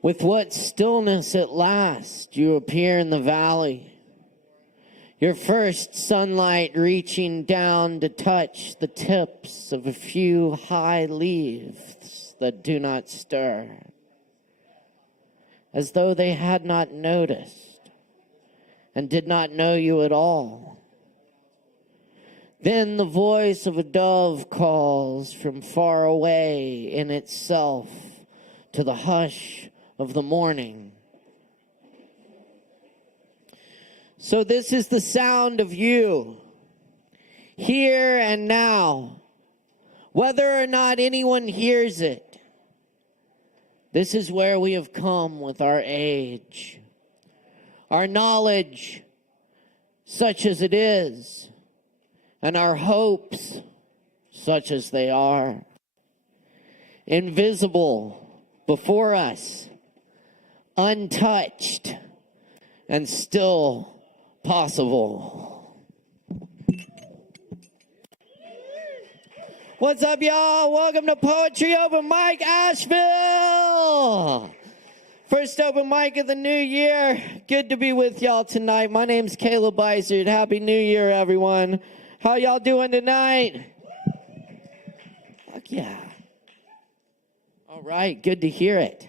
With what stillness at last you appear in the valley, your first sunlight reaching down to touch the tips of a few high leaves that do not stir, as though they had not noticed and did not know you at all. Then the voice of a dove calls from far away in itself to the hush of the morning. So this is the sound of you, here and now, whether or not anyone hears it. This is where we have come with our age, our knowledge, such as it is, and our hopes, such as they are, invisible before us, untouched, and still possible. What's up, y'all? Welcome to Poetry Open Mic Asheville. First open mic of the new year. Good to be with y'all tonight. My name's Caleb Beissert. Happy New Year, everyone. How y'all doing tonight? Fuck yeah. All right, good to hear it.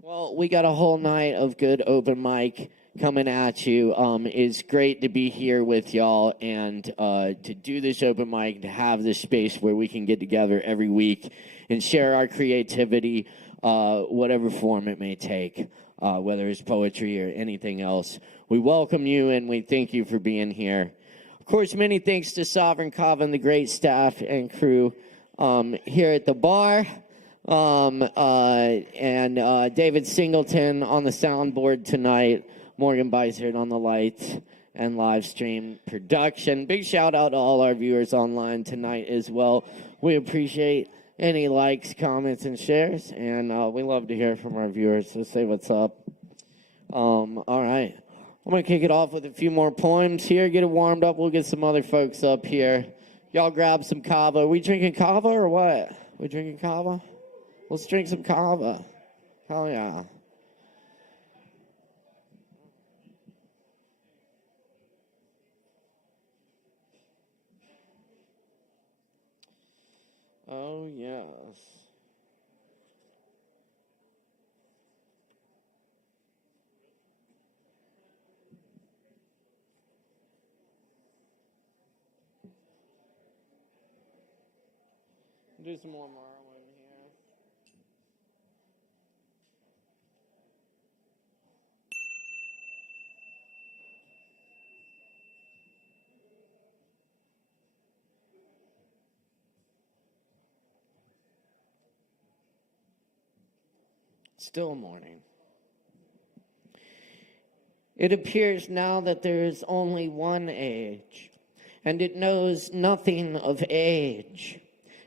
Well, we got a whole night of good open mic coming at you. It's great to be here with y'all and to do this open mic, to have this space where we can get together every week and share our creativity, whatever form it may take, whether it's poetry or anything else. We welcome you and we thank you for being here. Of course, many thanks to Sovereign Kava and the great staff and crew here at the bar. And David Singleton on the soundboard tonight, Morgan Beissert on the lights and live stream production. Big shout out to all our viewers online tonight as well. We appreciate any likes, comments, and shares, and we love to hear from our viewers, so say what's up. All right, I'm going to kick it off with a few more poems here, get it warmed up. We'll get some other folks up here. Y'all grab some Kava. Are we drinking Kava or what? We drinking Kava? Let's drink some Kava. Hell yeah. Oh, yes. Do some more Marlin here. Still morning. It appears now that there is only one age, and it knows nothing of age.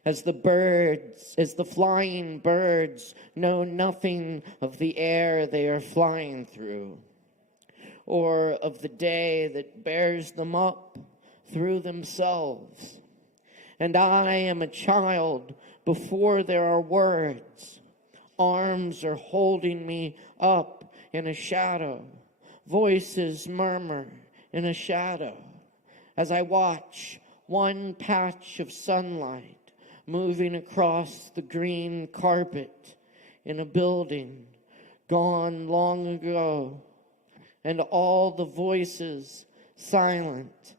As the flying birds know nothing of the air they are flying through, or of the day that bears them up through themselves. And I am a child before there are words. Arms are holding me up in a shadow. Voices murmur in a shadow as I watch one patch of sunlight moving across the green carpet in a building gone long ago, and all the voices silent,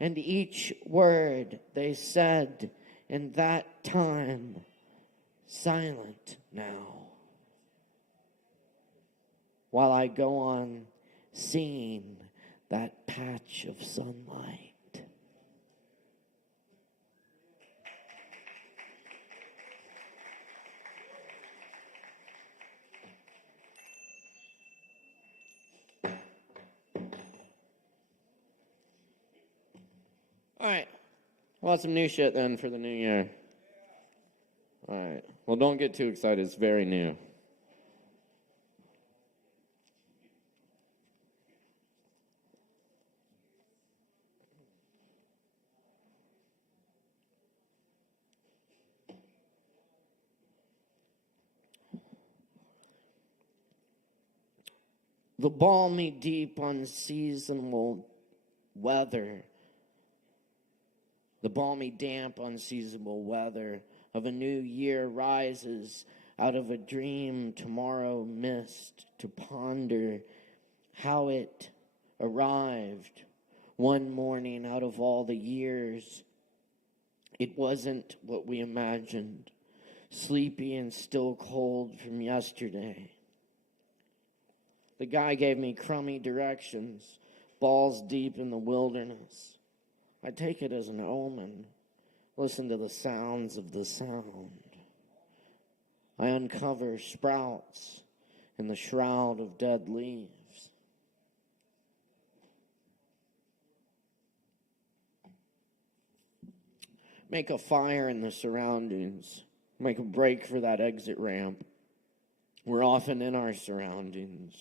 and each word they said in that time silent now, while I go on seeing that patch of sunlight. All right. Well, some new shit then for the new year. All right. Well, don't get too excited. It's very new. The balmy, deep, unseasonable weather, the balmy, damp, unseasonable weather of a new year rises out of a dream tomorrow mist to ponder how it arrived one morning out of all the years. It wasn't what we imagined, sleepy and still cold from yesterday. The guy gave me crummy directions, balls deep in the wilderness. I take it as an omen. Listen to the sounds of the sound. I uncover sprouts in the shroud of dead leaves. Make a fire in the surroundings. Make a break for that exit ramp. We're often in our surroundings.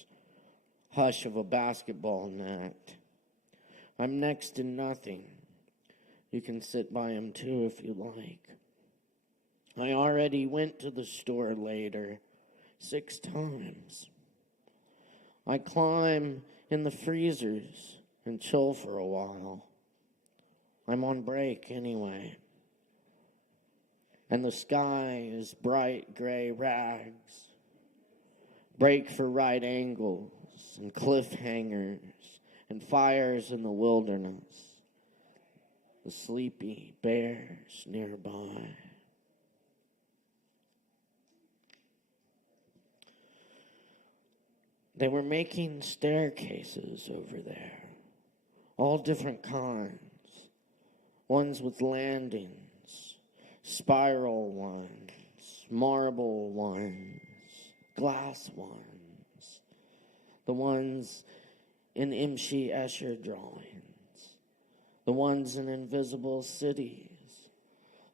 Hush of a basketball net. I'm next to nothing. You can sit by him too if you like. I already went to the store later 6 times. I climb in the freezers and chill for a while. I'm on break anyway. And the sky is bright gray rags. Break for right angles and cliffhangers and fires in the wilderness. The sleepy bears nearby. They were making staircases over there, all different kinds. Ones with landings, spiral ones, marble ones, glass ones. The ones in Imshi Escher drawings. The ones in invisible cities.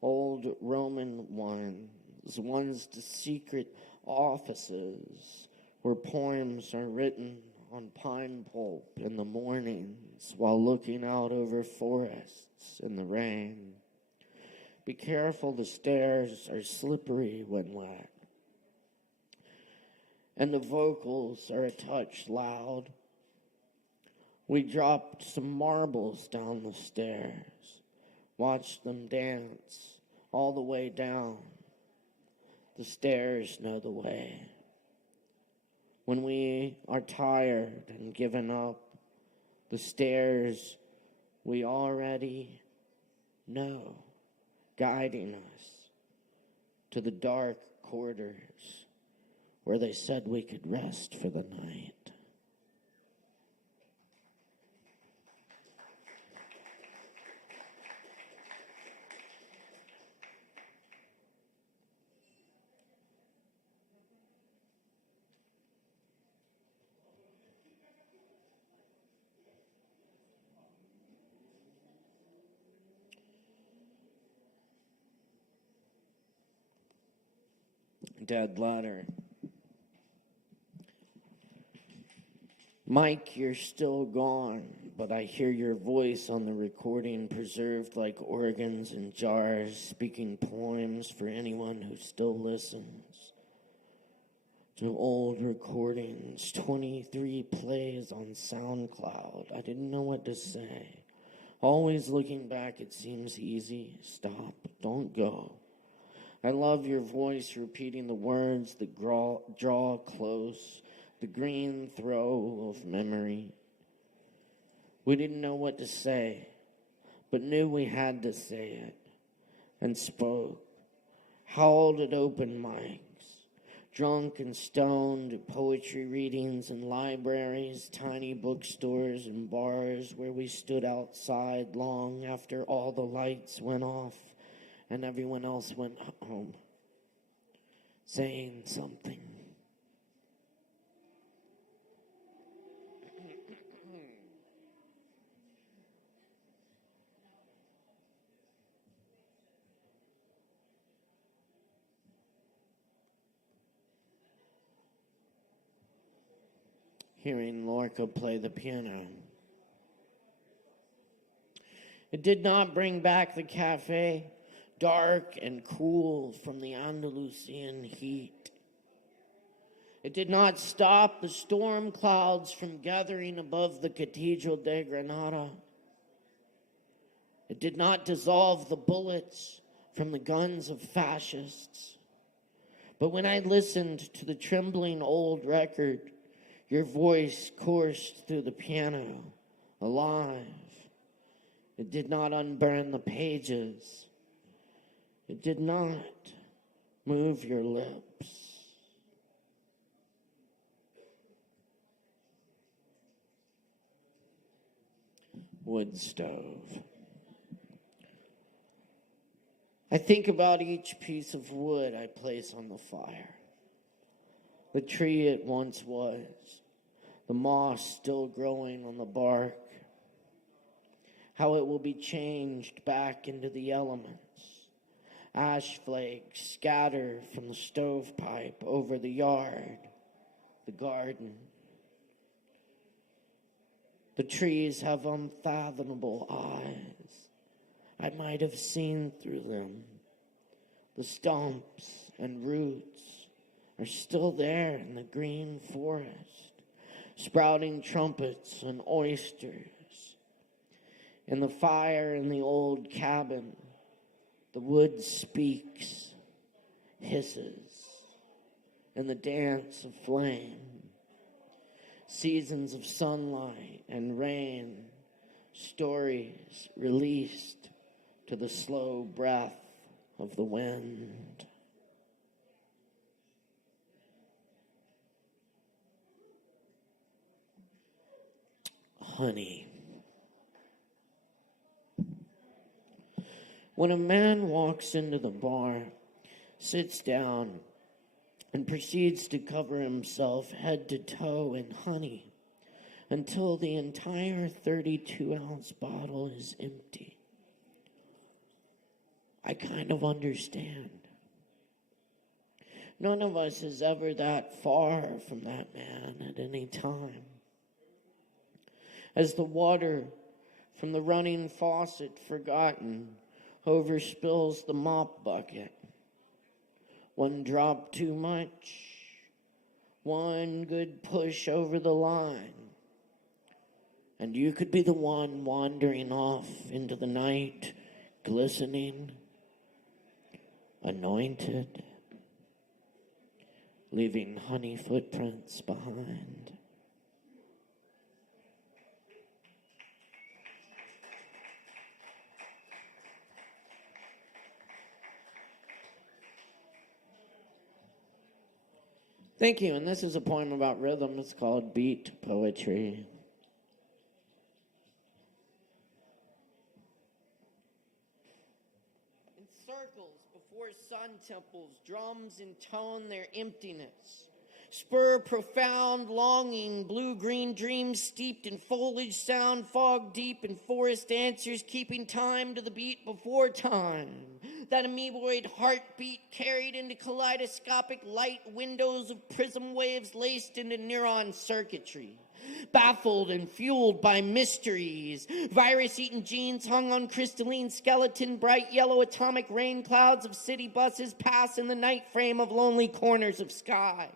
Old Roman ones to secret offices where poems are written on pine pulp in the mornings while looking out over forests in the rain. Be careful, the stairs are slippery when wet. And the vocals are a touch loud. We dropped some marbles down the stairs, watched them dance all the way down. The stairs know the way. When we are tired and given up, the stairs we already know, guiding us to the dark quarters where they said we could rest for the night. Dead letter. Mike, you're still gone, but I hear your voice on the recording preserved like organs in jars, speaking poems for anyone who still listens. To old recordings, 23 plays on SoundCloud. I didn't know what to say. Always looking back, it seems easy. Stop, don't go. I love your voice repeating the words that draw close, the green throw of memory. We didn't know what to say, but knew we had to say it, and spoke. Howled at open mics, drunk and stoned at poetry readings in libraries, tiny bookstores, and bars where we stood outside long after all the lights went off and everyone else went home, saying something. Hearing Lorca play the piano. It did not bring back the cafe, dark and cool from the Andalusian heat. It did not stop the storm clouds from gathering above the Cathedral de Granada. It did not dissolve the bullets from the guns of fascists. But when I listened to the trembling old record, your voice coursed through the piano, alive. It did not unburn the pages. It did not move your lips. Wood stove. I think about each piece of wood I place on the fire. The tree it once was, the moss still growing on the bark, how it will be changed back into the elements. Ash flakes scatter from the stovepipe over the yard, the garden. The trees have unfathomable eyes. I might have seen through them. The stumps and roots are still there in the green forest, sprouting trumpets and oysters. In the fire in the old cabin, the wood speaks, hisses, in the dance of flame. Seasons of sunlight and rain, stories released to the slow breath of the wind. Honey. When a man walks into the bar, sits down, and proceeds to cover himself head to toe in honey until the entire 32-ounce bottle is empty, I kind of understand. None of us is ever that far from that man at any time. As the water from the running faucet forgotten overspills the mop bucket, one drop too much, one good push over the line, and you could be the one wandering off into the night, glistening, anointed, leaving honey footprints behind. Thank you, and this is a poem about rhythm. It's called Beat Poetry. In circles before sun temples, drums intone their emptiness. Spur profound longing, blue-green dreams steeped in foliage, sound fog deep in forest answers, keeping time to the beat before time. That amoeboid heartbeat carried into kaleidoscopic light windows of prism waves laced into neuron circuitry. Baffled and fueled by mysteries, virus-eaten genes hung on crystalline skeleton, bright yellow atomic rain clouds of city buses pass in the night frame of lonely corners of sky.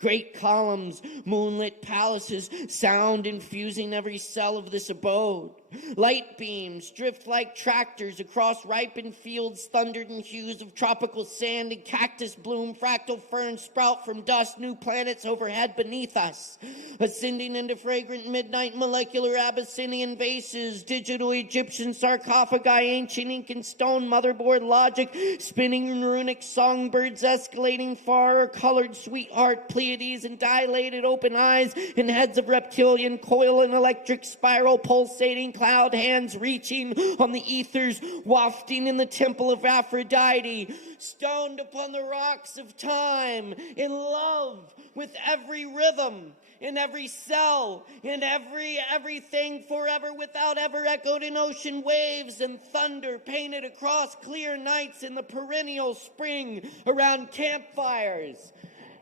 Great columns, moonlit palaces, sound infusing every cell of this abode. Light beams drift like tractors across ripened fields, thundered in hues of tropical sand and cactus bloom. Fractal ferns sprout from dust, new planets overhead beneath us. Ascending into fragrant midnight molecular Abyssinian vases, digital Egyptian sarcophagi, ancient Incan stone motherboard logic, spinning runic songbirds escalating far, colored sweetheart Pleiades and dilated open eyes and heads of reptilian coil and electric spiral pulsating cloud hands reaching on the ethers, wafting in the temple of Aphrodite, stoned upon the rocks of time, in love with every rhythm, in every cell, in everything forever without ever, echoed in ocean waves and thunder, painted across clear nights in the perennial spring around campfires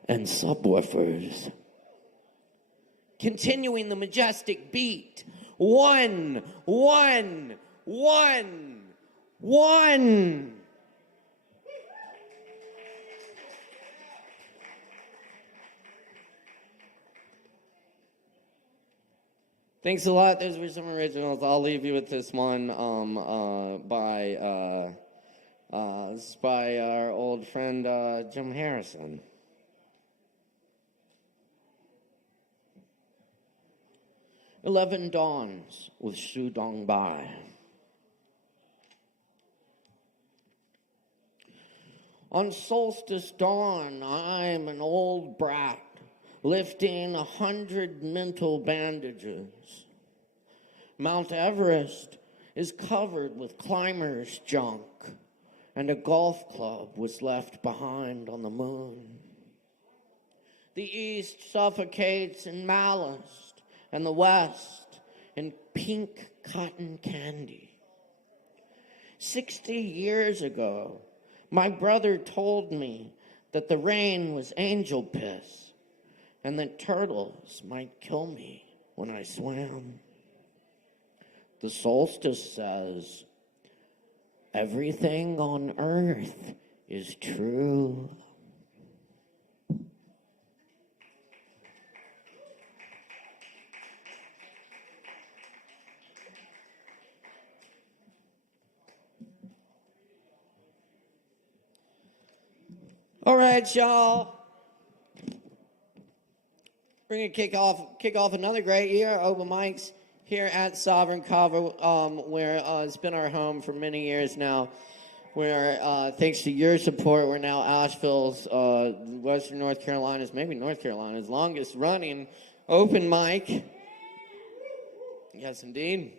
and subwoofers. Continuing the majestic beat. One, one, one, one. Thanks a lot. Those were some originals. I'll leave you with this one it's by our old friend Jim Harrison. 11 Dawns with Su Dong Bai. On solstice dawn, I'm an old brat, lifting 100 mental bandages. Mount Everest is covered with climbers' junk, and a golf club was left behind on the moon. The East suffocates in malice, and the West in pink cotton candy. 60 years ago, my brother told me that the rain was angel piss and that turtles might kill me when I swam. The solstice says, everything on earth is true. All right, y'all. We're going to kick off another great year, open mics here at Sovereign Kava, where it's been our home for many years now, where thanks to your support, we're now Asheville's, Western North Carolina's, maybe North Carolina's longest running open mic. Yes, indeed.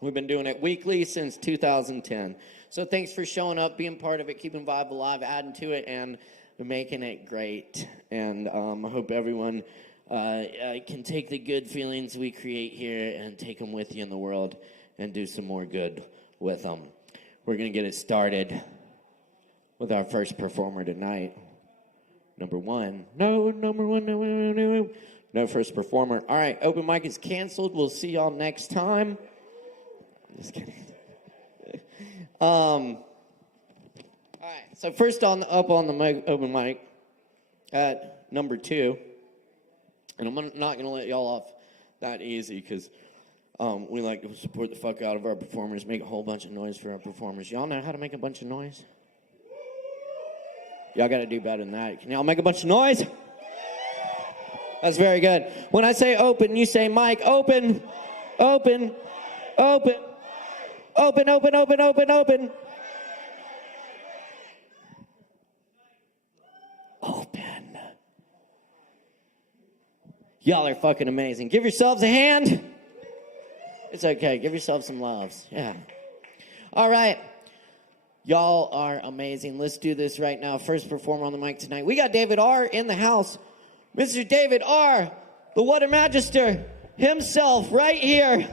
We've been doing it weekly since 2010. So thanks for showing up, being part of it, keeping Vibe alive, adding to it, and making it great. And I hope everyone can take the good feelings we create here and take them with you in the world and do some more good with them. We're going to get it started with our first performer tonight. Number one. No first performer. All right, open mic is canceled. We'll see y'all next time. Just kidding. All right, so first up on the mic, open mic at number 2, and I'm not going to let y'all off that easy because we like to support the fuck out of our performers, make a whole bunch of noise for our performers. Y'all know how to make a bunch of noise? Y'all got to do better than that. Can y'all make a bunch of noise? That's very good. When I say open, you say mic, open, open, open. Open, open, open, open, open. Open. Y'all are fucking amazing. Give yourselves a hand. It's okay. Give yourselves some loves. Yeah. All right. Y'all are amazing. Let's do this right now. First performer on the mic tonight. We got David R. in the house. Mr. David R., the Water Magister himself right here.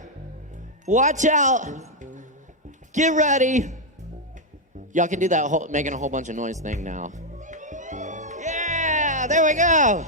Watch out. Get ready. Y'all can do that making a whole bunch of noise thing now. Yeah, there we go.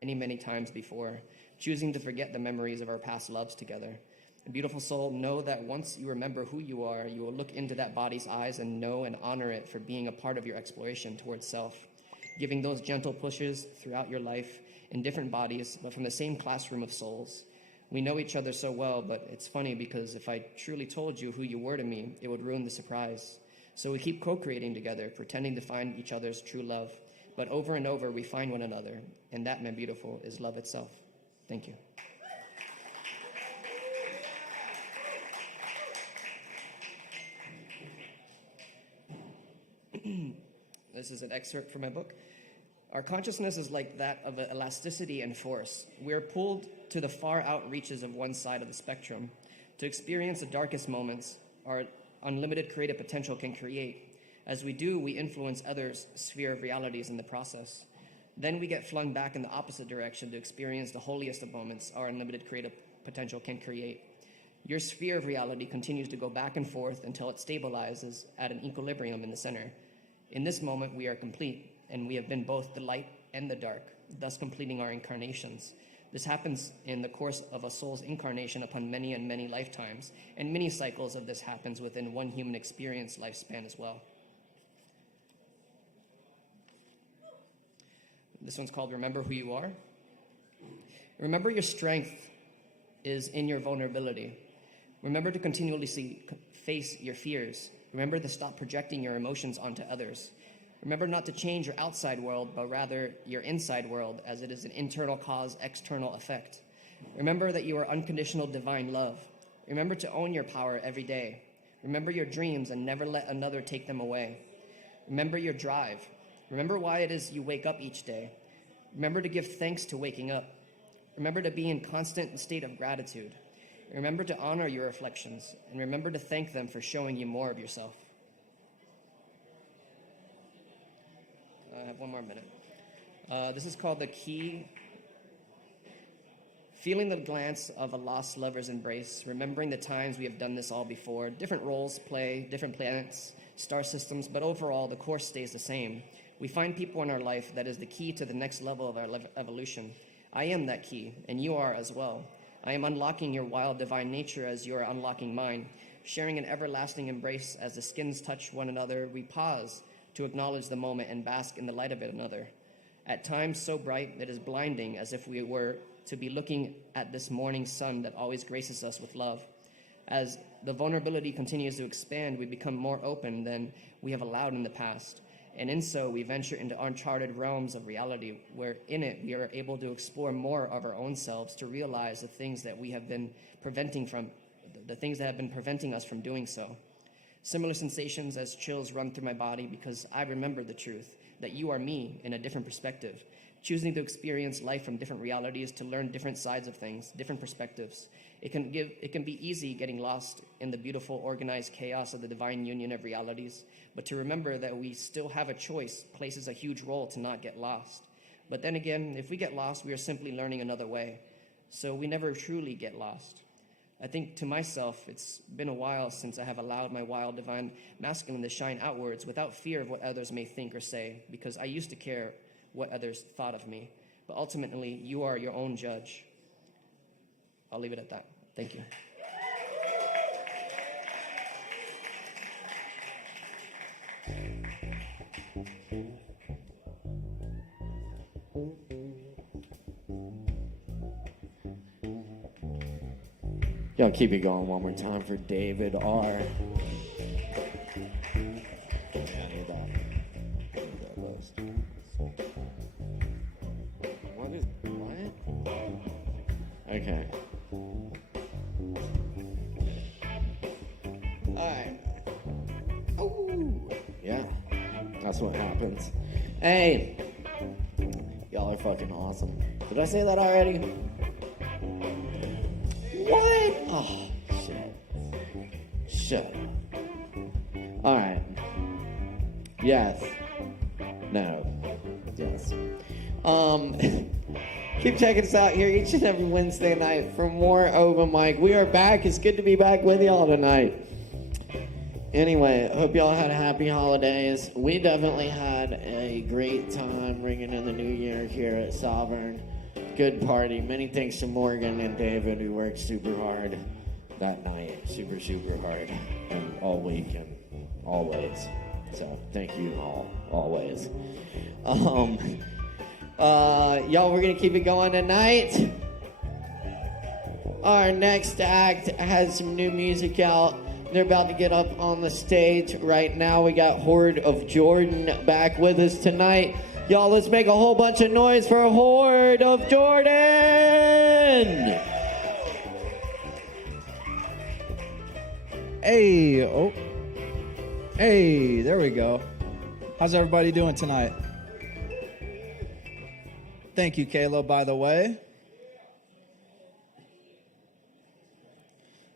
Many times before, choosing to forget the memories of our past loves together. Beautiful soul, know that once you remember who you are, you will look into that body's eyes and know and honor it for being a part of your exploration towards self, giving those gentle pushes throughout your life in different bodies, but from the same classroom of souls. We know each other so well, but it's funny because if I truly told you who you were to me, it would ruin the surprise. So we keep co-creating together, pretending to find each other's true love. But over and over, we find one another, and that, my beautiful, is love itself. Thank you. This is an excerpt from my book. Our consciousness is like that of elasticity and force. We are pulled to the far out reaches of one side of the spectrum. To experience the darkest moments, our unlimited creative potential can create. As we do, we influence others' sphere of realities in the process. Then we get flung back in the opposite direction to experience the holiest of moments our unlimited creative potential can create. Your sphere of reality continues to go back and forth until it stabilizes at an equilibrium in the center. In this moment, we are complete, and we have been both the light and the dark, thus completing our incarnations. This happens in the course of a soul's incarnation upon many and many lifetimes, and many cycles of this happens within one human experience lifespan as well. This one's called Remember Who You Are. Remember your strength is in your vulnerability. Remember to continually face your fears. Remember to stop projecting your emotions onto others. Remember not to change your outside world, but rather your inside world, as it is an internal cause, external effect. Remember that you are unconditional divine love. Remember to own your power every day. Remember your dreams and never let another take them away. Remember your drive. Remember why it is you wake up each day. Remember to give thanks to waking up. Remember to be in constant state of gratitude. Remember to honor your reflections, and remember to thank them for showing you more of yourself. I have one more minute. This is called The Key. Feeling the glance of a lost lover's embrace, remembering the times we have done this all before. Different roles play, different planets, star systems, but overall the course stays the same. We find people in our life that is the key to the next level of our evolution. I am that key, and you are as well. I am unlocking your wild divine nature as you are unlocking mine. Sharing an everlasting embrace as the skins touch one another, we pause to acknowledge the moment and bask in the light of it another. At times so bright it is blinding, as if we were to be looking at this morning sun that always graces us with love. As the vulnerability continues to expand, we become more open than we have allowed in the past. And in so, we venture into uncharted realms of reality, where in it we are able to explore more of our own selves, to realize the things that we have been preventing us from doing so. Similar sensations as chills run through my body because I remember the truth, that you are me in a different perspective, choosing to experience life from different realities, to learn different sides of things, different perspectives. It can be easy getting lost in the beautiful, organized chaos of the divine union of realities, but to remember that we still have a choice places a huge role to not get lost. But then again, if we get lost, we are simply learning another way. So we never truly get lost. I think to myself, it's been a while since I have allowed my wild divine masculine to shine outwards without fear of what others may think or say, because I used to care what others thought of me. But ultimately, you are your own judge. I'll leave it at that. Thank you. Y'all keep it going one more time for David R. Yeah, I need that list. What? Okay. Alright. Oh, yeah. That's what happens. Hey. Y'all are fucking awesome. Did I say that already? What? Oh, shit. Shut up. Alright. Yes. No. Yes. Keep checking us out here each and every Wednesday night for more open mic. We are back. It's good to be back with y'all tonight. Anyway, hope y'all had a happy holidays. We definitely had a great time ringing in the new year here at Sovereign. Good party. Many thanks to Morgan and David, who worked super hard. that night super, super hard, and all week and always. So thank you all, always. Y'all, we're gonna keep it going tonight. Our next act has some new music out. They're about to get up on the stage right now. We got Horde of Jordan back with us tonight. Y'all, let's make a whole bunch of noise for Horde of Jordan! Hey, oh. Hey, there we go. How's everybody doing tonight? Thank you, Kayla, by the way.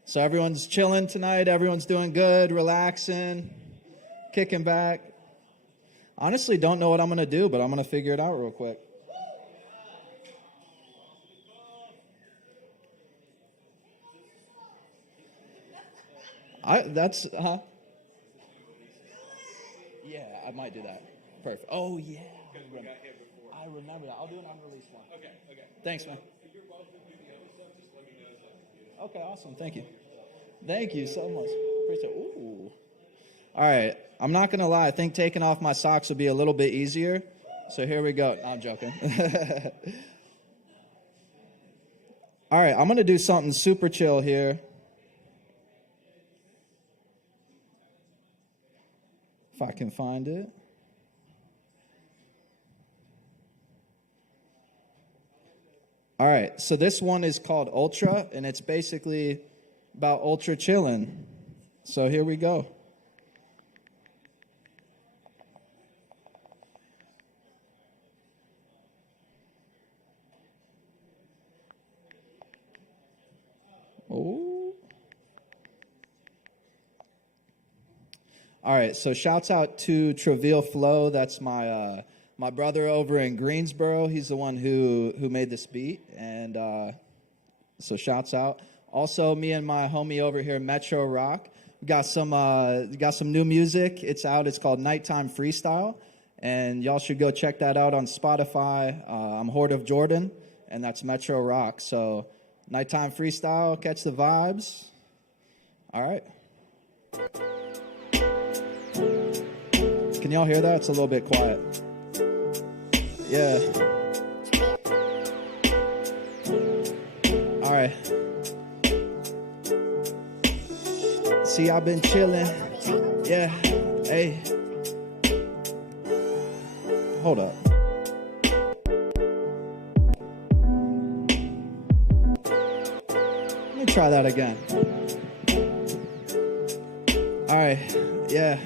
So everyone's chilling tonight. Everyone's doing good, relaxing, kicking back. Honestly, don't know what I'm going to do, but I'm going to figure it out real quick. Yeah, I might do that. Perfect. Oh, yeah. I remember that. I'll do an unreleased one. Okay. Thanks, man. Okay, awesome. Thank you. Thank you so much. Appreciate it. Ooh. All right. I'm not going to lie. I think taking off my socks would be a little bit easier. So here we go. No, I'm joking. All right. I'm going to do something super chill here. If I can find it. All right. So this one is called Ultra, and it's basically about ultra chilling. So here we go. Oh. All right, so shouts out to Treville Flow. That's my brother over in Greensboro. He's the one who made this beat, and so shouts out. Also, me and my homie over here, Metro Rock, got some new music. It's out. It's called Nighttime Freestyle, and y'all should go check that out on Spotify. I'm Horde of Jordan, and that's Metro Rock. So Nighttime Freestyle, catch the vibes. All right. Can y'all hear that? It's a little bit quiet. Yeah. All right. See, I've been chilling. Yeah. Hey. Hold up. Let me try that again. All right. Yeah.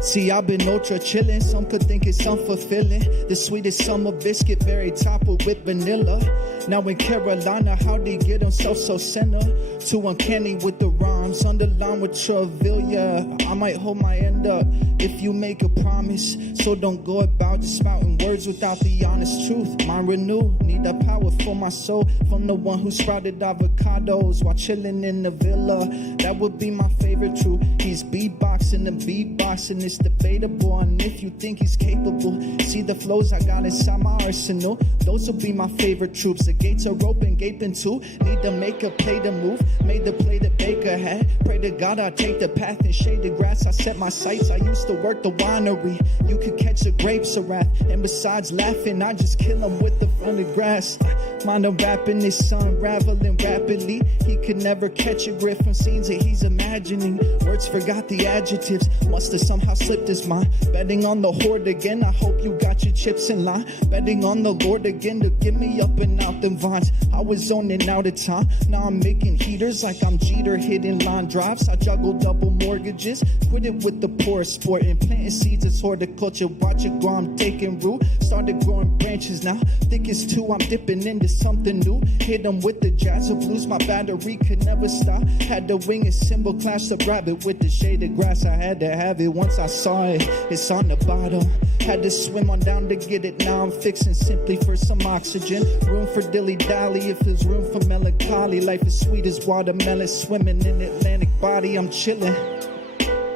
See, I've been ultra chillin', some could think it's unfulfilling. The sweetest summer biscuit, very toppled with vanilla. Now in Carolina, how'd he get himself so center? Too uncanny with the rhymes, underlined with Treville, yeah. I might hold my end up if you make a promise. So don't go about just spouting words without the honest truth. Mind renew, need the power for my soul from the one who sprouted avocados while chilling in the villa. That would be my favorite truth. He's beatboxing and beatboxing, it's debatable. And if you think he's capable, see the flows I got inside my arsenal. Those will be my favorite troops. The gates are open, gaping too. Need to make a play to move. Made the play that Baker had. Pray to God I take the path and shade the grass. I set my sights. I used to work the winery. You could catch the grapes of wrath. And besides laughing, I just kill them with the fronted grass. Mind him rapping, his son unraveling rapidly. He could never catch a grip from scenes that he's imagining. Words forgot the adjectives. Must have somehow slipped his mind. Betting on the horde again. I hope you got your chips in line. Betting on the Lord again to get me up and out them vines. I was zoning out of time. Now I'm making heaters like I'm Jeter, hitting line drives. I juggle double mortgages. Quit it with the poor sport and planting seeds as horticulture. Watch it grow, I'm taking root. Started growing branches now. Think it's two, I'm dipping into something new. Hit them with the jazz or blues. My battery could never stop. Had to wing a cymbal, clash the rabbit with the shaded grass. I had to have it once I saw it. It's on the bottom. Had to swim on down to get it. Now I'm fixing simply for some oxygen. Room for dilly-dally if there's room for melancholy. Life is sweet as watermelon swimming in Atlantic body. I'm chilling.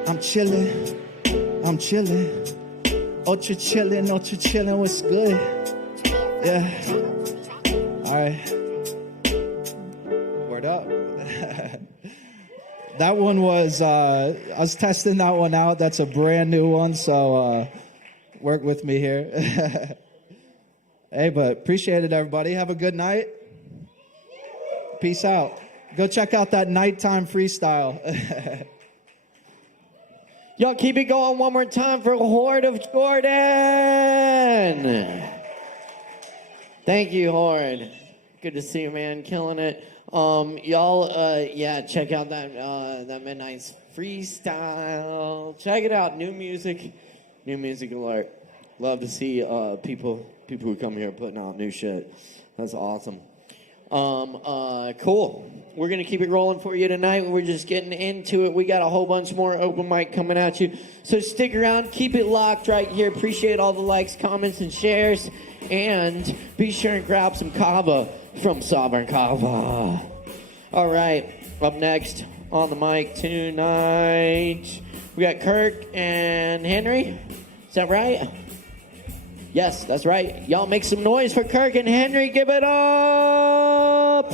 I'm chilling. I'm chilling. Ultra chillin', what's good? Yeah. All right. Word up. That one was, I was testing that one out. That's a brand new one, so work with me here. Hey, but appreciate it, everybody. Have a good night. Peace out. Go check out that nighttime freestyle. Y'all keep it going one more time for Horde of Jordan. Thank you, Horde. Good to see you, man. Killing it. Y'all, yeah, check out that Midnight's freestyle. Check it out. New music alert. Love to see people who come here putting out new shit. That's awesome. Cool. We're going to keep it rolling for you tonight. We're just getting into it. We got a whole bunch more open mic coming at you. So stick around. Keep it locked right here. Appreciate all the likes, comments, and shares. And be sure and grab some Kava from Sovereign Kava. All right. Up next on the mic tonight, we got Kirk and Henry. Is that right? Yes, that's right. Y'all make some noise for Kirk and Henry. Give it up.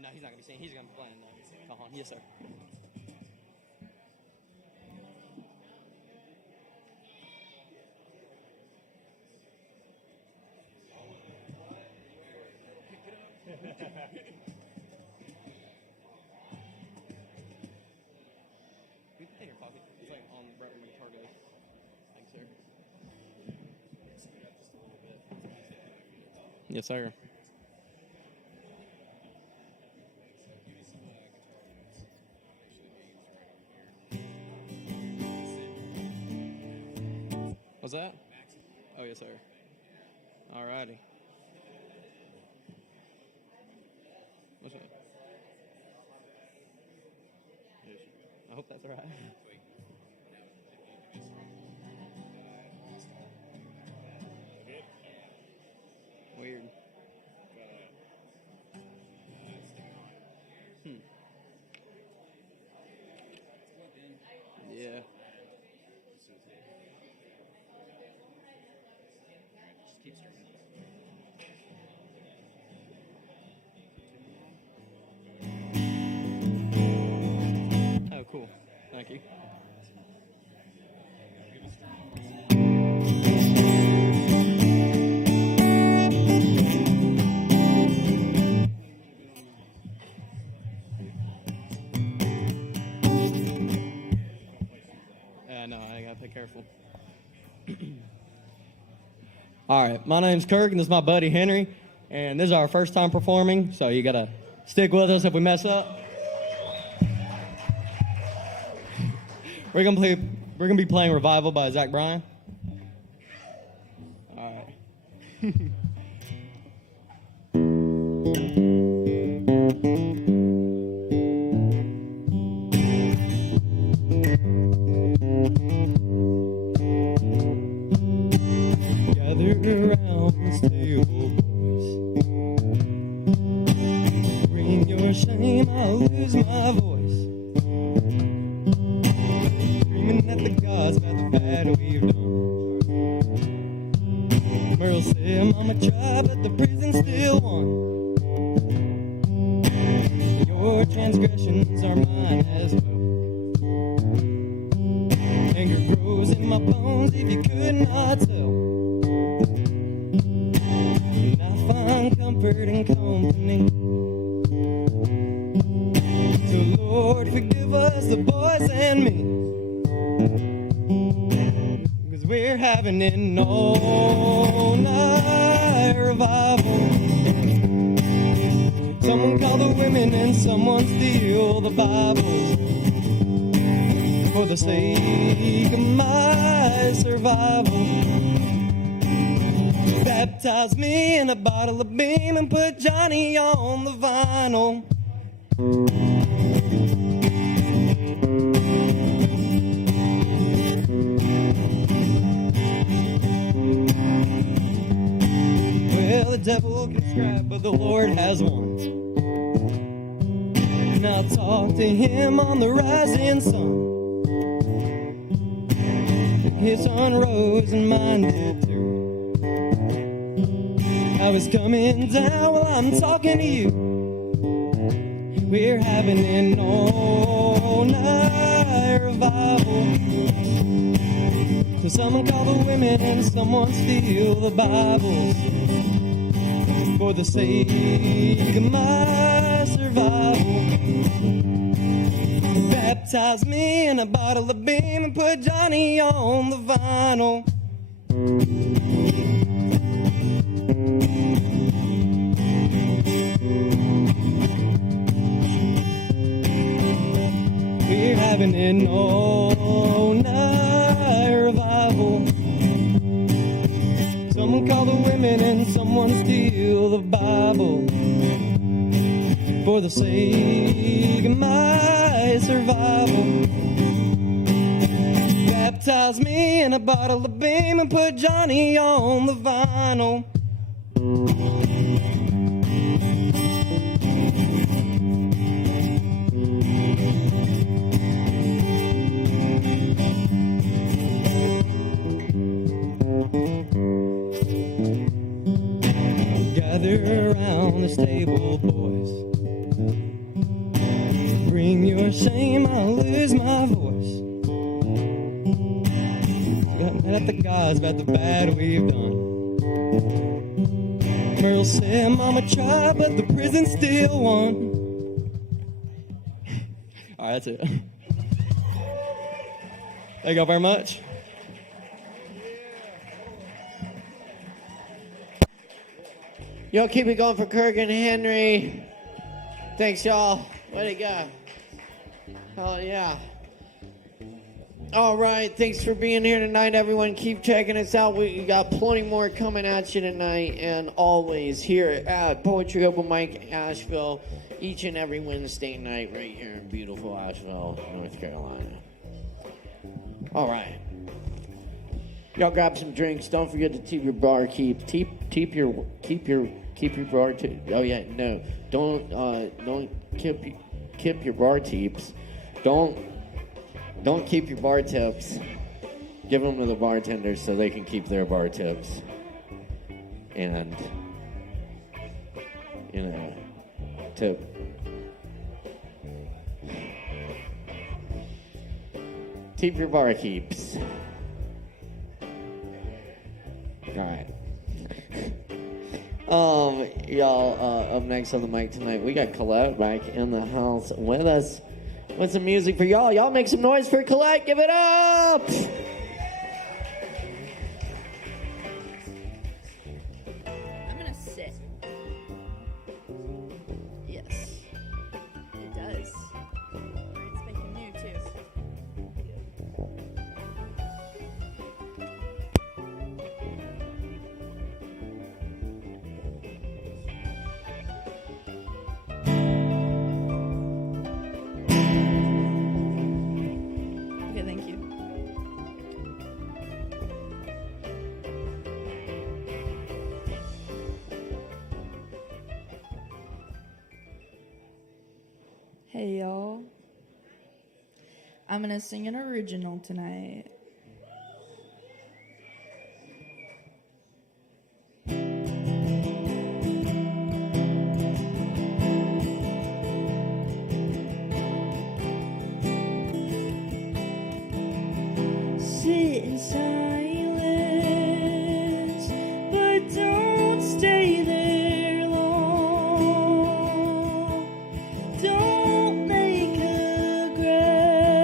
No, he's not going to be singing. He's going to be playing Cajon. Yes, sir. We can take your coffee. It's like on right where my guitar goes. Thanks, sir. Yes, sir. What's that? Oh, yes, sir. All righty. What's that? I hope that's all right. Weird. Yeah. Oh, cool. Thank you. No, I gotta be careful. All right, my name's Kirk, and this is my buddy Henry, and this is our first time performing, so you gotta stick with us if we mess up. We're gonna be playing Revival by Zach Bryan. All right. Around this table, boys. Bring your shame, I'll lose my voice. Screaming at the gods about the bad we've done. Merle said, Mama tried, but the prison still won. Your transgressions are mine as well. Anger grows in my bones if you could not tell. And I find comfort and company. So Lord, forgive us, the boys and me, 'cause we're having an all-night revival. Someone call the women and someone steal the Bibles for the sake of my survival. That Baptize me in a bottle of beam and put Johnny on the vinyl. Well, the devil can scrap, but the Lord has won. And I'll talk to him on the rising sun. His sun rose and mine did too. I was coming down while I'm talking to you. We're having an all-night revival. So someone call the women and someone steal the Bibles. For the sake of my survival. Baptize me in a bottle of beam and put Johnny on the vinyl. We're having an all-night revival. Someone call the women and someone steal the Bible. For the sake of my survival. Baptize me in a bottle of beam and put Johnny on the vinyl. Gather around this table, boys. Bring your shame, I'll lose my voice. Got mad at the gods about the bad we've done. Merle said, Mama tried, but the prison still won. All right, that's it. Thank y'all very much. Yo, keep it going for Kirk and Henry. Thanks, y'all. Way to go. Oh, yeah. All right. Thanks for being here tonight, everyone. Keep checking us out. We got plenty more coming at you tonight and always here at Poetry Open Mic Asheville each and every Wednesday night right here in beautiful Asheville, North Carolina. All right. Y'all grab some drinks. Don't forget to keep your bar keep your bar oh yeah, no. Don't keep your bar tips. Don't keep your bar tips. Give them to the bartenders so they can keep their bar tips. And tip. Keep your bar keeps. All right. Y'all, up next on the mic tonight, we got Colette back in the house with us with some music for y'all. Y'all make some noise for Colette. Give it up! I'm gonna sit. Yes. It does. It's making new too. Okay, thank you. Hey y'all. I'm gonna sing an original tonight. Sit in silence, but don't stay there long. Don't make a grave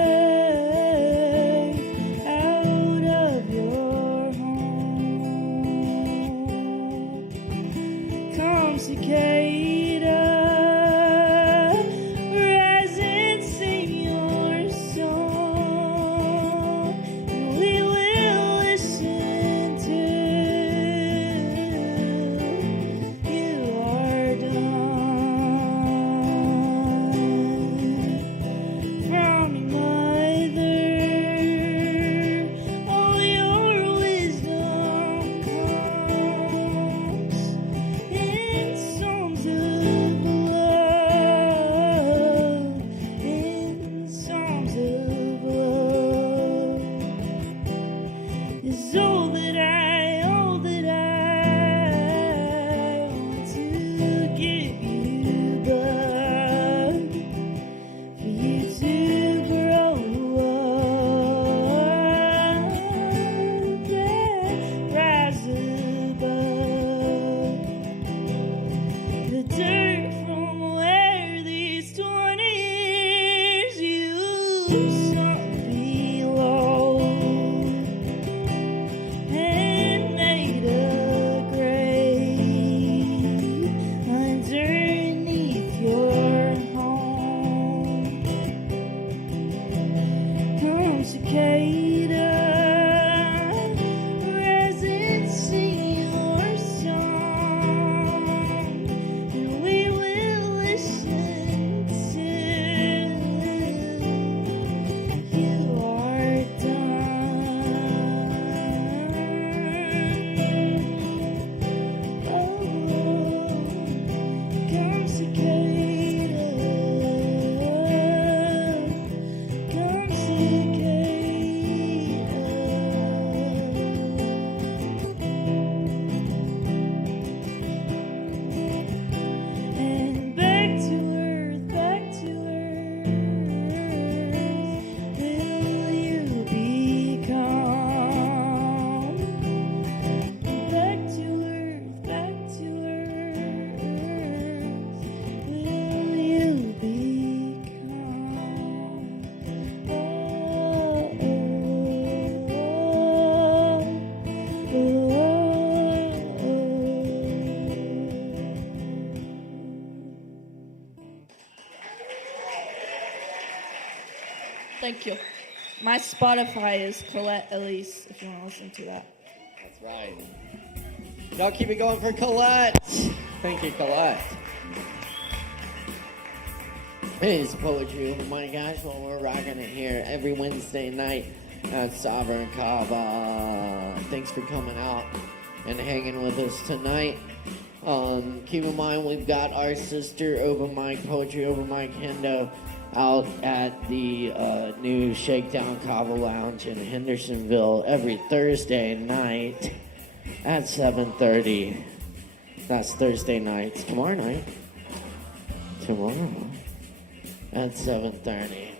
Thank you. My Spotify is Colette Elise, if you want to listen to that. That's right. Y'all keep it going for Colette. Thank you, Colette. Hey, it's Poetry Open Mic, guys. Well, we're rocking it here every Wednesday night at Sovereign Kava. Thanks for coming out and hanging with us tonight. Keep in mind, we've got our sister Open Mic, Poetry Open Mic, Hendo, out at the new Shakedown Kava Lounge in Hendersonville every Thursday night at 7:30. That's Thursday nights. Tomorrow night at 7:30.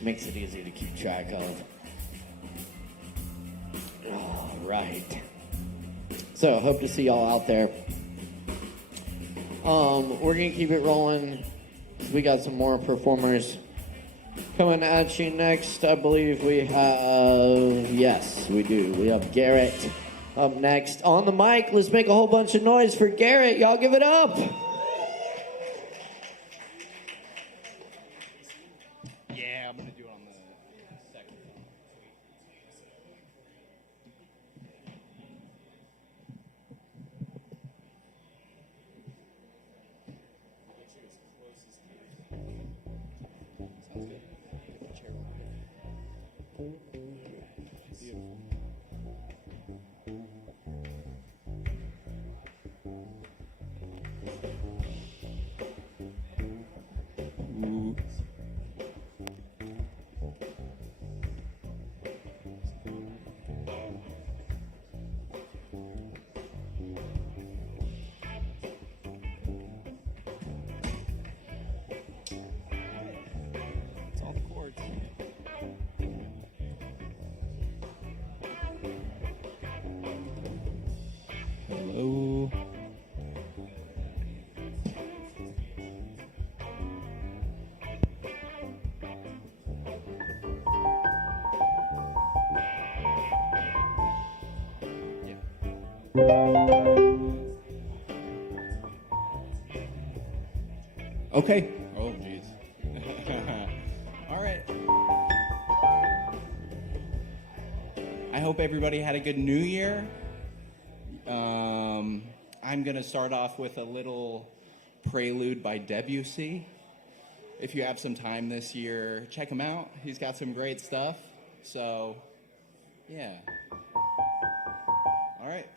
Makes it easy to keep track of. All right. So, hope to see y'all out there. We're going to keep it rolling. We got some more performers coming at you next. I believe we have, yes, we do. We have Garrett up next on the mic. Let's make a whole bunch of noise for Garrett. Y'all give it up. Yeah, I'm going to do it on the second one. Sounds good. Get the chair over there. Beautiful. Ooh. It's all the chords. Hello. Okay. Oh, jeez. All right. I hope everybody had a good New Year. I'm going to start off with a little prelude by Debussy. If you have some time this year, check him out. He's got some great stuff. So, yeah. All right.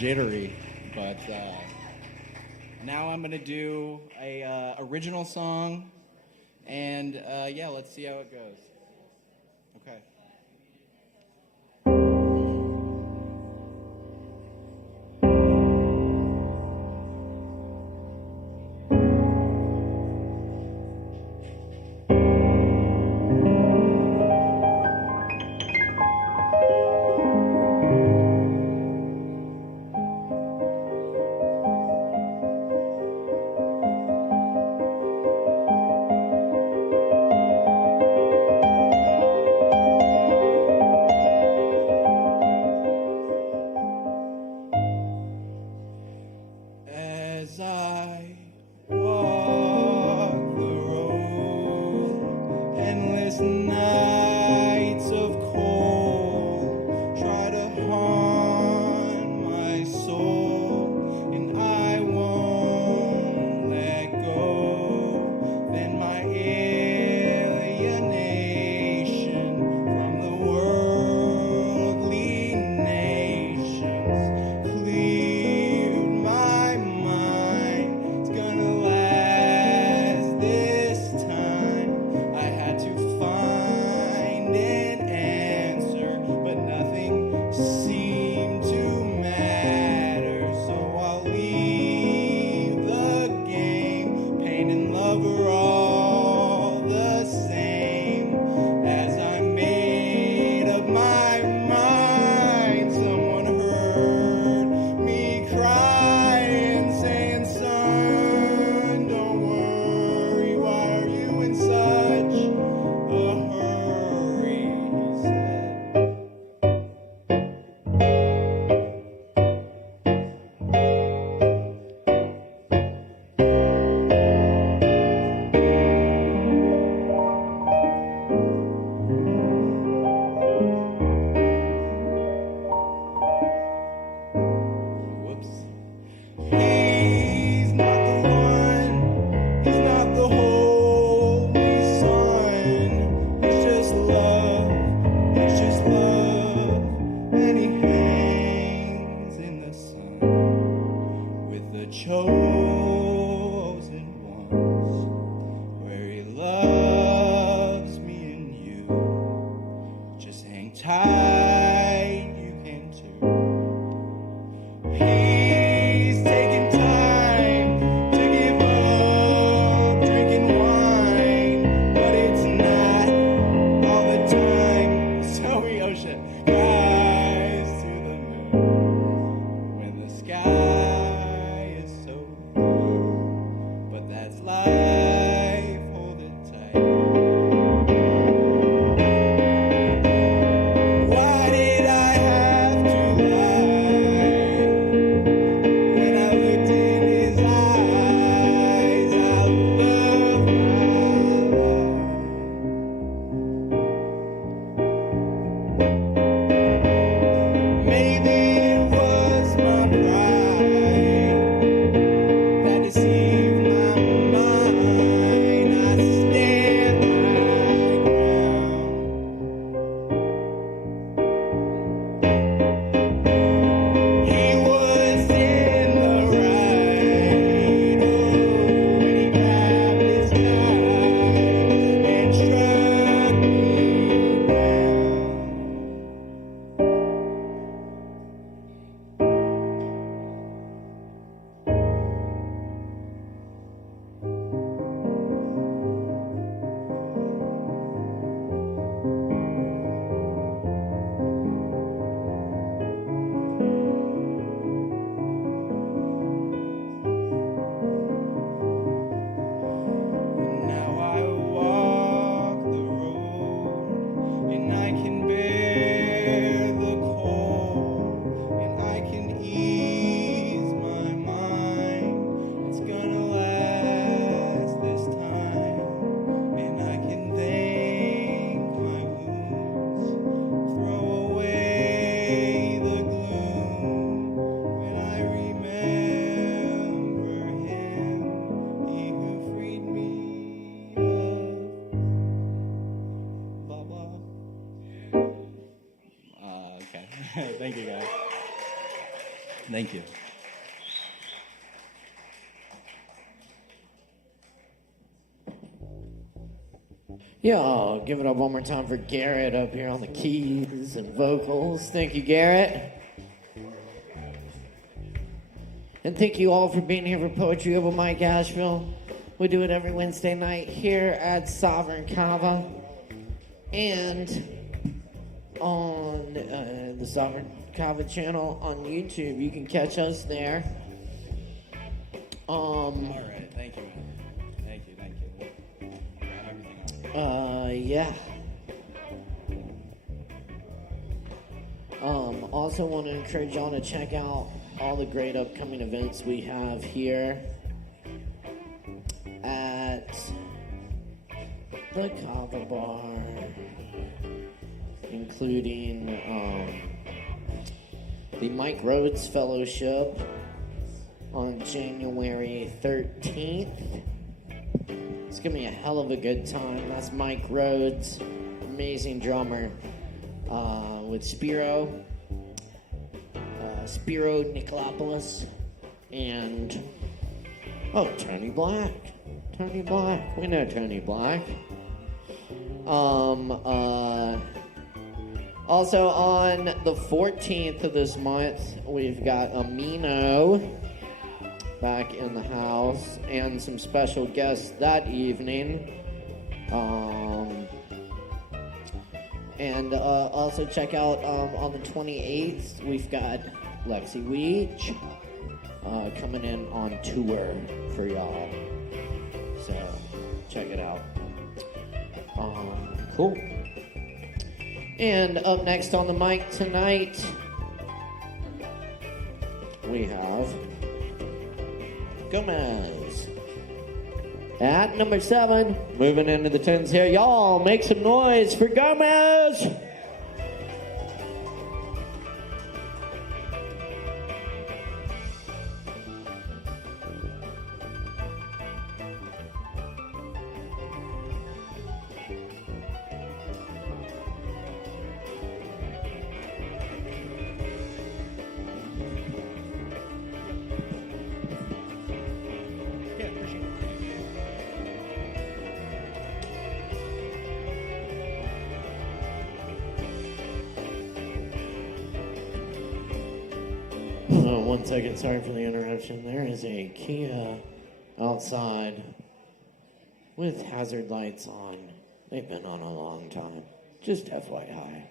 jittery. But now I'm gonna do a original song, and yeah, let's see how it goes. Okay. As I walk the road, endless nights of cold try to haunt my soul, and I won't let go. Then my alienation from the worldly nations cleared my mind. It's gonna last this time. I had to find an answer, but nothing seemed to matter. So I'll leave the game. Pain and love are all the same. As I made up my mind, someone heard me crying, saying, "Son, don't worry, why are you in such a hurry?" He Whoops. He's not the one, he's not the holy son. He's just love, and he hangs in the sun with the chosen ones, where he loves me and you. Just hang tight, you can too. He's taking time to give up drinking wine, but it's not all the time. So we ocean cries to the moon when the sky is so Thank you. Yeah, I'll give it up one more time for Garrett up here on the keys and vocals. Thank you, Garrett. And thank you all for being here for Poetry Over Mike Asheville. We do it every Wednesday night here at Sovereign Kava and on the Sovereign Kava channel on YouTube. You can catch us there. All right, thank you, man. Thank you. Grab everything else. Yeah. Also want to encourage y'all to check out all the great upcoming events we have here at the Kava Bar, including the Mike Rhodes Fellowship on January 13th. It's going to be a hell of a good time. That's Mike Rhodes, amazing drummer, with Spiro Nicolopoulos, and Tony Black. We know Tony Black. Also on the 14th of this month, we've got Amino back in the house and some special guests that evening. And also check out on the 28th, we've got Lexi Weech coming in on tour for y'all. So check it out. Cool. And up next on the mic tonight, we have Gomez. At number 7, moving into the 10s here. Y'all make some noise for Gomez. One second, sorry for the interruption. There is a Kia outside with hazard lights on. They've been on a long time. Just FYI.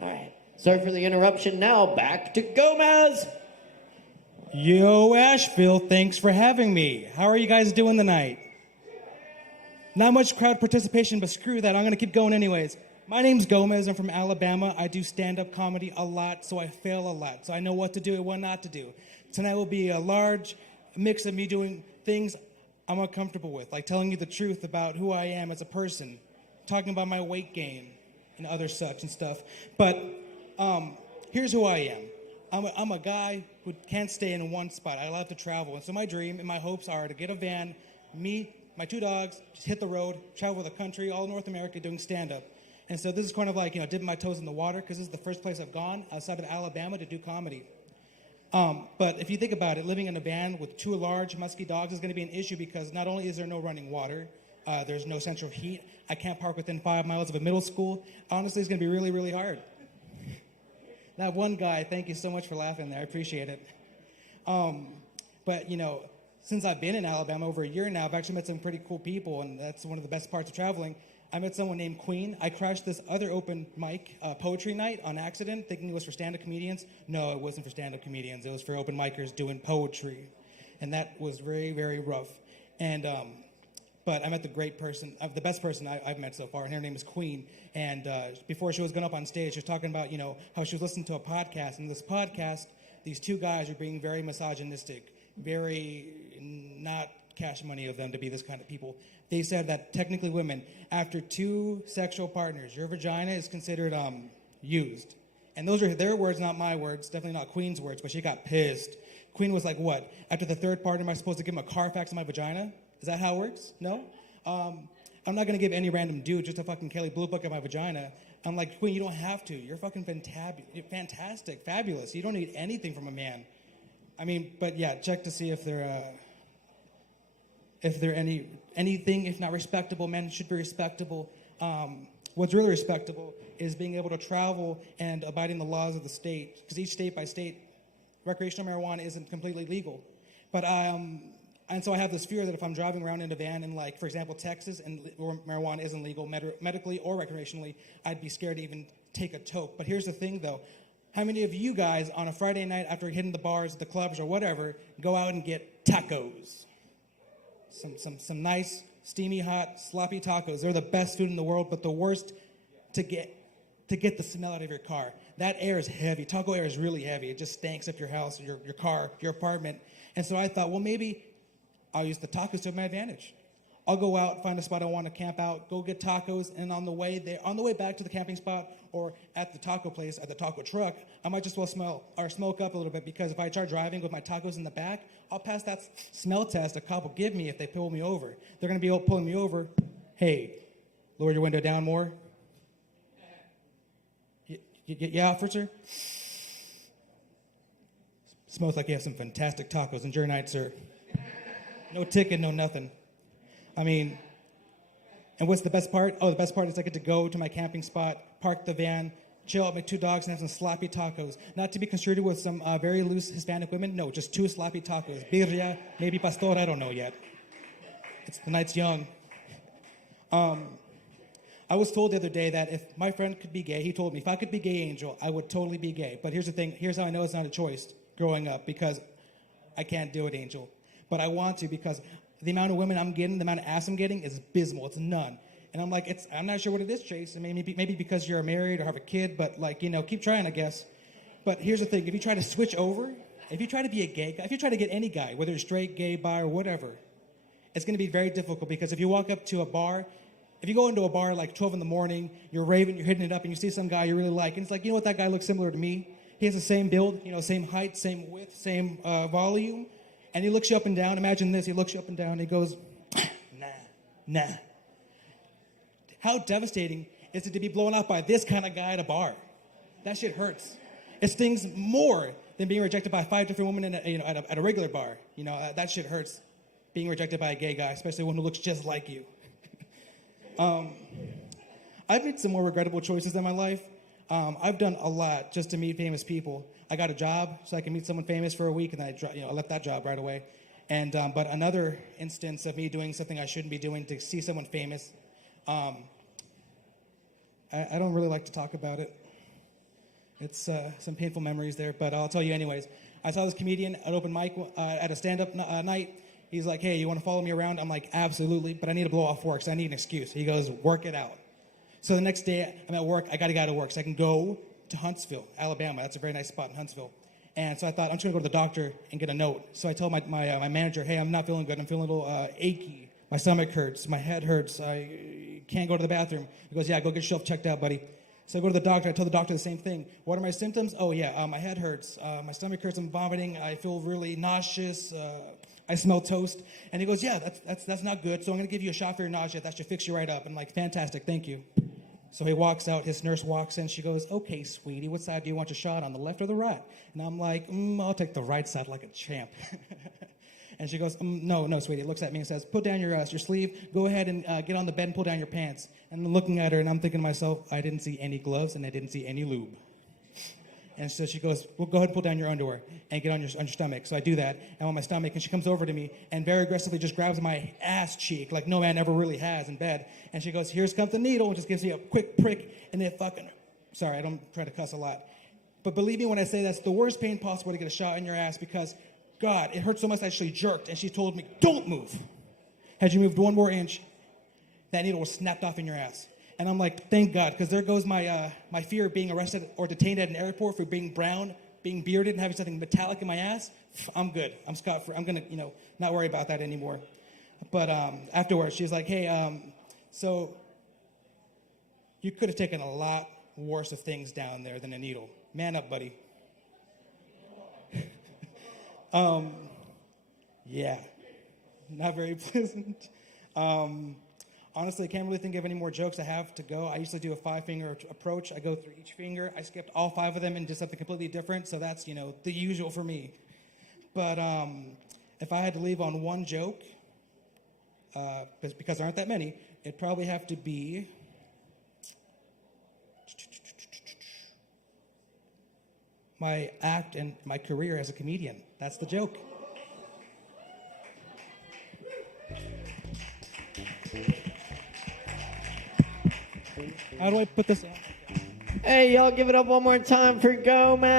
All right. Sorry for the interruption. Now back to Gomez. Yo, Asheville, thanks for having me. How are you guys doing tonight? Not much crowd participation, but screw that. I'm going to keep going anyways. My name's Gomez. I'm from Alabama. I do stand-up comedy a lot, so I fail a lot. So I know what to do and what not to do. Tonight will be a large mix of me doing things I'm uncomfortable with, like telling you the truth about who I am as a person, talking about my weight gain and other such and stuff. But here's who I am. I'm a guy who can't stay in one spot. I love to travel. And so my dream and my hopes are to get a van, me, my 2 dogs, just hit the road, travel the country, all North America doing stand-up. And so this is kind of like, dipping my toes in the water, because this is the first place I've gone outside of Alabama to do comedy. But if you think about it, living in a van with 2 large, musky dogs is going to be an issue, because not only is there no running water, there's no central heat. I can't park within 5 miles of a middle school. Honestly, it's going to be really, really hard. That one guy, thank you so much for laughing there. I appreciate it. But, since I've been in Alabama over a year now, I've actually met some pretty cool people, and that's one of the best parts of traveling. I met someone named Queen. I crashed this other open mic poetry night on accident, thinking it was for stand-up comedians. No, it wasn't for stand-up comedians. It was for open micers doing poetry. And that was very, very rough. And but I met the best person I've met so far, and her name is Queen. And before she was going up on stage, she was talking about, how she was listening to a podcast. And this podcast, these 2 guys were being very misogynistic, very not cash money of them to be this kind of people. They said that technically women, after 2 sexual partners, your vagina is considered used. And those are their words, not my words, definitely not Queen's words, but she got pissed. Queen was like, what? After the 3rd partner, am I supposed to give him a Carfax in my vagina? Is that how it works? No? I'm not going to give any random dude just a fucking Kelly Blue Book in my vagina. I'm like, Queen, you don't have to. You're fucking fantastic, fabulous. You don't need anything from a man. I mean, but yeah, check to see if they're anything, if not respectable. Men should be respectable. What's really respectable is being able to travel and abiding the laws of the state, because each state by state, recreational marijuana isn't completely legal. But and so I have this fear that if I'm driving around in a van in, like, for example, Texas, and where marijuana isn't legal medically or recreationally, I'd be scared to even take a toke. But here's the thing, though. How many of you guys on a Friday night after hitting the bars, the clubs, or whatever, go out and get tacos? Some nice, steamy, hot, sloppy tacos. They're the best food in the world, but the worst to get the smell out of your car. That air is heavy. Taco air is really heavy. It just stinks up your house, your car, your apartment. And so I thought, well, maybe I'll use the tacos to my advantage. I'll go out, find a spot I want to camp out, go get tacos, and on the way back to the camping spot or at the taco place, at the taco truck, I might just well smoke up a little bit, because if I start driving with my tacos in the back, I'll pass that smell test a cop will give me if they pull me over. They're going to be pulling me over. Hey, lower your window down more. Yeah, officer? Smells like you have some fantastic tacos. Enjoy your night, sir. No ticket, no nothing. I mean, and what's the best part? Oh, the best part is I get to go to my camping spot, park the van, chill out with my 2 dogs, and have some sloppy tacos. Not to be construed with some very loose Hispanic women. No, just 2 sloppy tacos. Birria, maybe pastor, I don't know yet. The night's young. I was told the other day that if my friend could be gay, he told me, if I could be gay, Angel, I would totally be gay. But here's the thing. Here's how I know it's not a choice growing up, because I can't do it, Angel. But I want to, because the amount of women I'm getting, the amount of ass I'm getting is abysmal. It's none. And I'm like, I'm not sure what it is, Chase. I mean, maybe because you're married or have a kid, but, like, keep trying, I guess. But here's the thing. If you try to switch over, if you try to be a gay guy, if you try to get any guy, whether you're straight, gay, bi, or whatever, it's going to be very difficult, because if you walk up to a bar, if you go into a bar like 12 in the morning, you're raving, you're hitting it up, and you see some guy you really like, and it's like, you know what, that guy looks similar to me. He has the same build, same height, same width, same volume. And he looks you up and down. Imagine this. He looks you up and down, and he goes, nah. How devastating is it to be blown out by this kind of guy at a bar? That shit hurts. It stings more than being rejected by 5 different women at a regular bar. That shit hurts, being rejected by a gay guy, especially one who looks just like you. I've made some more regrettable choices in my life. I've done a lot just to meet famous people. I got a job so I can meet someone famous for a week, and I left that job right away. And but another instance of me doing something I shouldn't be doing to see someone famous, I don't really like to talk about it. It's some painful memories there, but I'll tell you anyways. I saw this comedian at open mic at a stand-up night. He's like, hey, you want to follow me around? I'm like, absolutely, but I need to blow off work, so I need an excuse. He goes, work it out. So the next day, I'm at work. I got to get out of work so I can go to Huntsville, Alabama. That's a very nice spot in Huntsville. And so I thought, I'm just going to go to the doctor and get a note. So I told my manager, hey, I'm not feeling good. I'm feeling a little achy. My stomach hurts. My head hurts. I can't go to the bathroom. He goes, yeah, go get yourself checked out, buddy. So I go to the doctor. I told the doctor the same thing. What are my symptoms? Oh, yeah, my head hurts. My stomach hurts. I'm vomiting. I feel really nauseous. I smell toast. And he goes, yeah, that's not good. So I'm going to give you a shot for your nausea. That should fix you right up. And I'm like, fantastic. Thank you. So he walks out, his nurse walks in, she goes, okay, sweetie, what side do you want your shot, on the left or the right? And I'm like, I'll take the right side like a champ. And she goes, no, sweetie, looks at me and says, put down your sleeve, go ahead and get on the bed and pull down your pants. And I'm looking at her, and I'm thinking to myself, I didn't see any gloves, and I didn't see any lube. And so she goes, well, go ahead and pull down your underwear and get on your stomach. So I do that. I'm on my stomach, and she comes over to me and very aggressively just grabs my ass cheek like no man ever really has in bed. And she goes, here comes the needle, and just gives me a quick prick, and then fucking, sorry, I don't try to cuss a lot. But believe me when I say that's the worst pain possible to get a shot in your ass, because, God, it hurt so much I actually jerked, and she told me, don't move. Had you moved 1 more inch, that needle was snapped off in your ass. And I'm like, thank God, because there goes my fear of being arrested or detained at an airport for being brown, being bearded, and having something metallic in my ass. I'm good. I'm scot-free. I'm going to, not worry about that anymore. But afterwards, she was like, hey, so you could have taken a lot worse of things down there than a needle. Man up, buddy. Yeah, not very pleasant. honestly, I can't really think of any more jokes I have to go. I usually do a 5-finger approach. I go through each finger. I skipped all 5 of them and just something completely different. So that's, the usual for me. But if I had to leave on one joke, because there aren't that many, it'd probably have to be my act and my career as a comedian. That's the joke. How do I put this on? Hey, y'all give it up one more time for Gomez.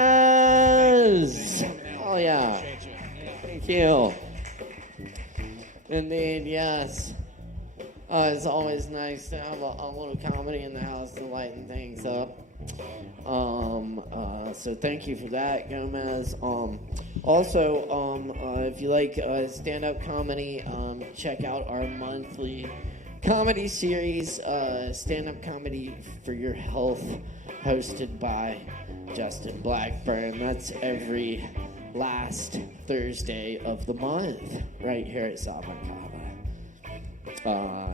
Oh, yeah. Thank you. Indeed, yes. It's always nice to have a little comedy in the house to lighten things up. So thank you for that, Gomez. Also, if you like stand-up comedy, check out our monthly comedy series, Stand-Up Comedy for Your Health, hosted by Justin Blackburn. That's every last Thursday of the month, right here at South Kava.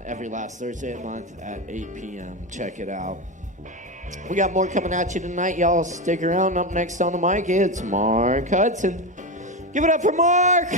Every last Thursday of the month at 8 p.m. Check it out. We got more coming at you tonight. Y'all stick around. Up next on the mic, it's Mark Hudson. Give it up for Mark!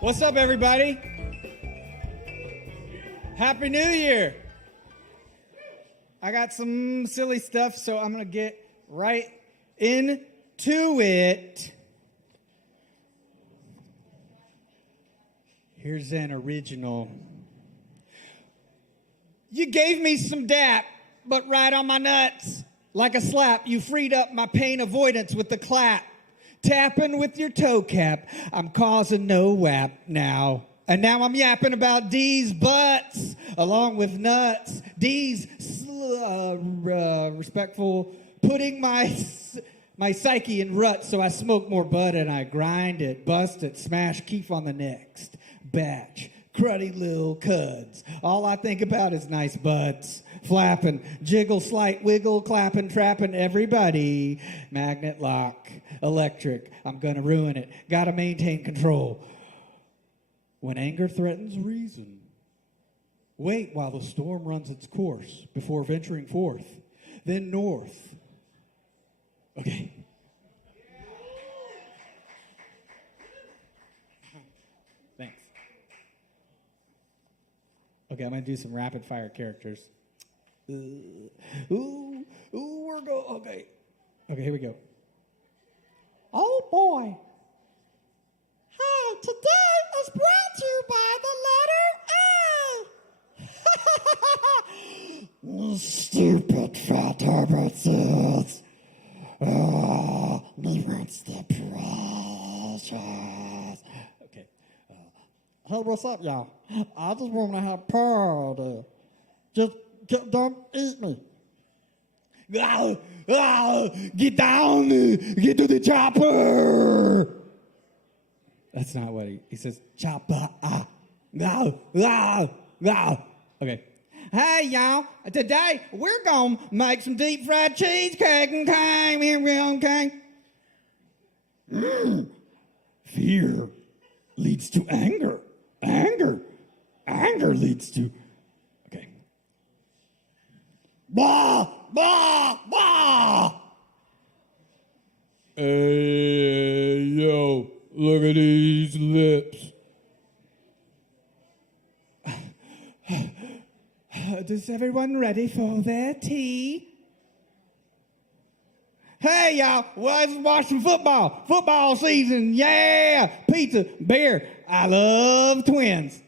What's up, everybody? Happy New Year. I got some silly stuff, so I'm going to get right into it. Here's an original. You gave me some dap, but right on my nuts. Like a slap, you freed up my pain avoidance with the clap. Tapping with your toe cap, I'm causing no whap now. And now I'm yapping about D's butts, along with nuts. D's respectful, putting my psyche in ruts, so I smoke more bud and I grind it, bust it, smash, keep on the next batch. Cruddy little cuds. All I think about is nice butts. Flapping, jiggle, slight, wiggle, clapping, trapping, everybody. Magnet lock, electric, I'm gonna ruin it. Gotta maintain control. When anger threatens reason, wait while the storm runs its course before venturing forth, then north. Okay. Thanks. Okay, I'm gonna do some rapid fire characters. We're go. Okay, here we go. Oh boy. Hi, today is brought to you by the letter A. Stupid fat Herbertses. Me wants the precious. Okay. Hey, what's up, y'all? I just want to have party. Just don't eat me. Get down, get to the chopper. That's not what he says. Chopper. Okay. Hey, y'all. Today we're gonna make some deep fried cheesecake. Okay. Fear leads to anger. Anger leads to. Okay. Blah, blah, blah. Hey, yo, look at these lips. Is everyone ready for their tea? Hey, y'all, let's watch some football. Football season, yeah. Pizza, beer. I love twins.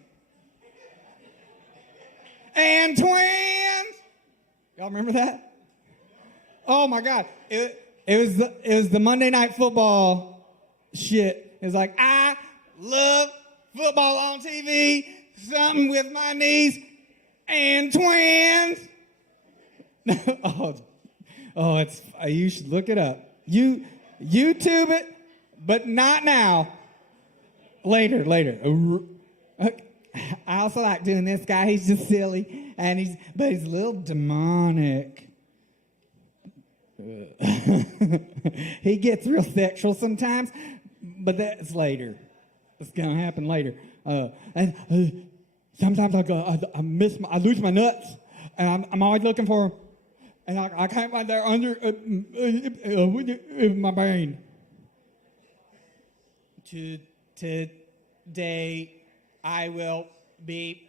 And twins. Y'all remember that? Oh my God! It was the Monday Night Football shit. It was like, I love football on TV. Something with my knees and twins. It's you should look it up. YouTube it, but not now. Later. I also like doing this guy. He's just silly, and he's a little demonic. He gets real sexual sometimes, but that's later. It's gonna happen later. And sometimes I lose my nuts, and I'm always looking for them, and I can't find they're under my brain. Today, I will be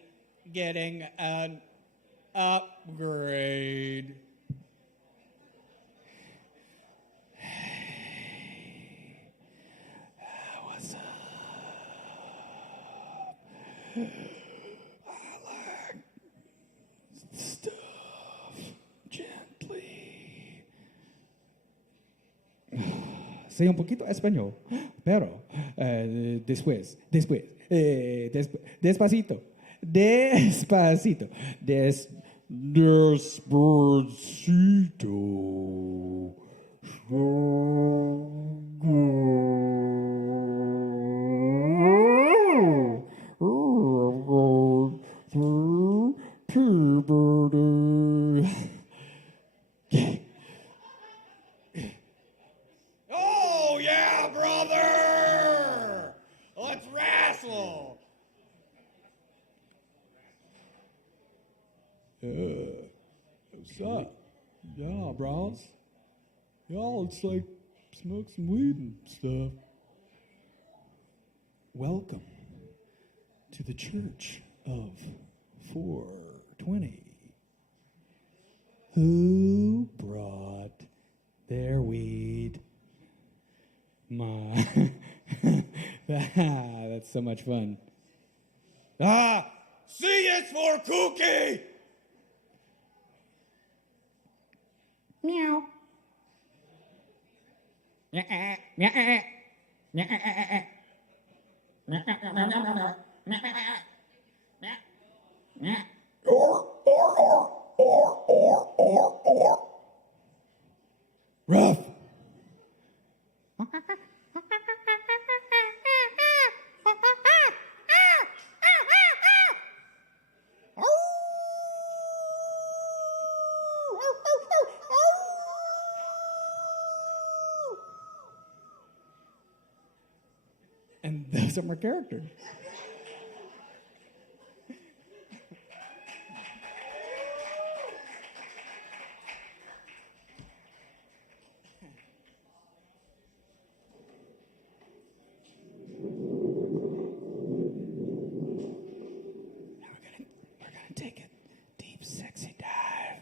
getting an upgrade. What's up? I like stuff gently. Sé un poquito español, pero después, despacito. Oh, yeah, brother! Let's wrestle! What's up? Yeah, bros. Y'all, it's like smoke some weed and stuff. Welcome to the Church of 420. Who brought their weed? That's so much fun. C is for cookie! Meow. Rough. And those are my characters. We're gonna take a deep, sexy dive.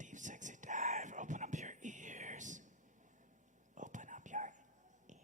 Deep, sexy dive. Open up your ears. Open up your ears.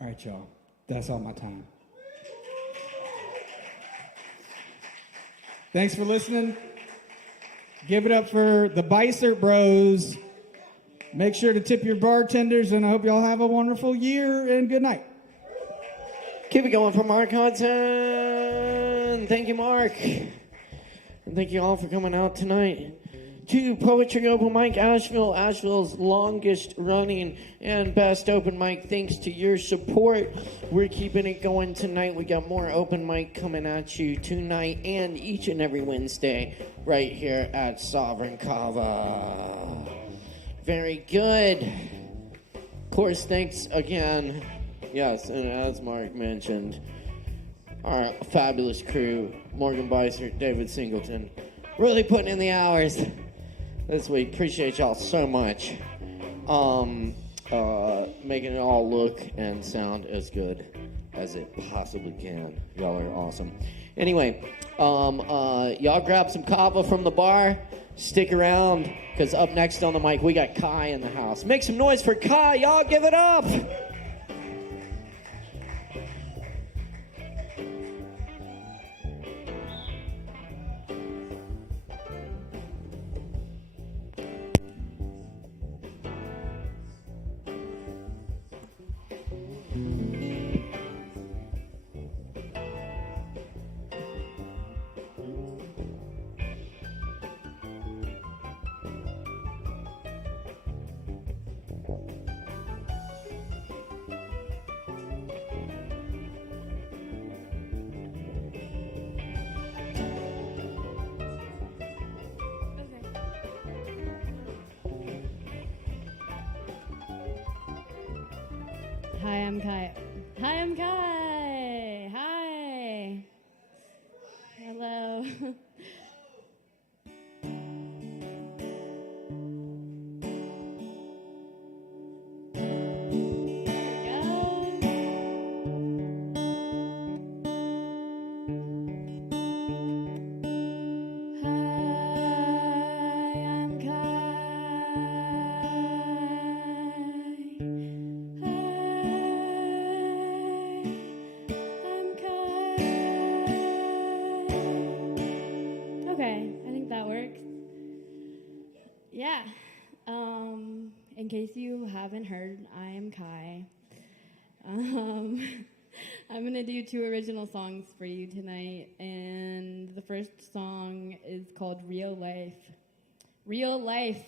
All right, y'all. That's all my time. Thanks for listening. Give it up for the Beissert Bros. Make sure to tip your bartenders, and I hope y'all have a wonderful year, and good night. Keep it going for Mark Hudson. Thank you, Mark. And thank you all for coming out tonight to Poetry Open Mic Asheville, Asheville's longest running and best open mic. Thanks to your support, we're keeping it going tonight. We got more open mic coming at you tonight and each and every Wednesday right here at Sovereign Kava. Very good. Of course, thanks again. Yes, and as Mark mentioned, our fabulous crew, Morgan Beissert, David Singleton, really putting in the hours this week. Appreciate y'all so much. Making it all look and sound as good as it possibly can. Y'all are awesome. Anyway, y'all grab some kava from the bar. Stick around, because up next on the mic, we got Kai in the house. Make some noise for Kai. Y'all give it up. Hi, I'm Kai. Hi, I'm Kai. Hi. Hello. Yeah. In case you haven't heard, I am Kai. I'm going to do 2 original songs for you tonight, and the first song is called Real Life. Real Life.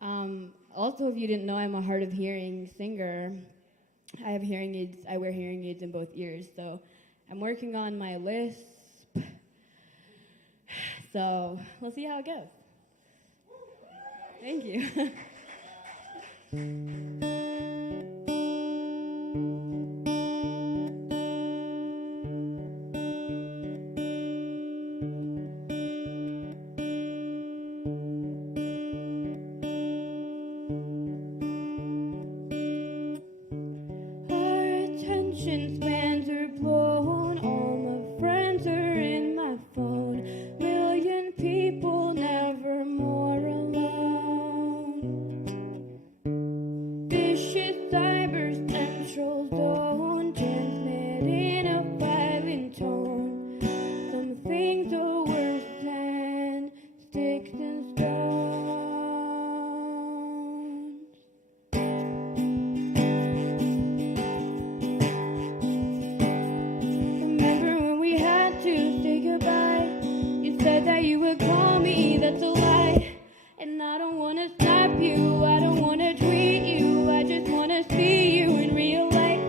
Also, if you didn't know, I'm a hard of hearing singer. I have hearing aids. I wear hearing aids in both ears, so I'm working on my lisp. So we'll see how it goes. Thank you. Our attention spans are blown. All my friends are in my phone. Million people never more alone. Vicious cyber central zone, transmitting a violent tone. Some things are worse than sticks and stones. Remember when we had to say goodbye? You said that you would call me, that's a lie. And I don't wanna snap you, I don't wanna tweet you, I just wanna see you in real life.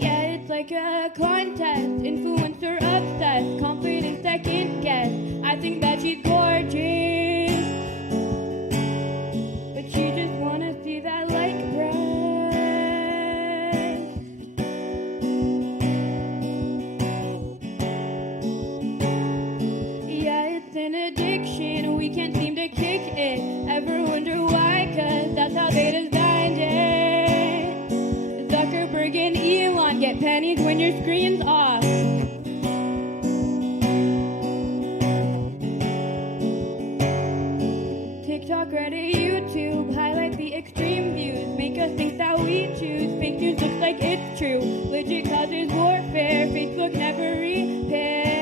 Yeah, it's like a contest, influencer obsessed, confident second guess. I think that she's gorgeous, but she just wanna see that like breast. Yeah, it's an addiction, we can't seem to kick it. Ever wonder why? 'Cause that's how they designed it. Zuckerberg and Elon get pennies when your screen's off. TikTok, Reddit, YouTube highlight the extreme views, make us think that we choose. Fake news looks like like it's true. Legit causes warfare, Facebook never repaired.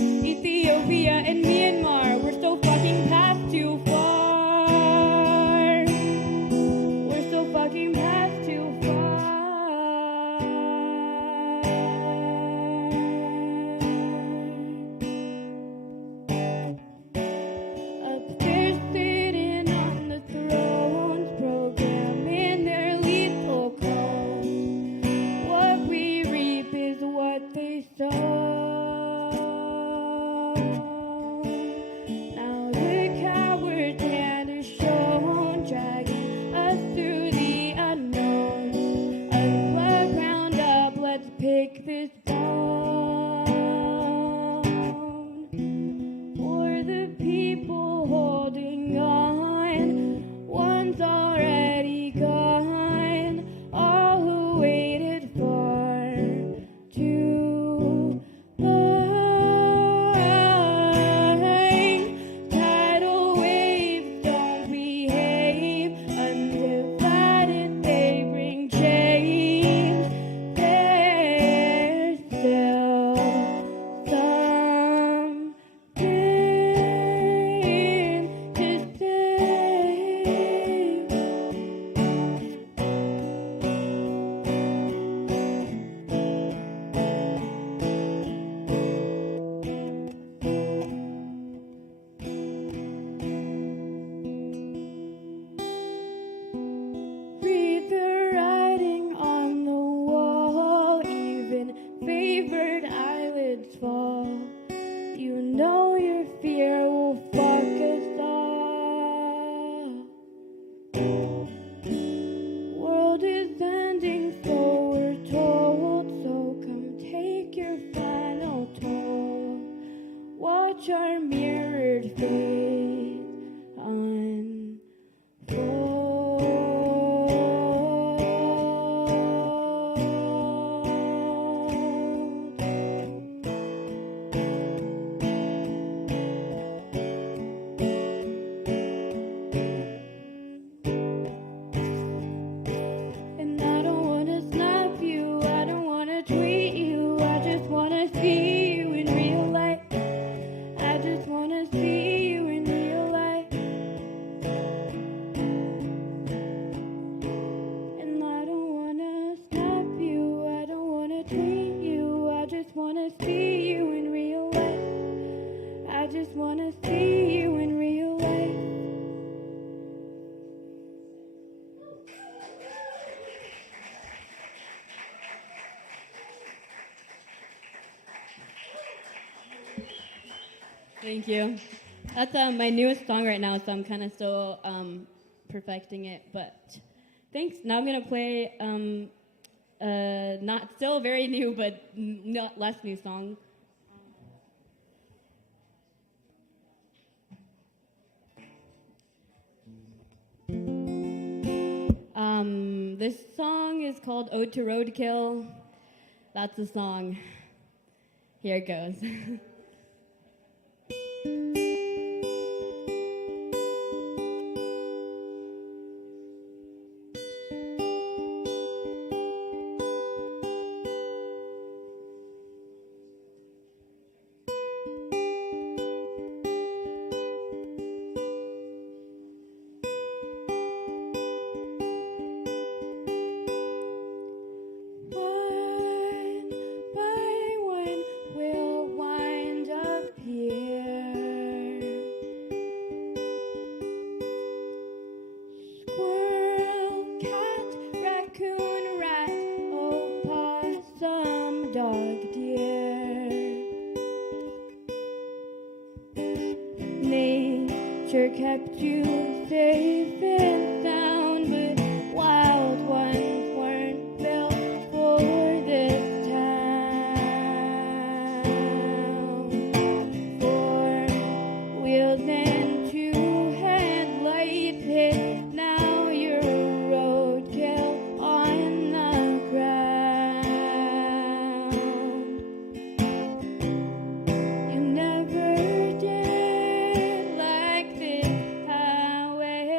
Ethiopia and Myanmar, we're so fucking past too far. We're so fucking past too far. Upstairs sitting on the thrones, programming their lethal codes. What we reap is what they sow. Now the coward's hand is shown, dragging us through the unknown. Unplug, round up, let's pick this bone. For the people holding on, one's already gone. All who waited for to blind. Tidal waves don't behave. Undivided, they bring change. There's still something to save. Read the writing on the wall, even favored eyelids fall. You know your fear will fuck us all. World is ending, so we're told. So come take your final toll. Watch our mirrored fate unfold. And I don't wanna snap you, I don't wanna tweet you, I just wanna see you in real life. I just wanna see you in real life. And I don't wanna snap you, I don't wanna tweet you, I just wanna see you in real life. I just wanna see you in real life. Thank you. That's my newest song right now, so I'm kind of still perfecting it. But thanks. Now I'm gonna play not still very new, but not less new song. This song is called "Ode to Roadkill." That's the song. Here it goes. One by one, we'll wind up here. Squirrel, cat, raccoon, rat, opossum, dog, deer. Nature kept you safe and sound, but wild ones weren't built for this town. Four wheels and two headlights hit. Now you're a roadkill on the ground. You never did like this highway.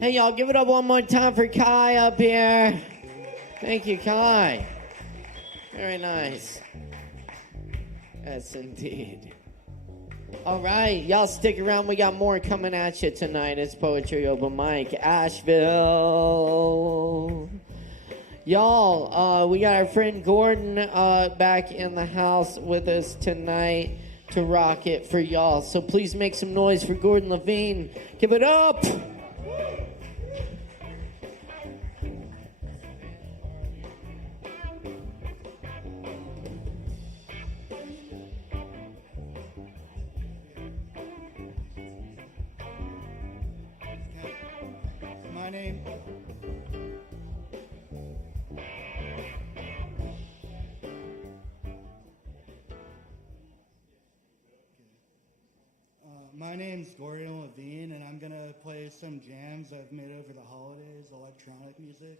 Hey, y'all, give it up one more time for Kai up here. Thank you, Kai. Very nice. Yes, indeed. All right, y'all stick around. We got more coming at you tonight. It's Poetry Open Mic, Asheville. Y'all, we got our friend Gordon back in the house with us tonight to rock it for y'all. So please make some noise for Gordon Levine. Give it up. My name's Gordon Levine, and I'm going to play some jams I've made over the holidays, electronic music.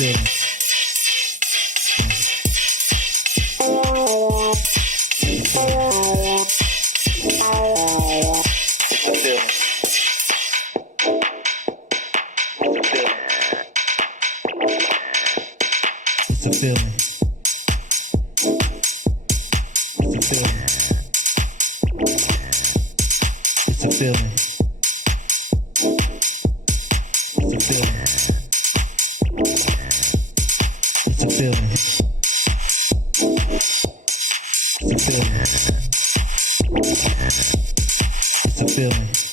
feeling. It's a feeling. It's a feeling. It's a feeling. It's a feeling. It's a feeling. It's a feeling. It's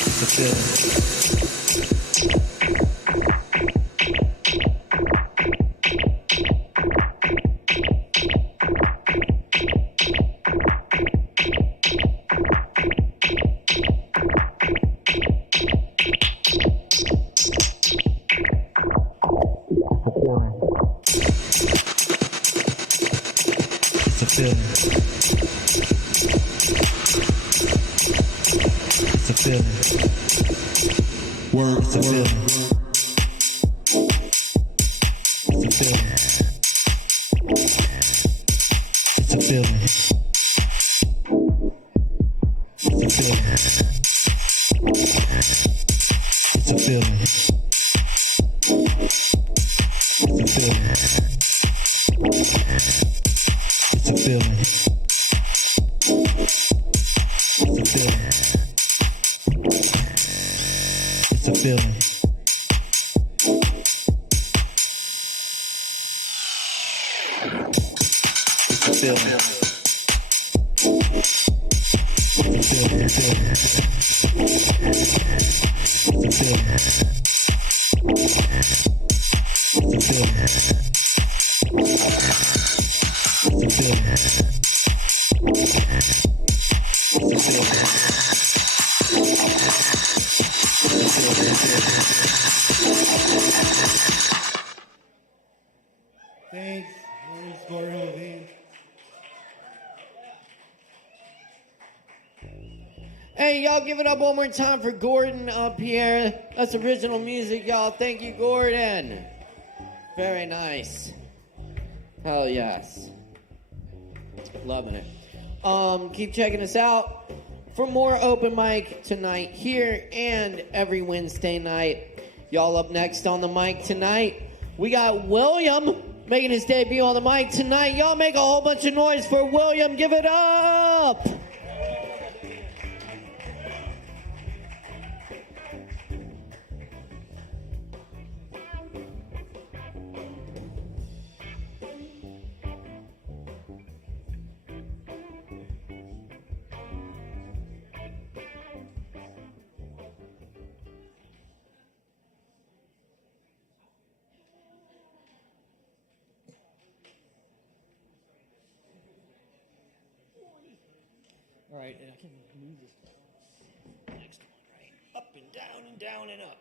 a feeling. It's a feeling. It's a feeling. It's a feeling. It's a feeling. Word. It's a feeling. It's a feeling. It's a feeling. It's a feeling. It's a feeling. It's a feeling. It's a feeling. It's a feeling. It's a feeling. It's a feeling. Thanks. Where's Gordon Levine? Hey, y'all give it up one more time for Gordon up here. That's original music, y'all. Thank you, Gordon. Very nice. Hell yes. Loving it. Keep checking us out for more open mic tonight here and every Wednesday night. Y'all up next on the mic tonight. We got William making his debut on the mic tonight. Y'all make a whole bunch of noise for William. Give it up. All right, and I can move this next one, right? Up and down and down and up.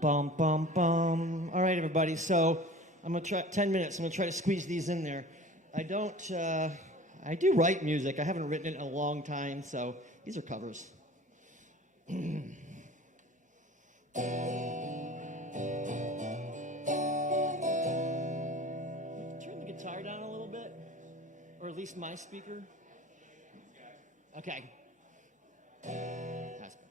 Bum, bum, bum. All right, everybody. So I'm going to try 10 minutes. I'm going to try to squeeze these in there. I do write music. I haven't written it in a long time, so these are covers. Turn the guitar down a little bit, or at least my speaker. Okay. That's better.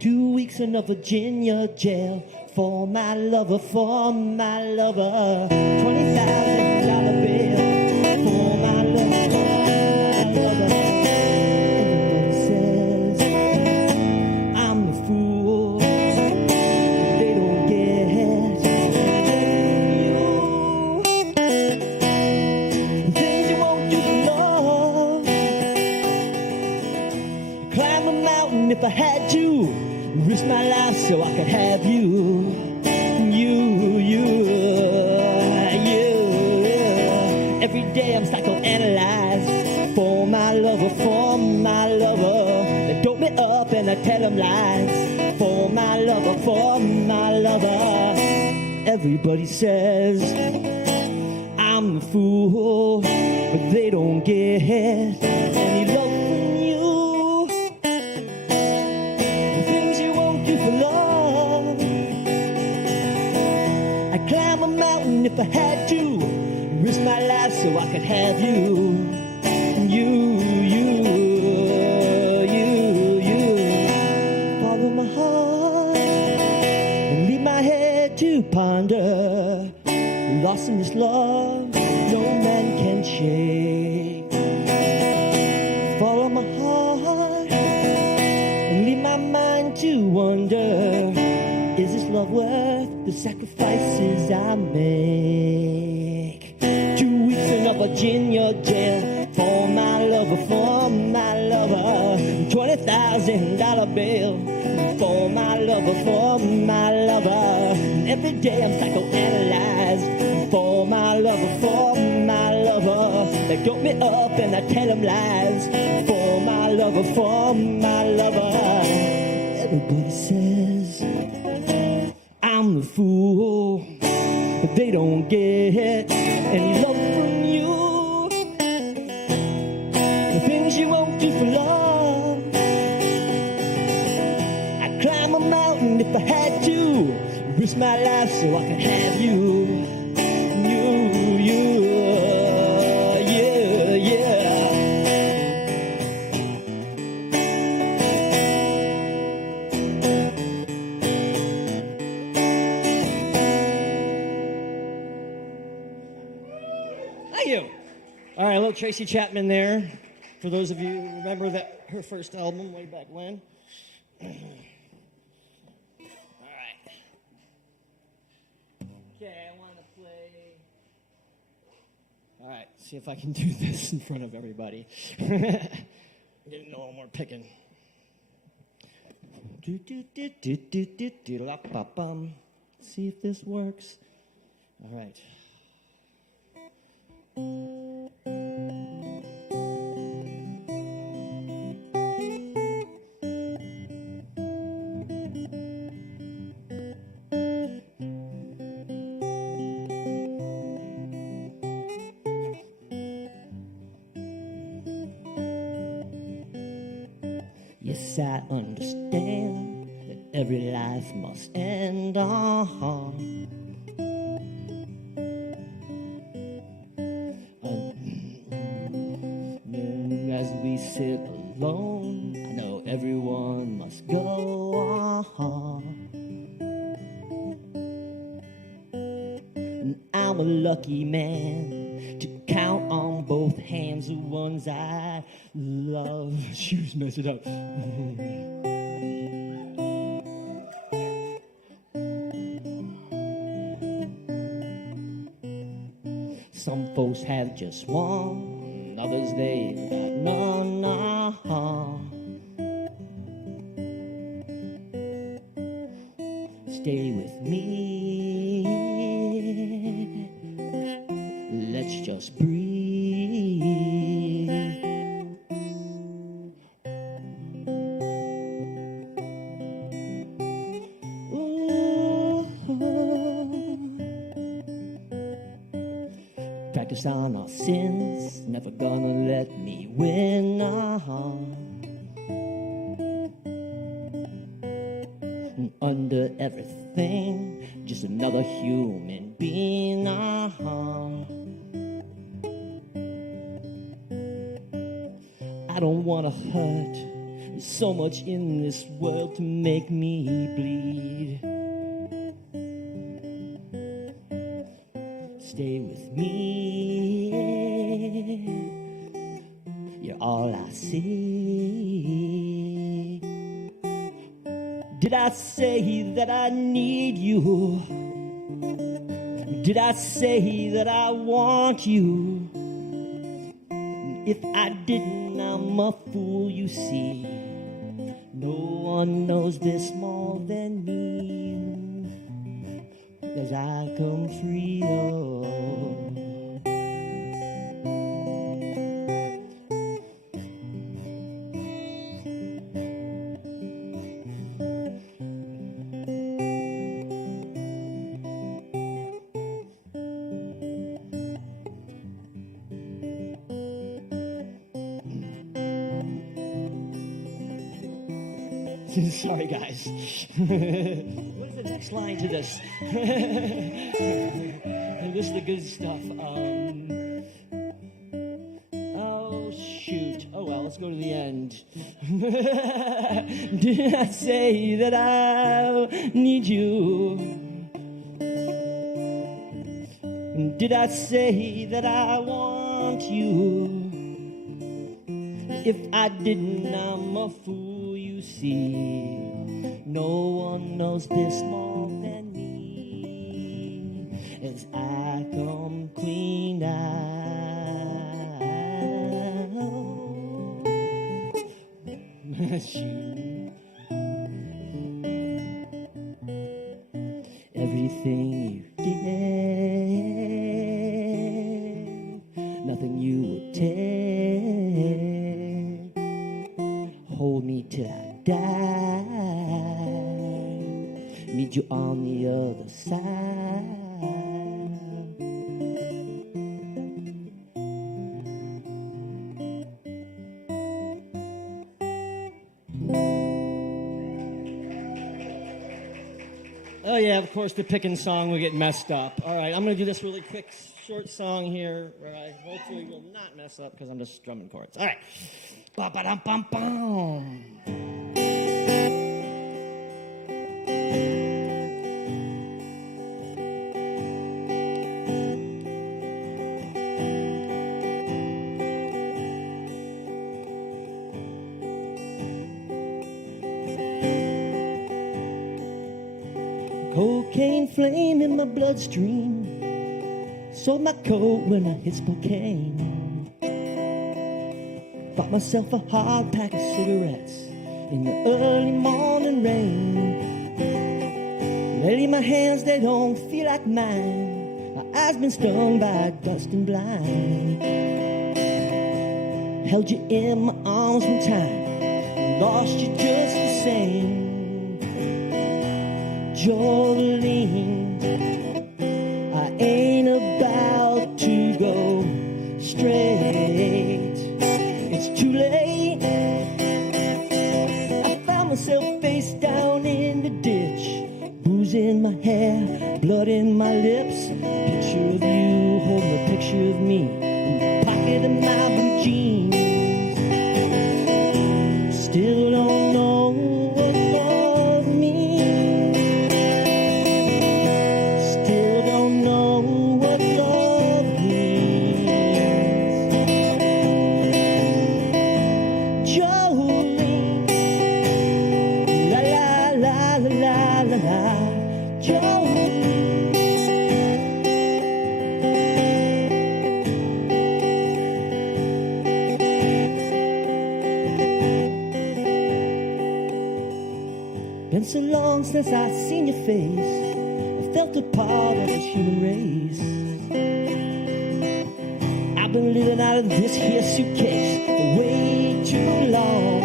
2 weeks in a Virginia jail for my lover, $20,000 bill for my lover, Everybody says I'm the fool they don't get. You, things you want you to love, lover, for my lover. They dope me up and I tell them lies. For my lover, for my lover. Everybody says I'm the fool, but they don't get any love from you. The things you won't do for love. I'd climb a mountain if I had to, risk my life so I could have you. Follow my heart and leave my head to ponder. Lost in this love no man can shake. Follow my heart and leave my mind to wonder. Is this love worth the sacrifices I make? 2 weeks in a Virginia jail for my lover, for my lover. $20,000 bail for my lover, for my lover. And every day I'm psychoanalyzed for my lover, for my lover. They dope me up and I tell them lies for my lover, for my lover. Everybody says I'm the fool, but they don't get any love from you. The things you won't do for love. I'd climb a mountain if I had to, risk my life so I could have you. All right, a little Tracy Chapman there. For those of you who remember that her first album way back when. All right. Okay, I want to play. All right, see if I can do this in front of everybody. Didn't know what we're picking. See if this works. All right. Yes, I understand that every life must end. As we sit alone, I know everyone must go. And I'm a lucky man to count on both hands the ones I love. Shoes mess it up. Some folks have just one, others they've got none. Stay with me. Let's just breathe. Ooh. Practice on our sins, never gonna let me win. Under everything, just another human being. I don't want to hurt. There's so much in this world to make me bleed. Stay with me. You're all I see. Did I say that I need you? Did I say that I want you? If I didn't, I'm a fool, you see. No one knows this more than me, 'cause I come free. Sorry, guys. What is the next line to this? This is the good stuff. Oh, shoot. Oh, well, let's go to the end. Did I say that I need you? Did I say that I want you? If I didn't, I'm a fool, you see. No one knows this more than me as I come clean out. You. Everything you did, nothing you would take. Hold me till I die. Meet you on the other side. Oh yeah, of course the picking song will get messed up. All right, I'm gonna do this really quick, short song here where I hopefully will not mess up because I'm just strumming chords. All right. Ba-ba-dum-bum-bum. Cocaine flame in my bloodstream. Sold my coat when I hit Spokane. Bought myself a hard pack of cigarettes in the early morning rain. Lately my hands, they don't feel like mine. My eyes been stung by dust and blind. Held you in my arms one time, lost you just the same. Jolene, I ain't about to go straight. It's too late. I found myself face down in the ditch, booze in my hair, blood in my lips. Picture of you holding a picture of me in the pocket of my blue jeans. Still don't know what love means. Still don't know what love means. Jolene, la la la la la la la. Jolene. Been so long since I've seen your face, I felt a part of this human race. I've been living out of this here suitcase for way too long.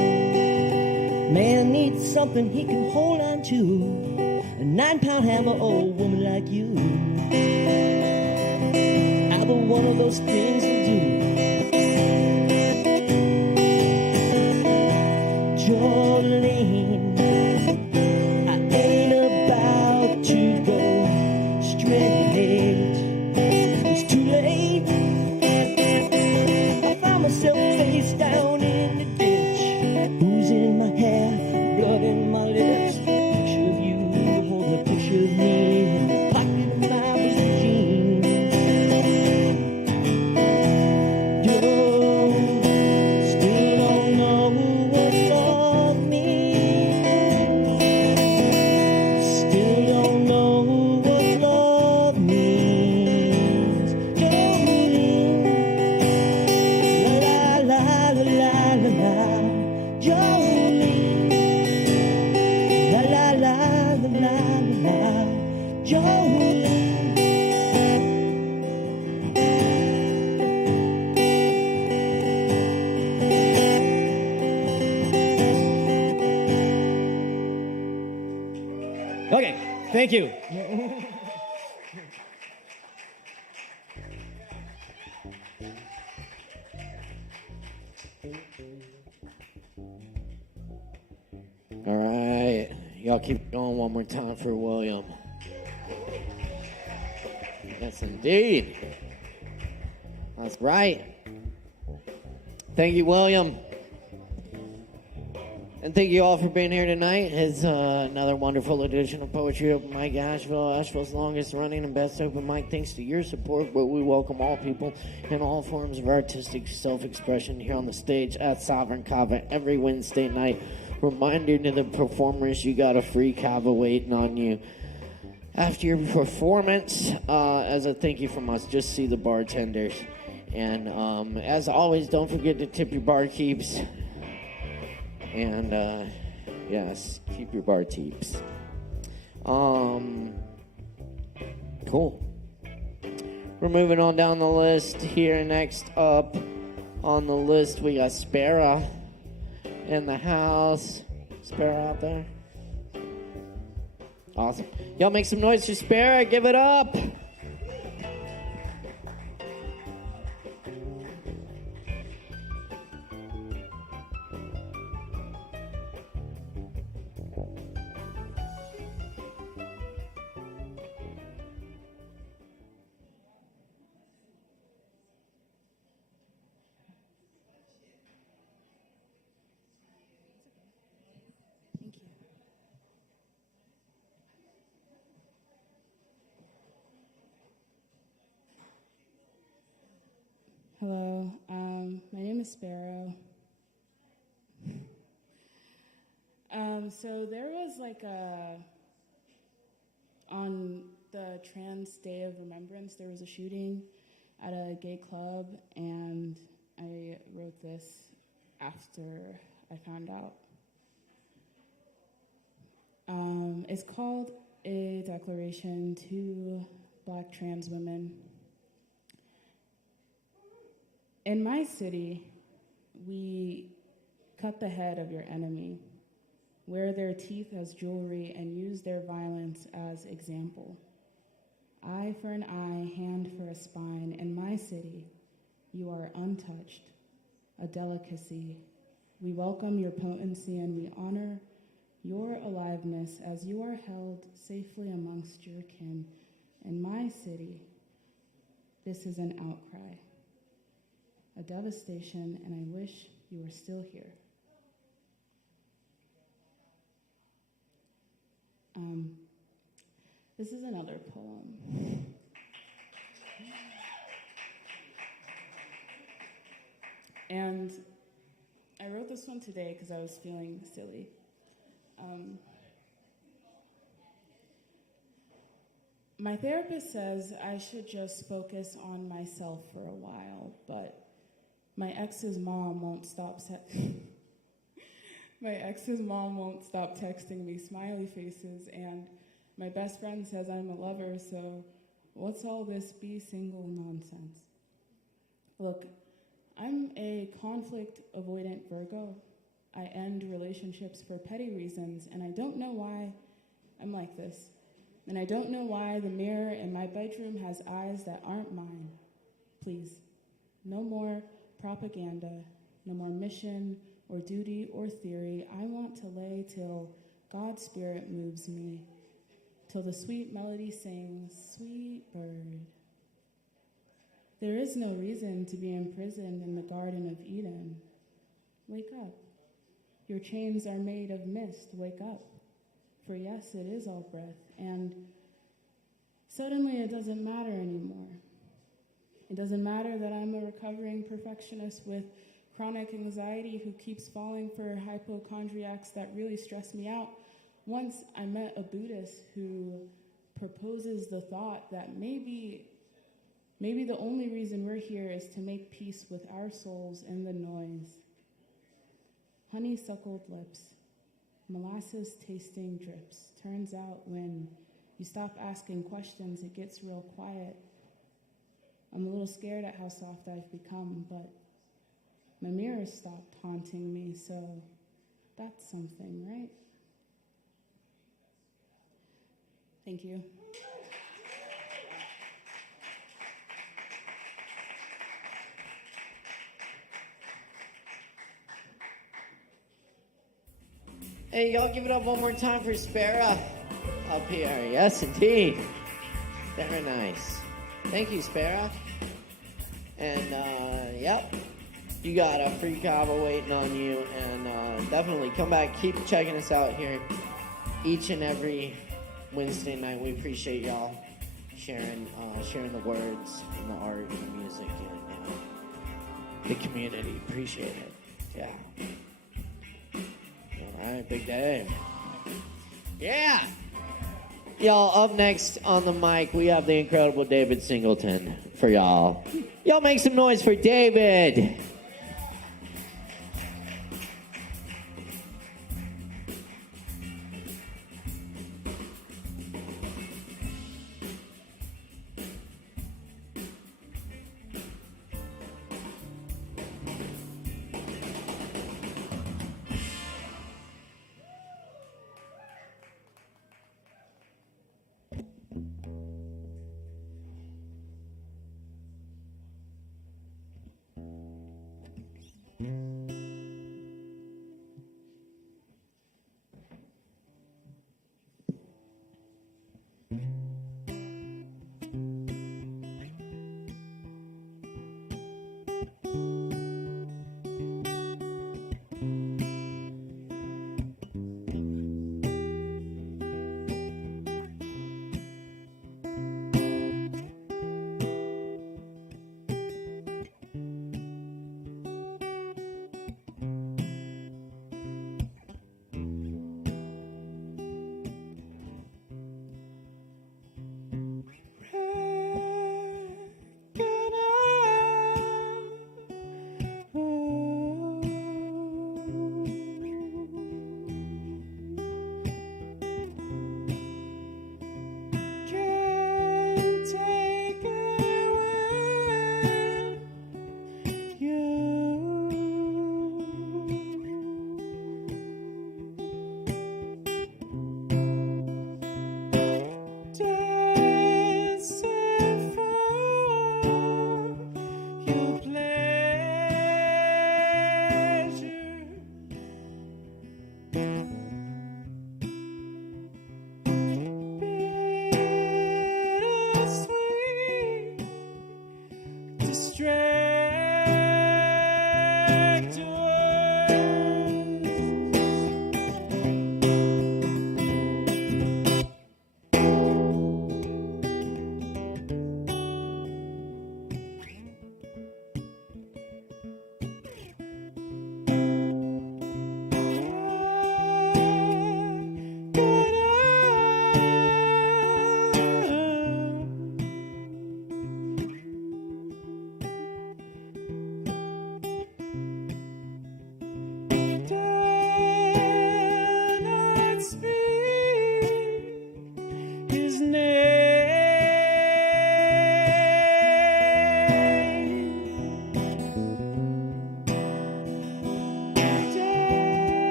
Man needs something he can hold on to, a 9-pound hammer, old woman like you. I've been one of those things to do. Jolene, it's too late. I found myself face down in the ditch, booze in my hair, blood in my lips. Picture of you holding a picture of me in the pocket of my blue jeans. Still don't know what love means. Still don't know what love means. Jolene, la la la la la la. Jolene, la la la la la la. Jolene. Okay, thank you. All right. Y'all keep going one more time for William. Yes, indeed. That's right. Thank you, William. And thank you all for being here tonight. It's another wonderful edition of Poetry Open Mic Asheville, Asheville's longest running and best open mic. Thanks to your support, but we welcome all people in all forms of artistic self-expression here on the stage at Sovereign Kava every Wednesday night. Reminder to the performers, you got a free Kava waiting on you. After your performance, as a thank you from us, just see the bartenders. And as always, don't forget to tip your barkeeps. And, yes, keep your bar teeps. Cool. We're moving on down the list here. Next up on the list, we got Sparrow in the house. Sparrow out there? Awesome. Y'all make some noise for Sparrow. Give it up. Hello, my name is Sparrow. So there was on the Trans Day of Remembrance, there was a shooting at a gay club, and I wrote this after I found out. It's called A Declaration to Black Trans Women. In my city, we cut the head of your enemy, wear their teeth as jewelry, and use their violence as example. Eye for an eye, hand for a spine. In my city, you are untouched, a delicacy. We welcome your potency and we honor your aliveness as you are held safely amongst your kin. In my city, this is an outcry, a devastation, and I wish you were still here. This is another poem. And I wrote this one today because I was feeling silly. My therapist says I should just focus on myself for a while, but my ex's mom won't stop texting me smiley faces, and my best friend says I'm a lover, so what's all this be single nonsense? Look, I'm a conflict avoidant Virgo. I end relationships for petty reasons, and I don't know why I'm like this. And I don't know why the mirror in my bedroom has eyes that aren't mine. Please, no more propaganda, no more mission or duty or theory. I want to lay till God's spirit moves me, till the sweet melody sings, sweet bird. There is no reason to be imprisoned in the Garden of Eden. Wake up. Your chains are made of mist. Wake up. For yes, it is all breath. And suddenly it doesn't matter anymore. It doesn't matter that I'm a recovering perfectionist with chronic anxiety who keeps falling for hypochondriacs that really stress me out. Once I met a Buddhist who proposes the thought that maybe the only reason we're here is to make peace with our souls in the noise. Honeysuckled lips, molasses tasting drips. Turns out when you stop asking questions, it gets real quiet. I'm a little scared at how soft I've become, but my mirror stopped haunting me, so that's something, right? Thank you. Hey, y'all give it up one more time for Spera up here. Yes, indeed. Very nice. Thank you, Spera. And, yep, you got a free Kava waiting on you. And definitely come back. Keep checking us out here each and every Wednesday night. We appreciate y'all sharing the words and the art and the music and the community. Appreciate it. Yeah. All right, big day. Yeah. Y'all, up next on the mic, we have the incredible David Singleton for y'all. Y'all make some noise for David.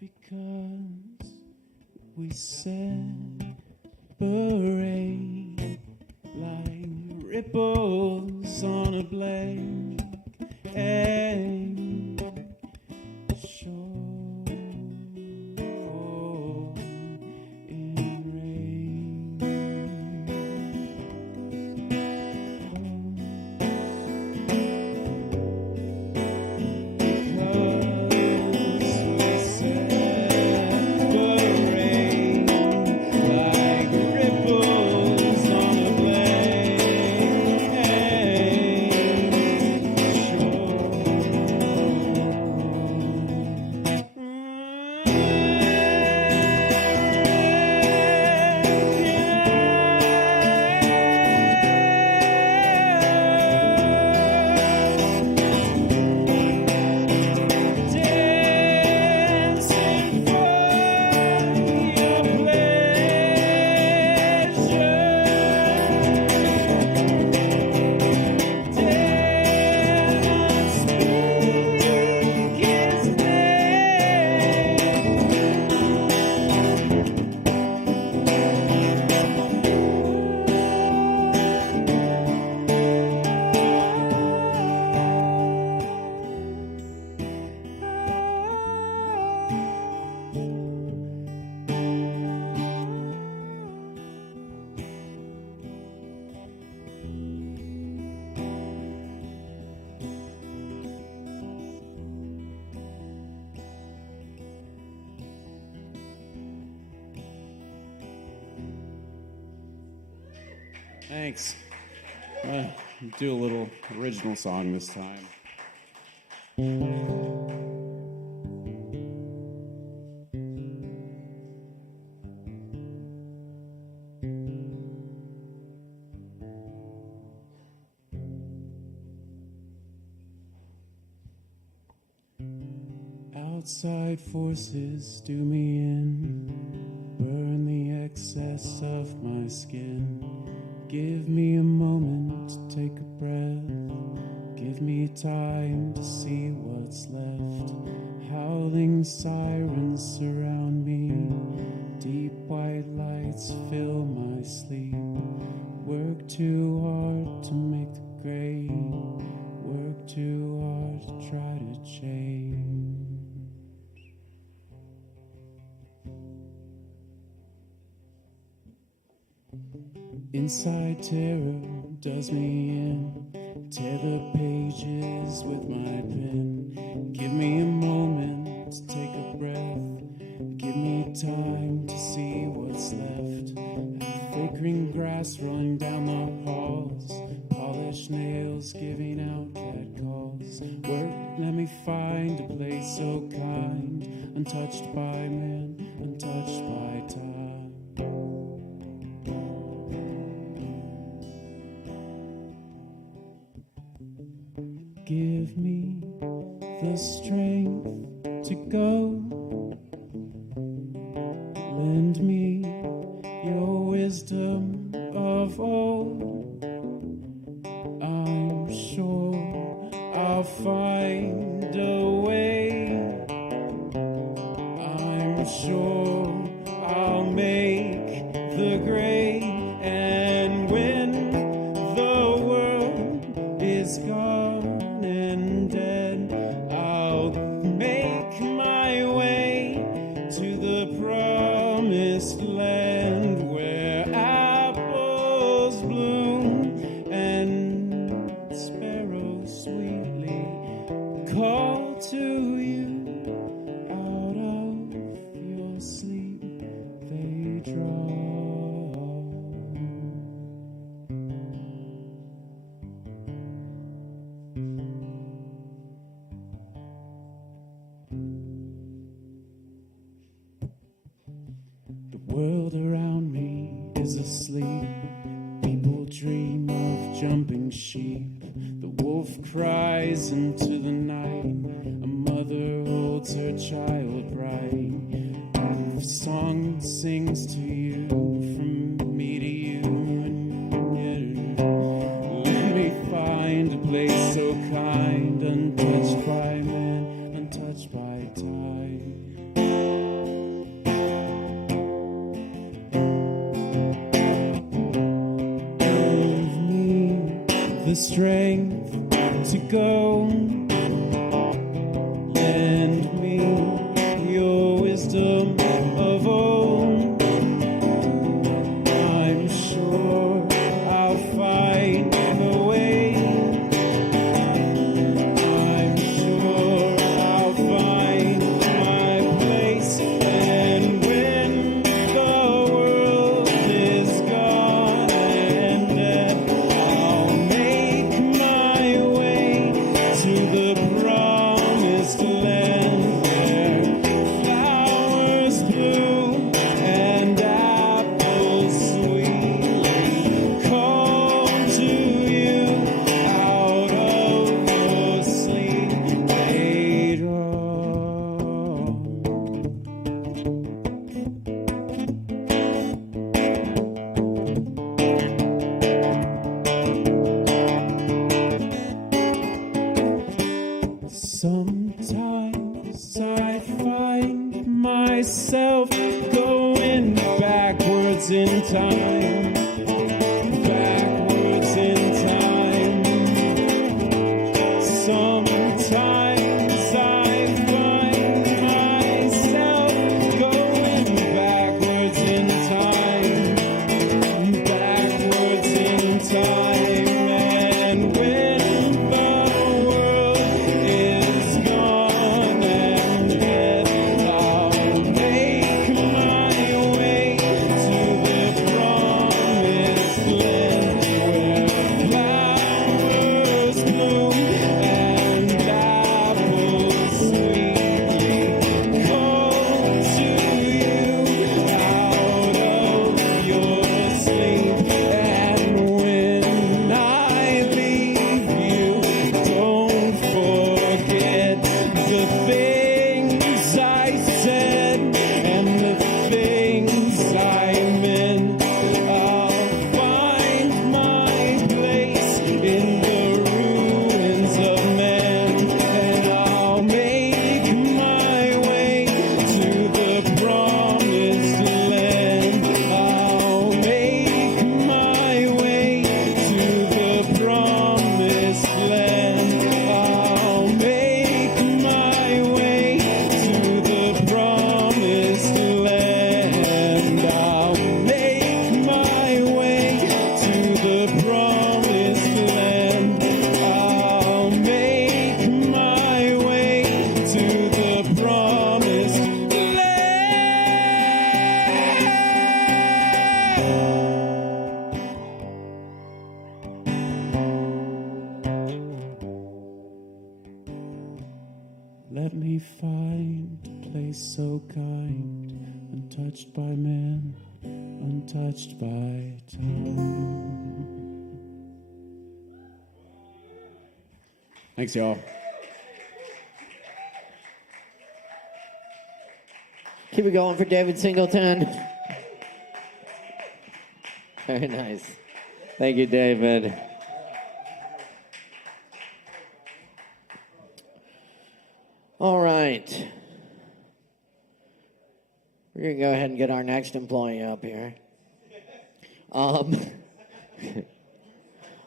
Because we separate like ripples on a blank shore in rain. Ripples on a blank shore. Thanks. Do a little original song this time. Outside forces do me in, burn the excess of my skin. Give me a moment to take a breath, give me time to see what's left. Howling sirens surround me, deep white lights fill my sleep. Work too hard to make the grade, work too hard to try to change. Inside terror does me in, tear the pages with my pen. Give me a moment to take a breath, give me time to see what's left. Flickering grass rolling down the halls, polished nails giving out cat calls. Work, let me find a place so kind, untouched by man, untouched by time. Give me the strength to go. Lend me your wisdom of old. I'm sure I'll find a way. I'm sure I'll make the grade. And when the world is gone and dead, I'll make my way to the promised land where apples bloom and sparrows sweetly call to you. Out of your sleep they draw. The world around me is asleep. People dream of jumping sheep. The wolf cries into the night. A mother holds her child bright. A song sings to you, from me to you. And let me find a place so kind, untouched by man, untouched by time. The strength to go. Lend me your wisdom of old. I'm sure I'll find a way. I'm sure I'll find my place. And when the world is gone and dead, I'll make my way to the promised land where flowers bloom and apples sweetly call to you. Out of your sleep they draw. Sometimes I find myself going backwards in time, backwards in time. Sometimes I find myself going backwards in time, backwards in time. And when the world is gone and dead, I'll make my way to the promised let me find a place so kind, untouched by man, untouched by time. Thanks, y'all. Keep it going for David Singleton. Very nice. Thank you, David. All right. We're going to go ahead and get our next employee up here.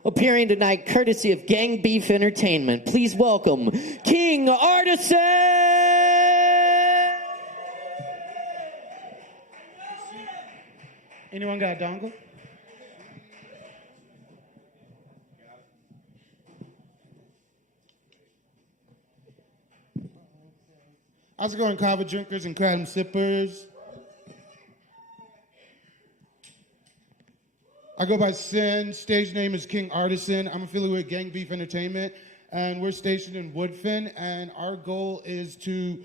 Appearing tonight, courtesy of Gang Beef Entertainment, please welcome King Artisan! Anyone got a dongle? How's it going, Kava drinkers and Kratom sippers? I go by Sin. Stage name is King Artisan. I'm affiliated with Gang Beef Entertainment, and we're stationed in Woodfin, and our goal is to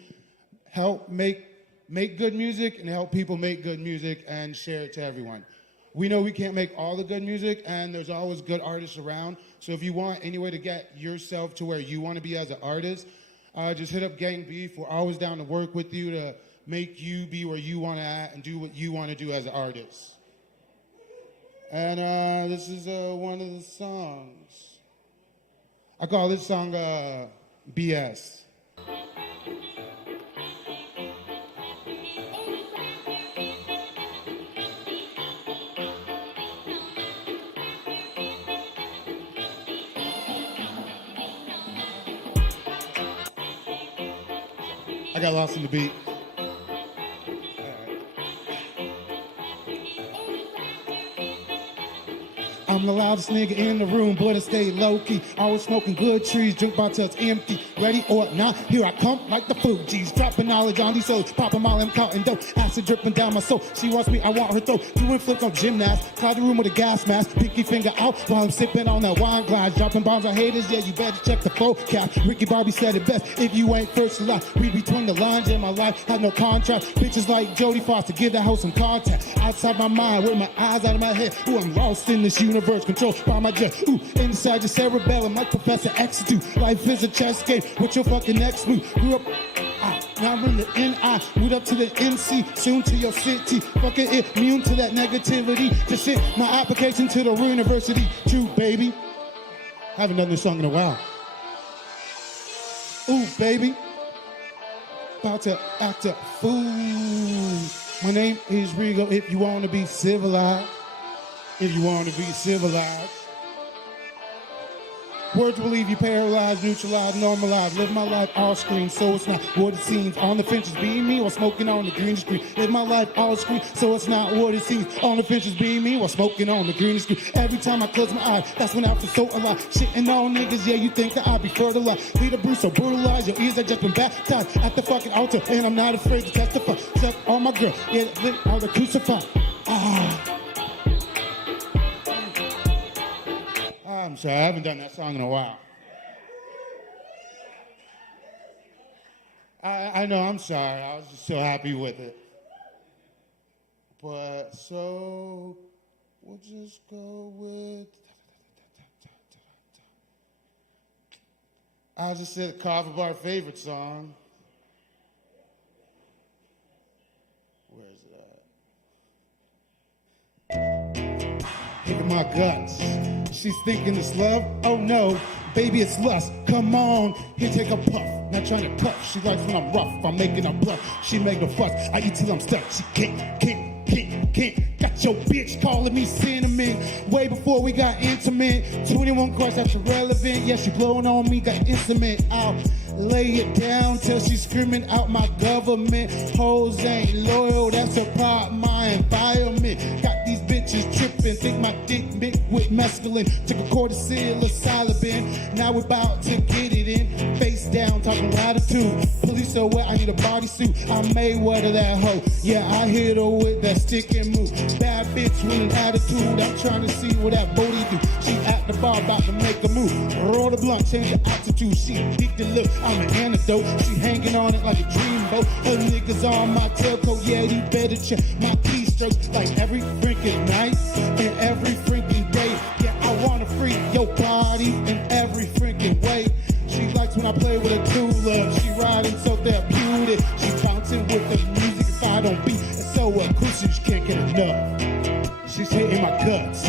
help make good music and help people make good music and share it to everyone. We know we can't make all the good music, and there's always good artists around, so if you want any way to get yourself to where you want to be as an artist, just hit up Gang Beef. We're always down to work with you to make you be where you want to at and do what you want to do as an artist. And this is one of the songs. I call this song BS. I got lost in the beat. I'm the loudest nigga in the room, but I stay low-key. Always smoking good trees, drink bottles empty. Ready or not, here I come like the Fugees. Dropping knowledge on these souls, popping all them cotton dope. Acid dripping down my soul, she wants me, I want her throat. Doing flips on gymnast, cloud the room with a gas mask. Pinky finger out while I'm sipping on that wine glass. Dropping bombs on haters, yeah, you better check the forecast. Ricky Bobby said it best, if you ain't first to lie. Read between the lines in my life, had no contract. Bitches like Jodie Foster, give that hoe some contact. Outside my mind, with my eyes out of my head. Ooh, I'm lost in this universe. Controlled by my jet. Ooh, inside your cerebellum like Professor X2. Life is a chess game. What's your fucking next move? Grew up, now I'm in the NI. Moved up to the NC, soon to your city. Fucking immune to that negativity. Just sent my application to the Real University. True, baby. Haven't done this song in a while. Ooh, baby. About to act a fool. My name is Rigo. If you want to be civilized. If you want to be civilized. Words will leave you paralyzed, neutralized, normalized. Live my life off screen, so it's not what it seems. On the fences, being me while smoking on the green screen. Live my life off screen, so it's not what it seems. On the fences, being me while smoking on the green screen. Every time I close my eyes, that's when I feel so alive. Shitting on niggas, yeah, you think that I'll be fertilized. Leader Bruce, so brutalized. Your ears have just been baptized at the fucking altar, and I'm not afraid to testify. Set on my girl, yeah, lit on the crucified. I'm sorry, I haven't done that song in a while. I know, I'm sorry. I was just so happy with it. But, so, we'll just go with... I'll just say the Kava Bar favorite song. Where is it at? Hitting my guts. She's thinking it's love? Oh no, baby, it's lust. Come on, here, take a puff. Not trying to puff. She likes when I'm rough. I'm making her bluff. She make no fuss. I eat till I'm stuck. She can't. Got your bitch calling me cinnamon. Way before we got intimate. 21 crush, that's irrelevant. Yeah, she blowing on me, got intimate. I'll lay it down till she's screaming out my government. Hoes ain't loyal, that's a part of my environment. Got these bitches bitches tripping. Think my dick mixed with mescaline. Took a cortisol or Salabin. Now we're about to get it in. Face down, talking latitude. Police so wet, I need a bodysuit. I Mayweather that hoe. Yeah, I hit her with that stick and move. Bad bitch with an attitude. I'm trying to see what that booty do. She at the bar about to make a move. Roll the blunt, change the altitude. She addicted, look, I'm an antidote. She hanging on it like a dreamboat. Her niggas on my tailcoat. Yeah, you better check my keystroke. Like every freaking night and every freaking day. Yeah, I wanna freak your body in every freaking way. She likes when I play with her tula. She riding so therapeutic. She bouncing with the music. If I don't beat, it's so acoustic. She can't get enough. She's hitting my guts.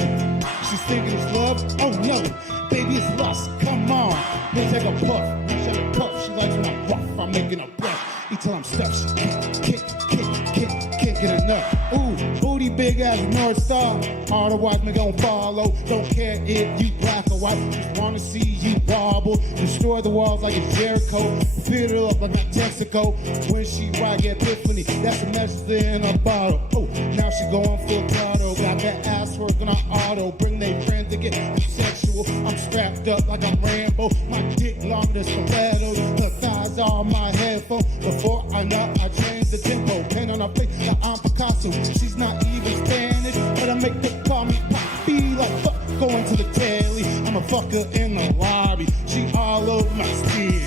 She's thinking it's love. Oh no, baby, it's lust. Come on, let's take a puff. Let's take a puff. She likes when I'm rough. I'm making her breath. Eat till I'm stuffed. She can't get enough. Ooh, booty big as a North Star. All the watch me gon' follow. Don't care if you black or white. Just wanna see you wobble. Destroy the walls like it's Jericho. Fill it up like a Texaco. When she ride, get epiphany. That's a message in a bottle. Oh, now she going full throttle. Got that ass working on auto. Bring they friends to get sexual. I'm strapped up like I'm Rambo. My dick long as stilettos. Her thighs are my headphone. Before I know, I change the tempo. Pen on her face, now I'm Picasso. She's not even Spanish, but I make her call me Poppy. Like fuck, going to the telly. I'm a fucker in the lobby. She all over my skin,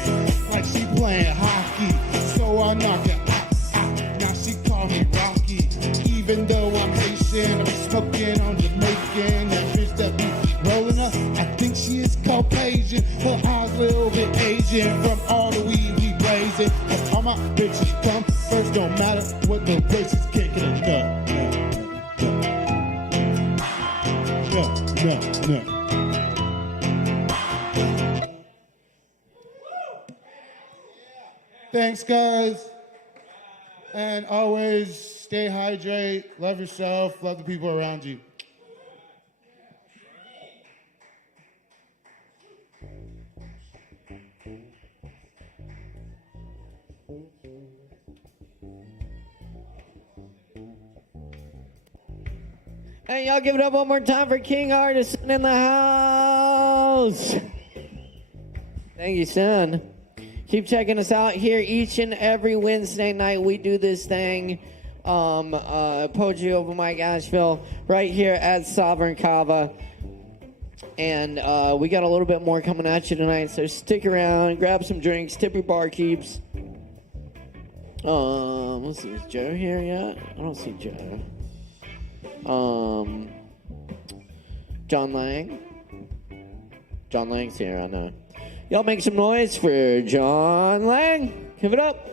like she playing hockey. So I knock her out. Now she call me Rocky. Even though I'm Haitian, I'm smoking on Jamaican. That bitch that be rolling up, I think she is Caucasian. Her eyes a little bit Asian from all the weed we blazing. And all my bitches come first, don't matter what the race is kicking it up. No. Thanks, guys. And always stay hydrated, love yourself, love the people around you. Hey, y'all give it up one more time for King Artisan in the house. Thank you, son. Keep checking us out here each and every Wednesday night. We do this thing, Poetry Open Mic Asheville, right here at Sovereign Kava. And we got a little bit more coming at you tonight, so stick around, grab some drinks, tip your barkeeps. Let's see, is Joe here yet? I don't see Joe. John Lang. John Lang's here, I know. Y'all make some noise for John Lang. Give it up.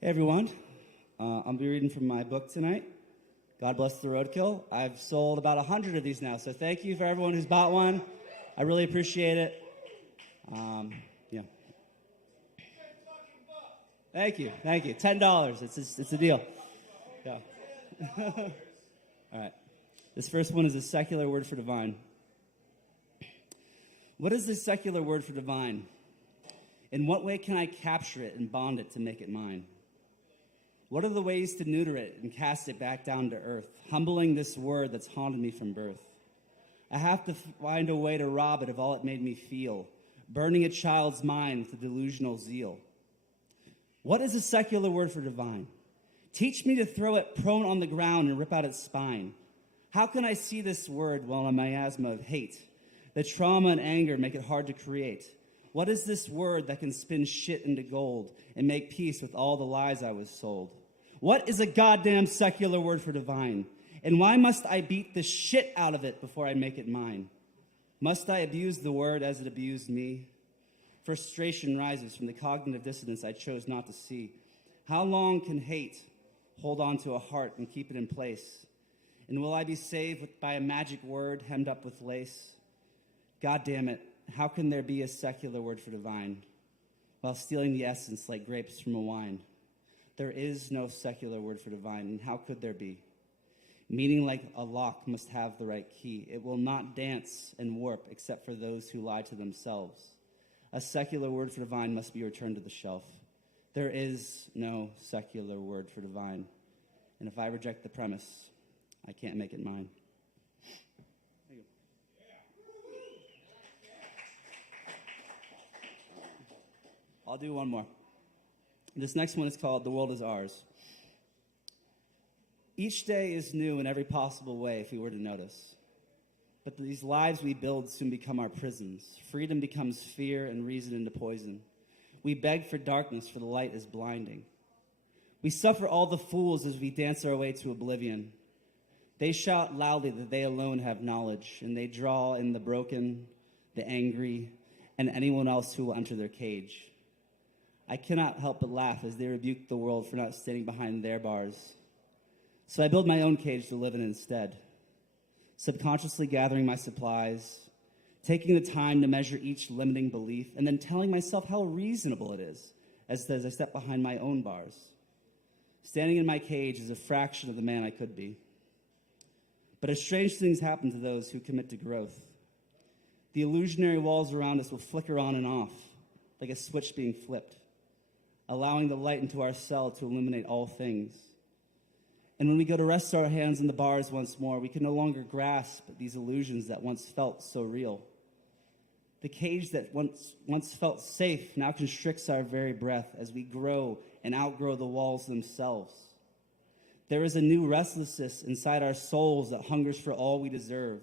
Hey everyone, I'll be reading from my book tonight, God Bless the Roadkill. I've sold about 100 of these now, so thank you for everyone who's bought one. I really appreciate it. Yeah. Thank you. $10, it's a deal. Yeah. All right. This first one is a secular word for divine. What is the secular word for divine? In what way can I capture it and bond it to make it mine? What are the ways to neuter it and cast it back down to earth, humbling this word that's haunted me from birth? I have to find a way to rob it of all it made me feel, burning a child's mind with a delusional zeal. What is a secular word for divine? Teach me to throw it prone on the ground and rip out its spine. How can I see this word while in a miasma of hate? The trauma and anger make it hard to create. What is this word that can spin shit into gold and make peace with all the lies I was sold? What is a goddamn secular word for divine? And why must I beat the shit out of it before I make it mine? Must I abuse the word as it abused me? Frustration rises from the cognitive dissonance I chose not to see. How long can hate hold on to a heart and keep it in place? And will I be saved by a magic word hemmed up with lace? God damn it, how can there be a secular word for divine while stealing the essence like grapes from a wine? There is no secular word for divine, and how could there be? Meaning like a lock must have the right key. It will not dance and warp except for those who lie to themselves. A secular word for divine must be returned to the shelf. There is no secular word for divine. And if I reject the premise, I can't make it mine. I'll do one more. This next one is called The World Is Ours. Each day is new in every possible way if we were to notice. But these lives we build soon become our prisons. Freedom becomes fear and reason into poison. We beg for darkness, for the light is blinding. We suffer all the fools as we dance our way to oblivion. They shout loudly that they alone have knowledge, and they draw in the broken, the angry, and anyone else who will enter their cage. I cannot help but laugh as they rebuke the world for not standing behind their bars. So I build my own cage to live in instead, subconsciously gathering my supplies, taking the time to measure each limiting belief, and then telling myself how reasonable it is as I step behind my own bars. Standing in my cage is a fraction of the man I could be. But as strange things happen to those who commit to growth, the illusionary walls around us will flicker on and off like a switch being flipped, allowing the light into our cell to illuminate all things. And when we go to rest our hands in the bars once more, we can no longer grasp these illusions that once felt so real. The cage that once felt safe now constricts our very breath as we grow and outgrow the walls themselves. There is a new restlessness inside our souls that hungers for all we deserve.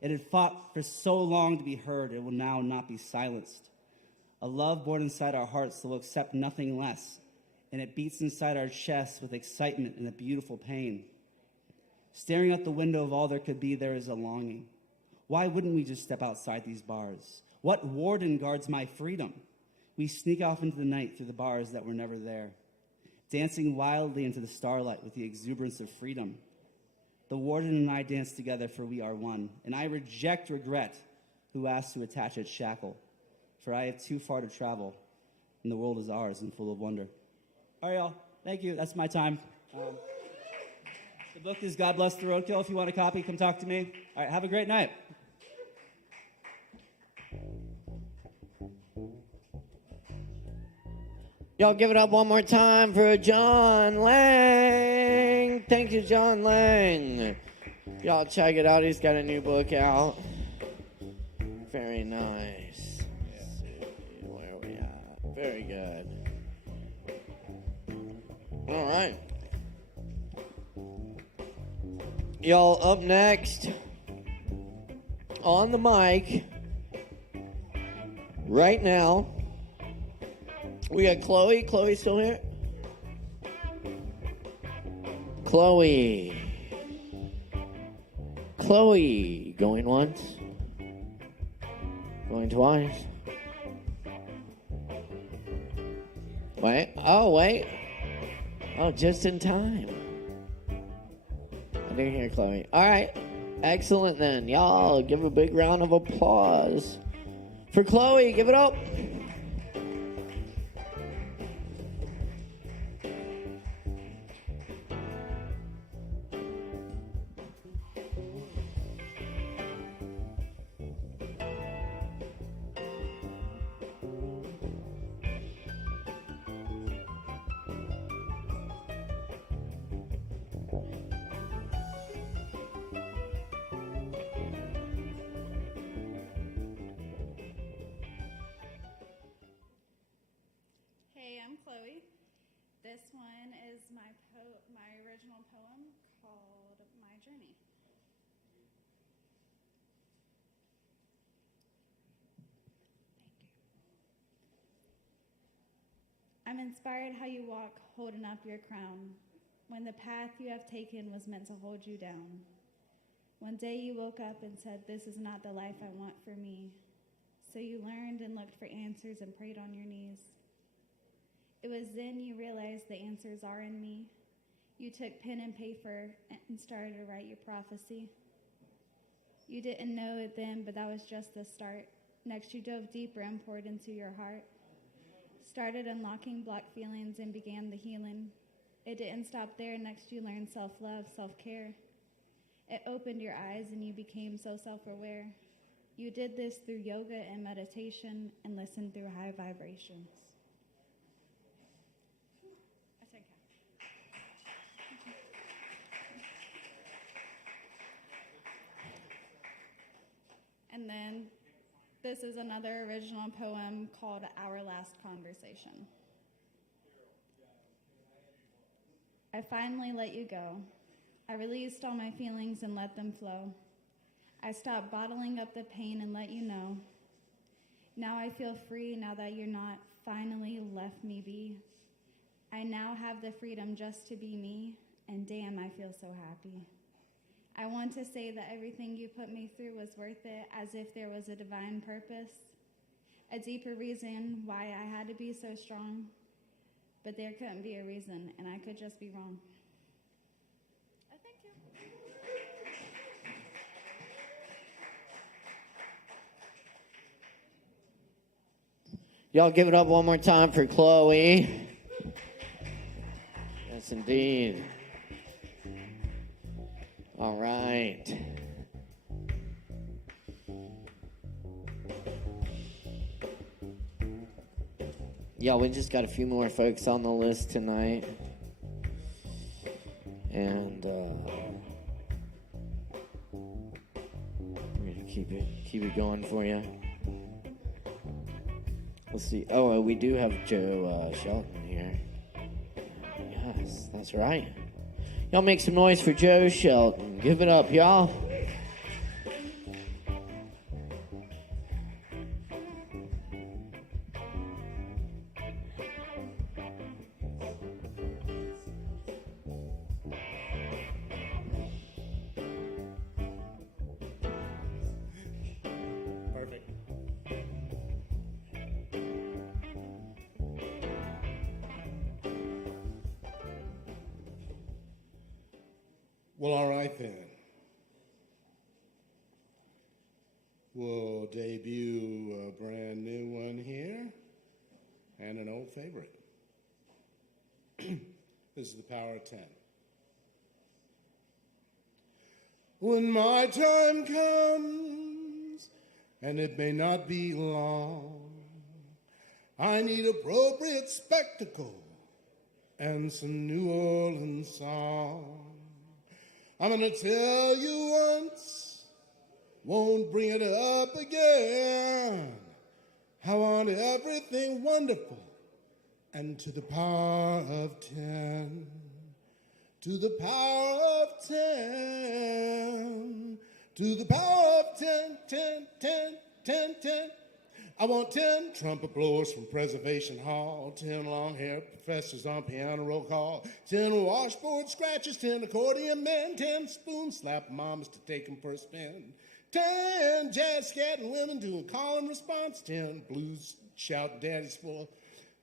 It had fought for so long to be heard, it will now not be silenced. A love born inside our hearts that will accept nothing less, and it beats inside our chests with excitement and a beautiful pain. Staring out the window of all there could be, there is a longing. Why wouldn't we just step outside these bars? What warden guards my freedom? We sneak off into the night through the bars that were never there, dancing wildly into the starlight with the exuberance of freedom. The warden and I dance together, for we are one, and I reject regret who asks to attach its shackle, for I have too far to travel, and the world is ours and full of wonder. All right, y'all. Thank you. That's my time. The book is God Bless the Roadkill. If you want a copy, come talk to me. All right, have a great night. Y'all give it up one more time for John Lang. Thank you, John Lang. Y'all check it out. He's got a new book out. Very nice. Let's see, where are we at? Very good. All right. Y'all, up next on the mic right now, we got Chloe. Chloe still here? Chloe. Chloe. Going once. Going twice. Wait. Oh, wait. Oh, just in time. I didn't hear Chloe. All right. Excellent then. Y'all give a big round of applause for Chloe. Give it up. Hey, I'm Chloe. This one is my original poem called My Journey. I'm inspired how you walk holding up your crown, when the path you have taken was meant to hold you down. One day you woke up and said, "This is not the life I want for me." So you learned and looked for answers and prayed on your knees. It was then you realized the answers are in me. You took pen and paper and started to write your prophecy. You didn't know it then, but that was just the start. Next, you dove deeper and poured into your heart. Started unlocking blocked feelings and began the healing. It didn't stop there. Next, you learned self-love, self-care. It opened your eyes and you became so self-aware. You did this through yoga and meditation and listened through high vibrations. And then this is another original poem called Our Last Conversation. I finally let you go. I released all my feelings and let them flow. I stopped bottling up the pain and let you know. Now I feel free now that you're not finally left me be. I now have the freedom just to be me, and damn, I feel so happy. I want to say that everything you put me through was worth it, as if there was a divine purpose, a deeper reason why I had to be so strong, but there couldn't be a reason, and I could just be wrong. Thank you. Y'all give it up one more time for Chloe. Yes, indeed. All right. Yeah, we just got a few more folks on the list tonight. And we're going to keep it going for you. Let's see. Oh, we do have Joe Shelton here. Yes, that's right. Y'all make some noise for Joe Shelton. Give it up, y'all. Perfect. Well, all right then. We'll debut a brand new one here and an old favorite. This is the Power of 10. When my time comes, and it may not be long, I need appropriate spectacle and some New Orleans song. I'm gonna tell you once, won't bring it up again. I want everything wonderful, and to the power of 10. To the power of 10. To the power of 10, 10, 10, 10, 10. I want 10 trumpet blowers from Preservation Hall, 10 long-haired professors on piano roll call, 10 washboard scratchers, 10 accordion men, 10 spoon slap mamas to take them for a spin, 10 jazz scatting women doing call and response, 10 blues shout daddies for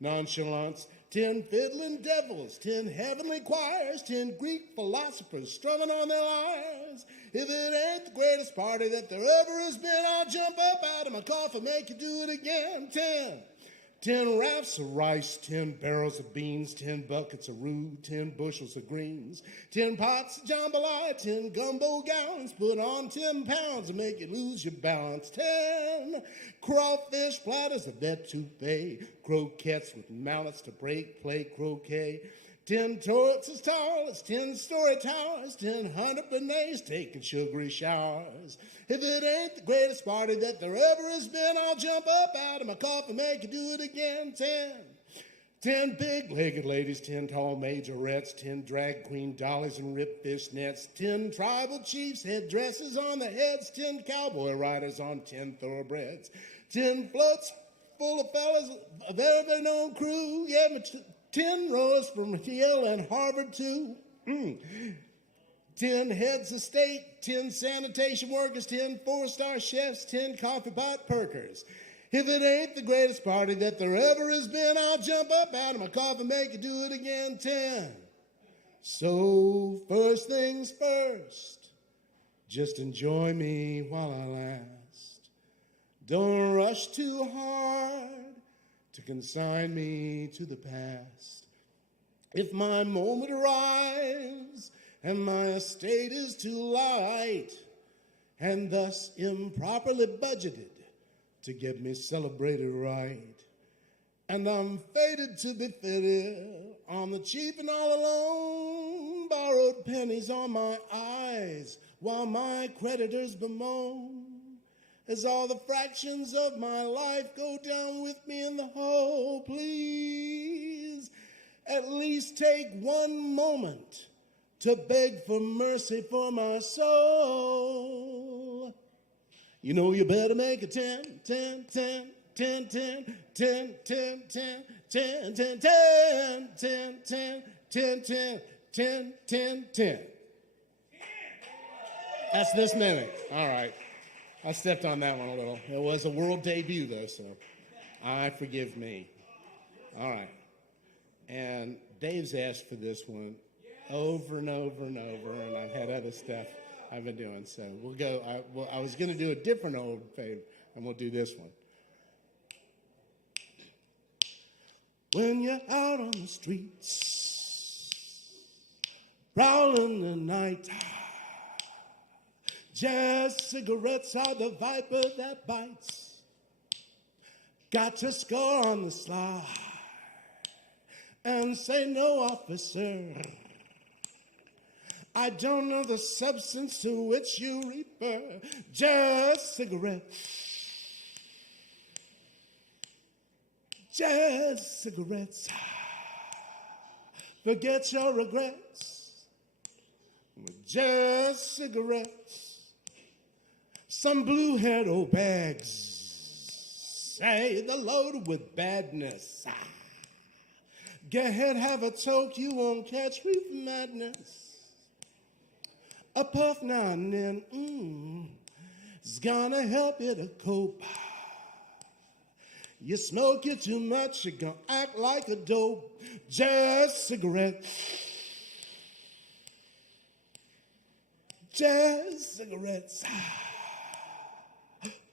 nonchalance, 10 fiddling devils, 10 heavenly choirs, 10 Greek philosophers strumming on their lyres. If it ain't the greatest party that there ever has been, I'll jump up out of my coffin, make you do it again. 10 rafts of rice, 10 barrels of beans, 10 buckets of roux, 10 bushels of greens, 10 pots of jambalaya, 10 gumbo gallons, put on 10 pounds and make you lose your balance. 10 crawfish platters of etouffee, croquettes with mallets to break, play croquet. 10 torts as tall as 10 story towers, 10 hundred beignets taking sugary showers. If it ain't the greatest party that there ever has been, I'll jump up out of my coffin, make you do it again. 10 big-legged ladies, 10 tall majorettes, 10 drag queen dollies and rip fish nets, 10 tribal chiefs, headdresses on the heads, 10 cowboy riders on 10 thoroughbreds, 10 floats full of fellas of every known crew, yeah, 10 rows from Yale and Harvard too. 10 heads of state, 10 sanitation workers, 10 four-star chefs, 10 coffee pot perkers. If it ain't the greatest party that there ever has been, I'll jump up out of my coffin, make you do it again. 10 So first things first, just enjoy me while I last. Don't rush too hard to consign me to the past. If my moment arrives and my estate is too light and thus improperly budgeted to get me celebrated right, and I'm fated to be fitted on the cheap and all alone, borrowed pennies on my eyes while my creditors bemoan, as all the fractions of my life go down with me in the hole. Please at least take one moment to beg for mercy for my soul. You know you better make it 10, 10, 10, 10, 10, 10, 10, 10, 10, 10, 10, 10, 10, 10, 10, 10, 10, 10. That's this many. All right. I stepped on that one a little. It was a world debut, though, so forgive me. All right. And Dave's asked for this one over and over and over, and I've had other stuff I've been doing. So we'll go. I was going to do a different old fave, and we'll do this one. When you're out on the streets, prowling the night, just cigarettes are the viper that bites. Got to score on the sly and say, no, officer, I don't know the substance to which you refer. Just cigarettes. Just cigarettes. Forget your regrets. Just cigarettes. Some blue-haired old bags say they're loaded with badness. Go ahead, have a toke, you won't catch reef madness. A puff now and then, is gonna help you to cope. You smoke it too much, you're gonna act like a dope. Just cigarettes. Just cigarettes.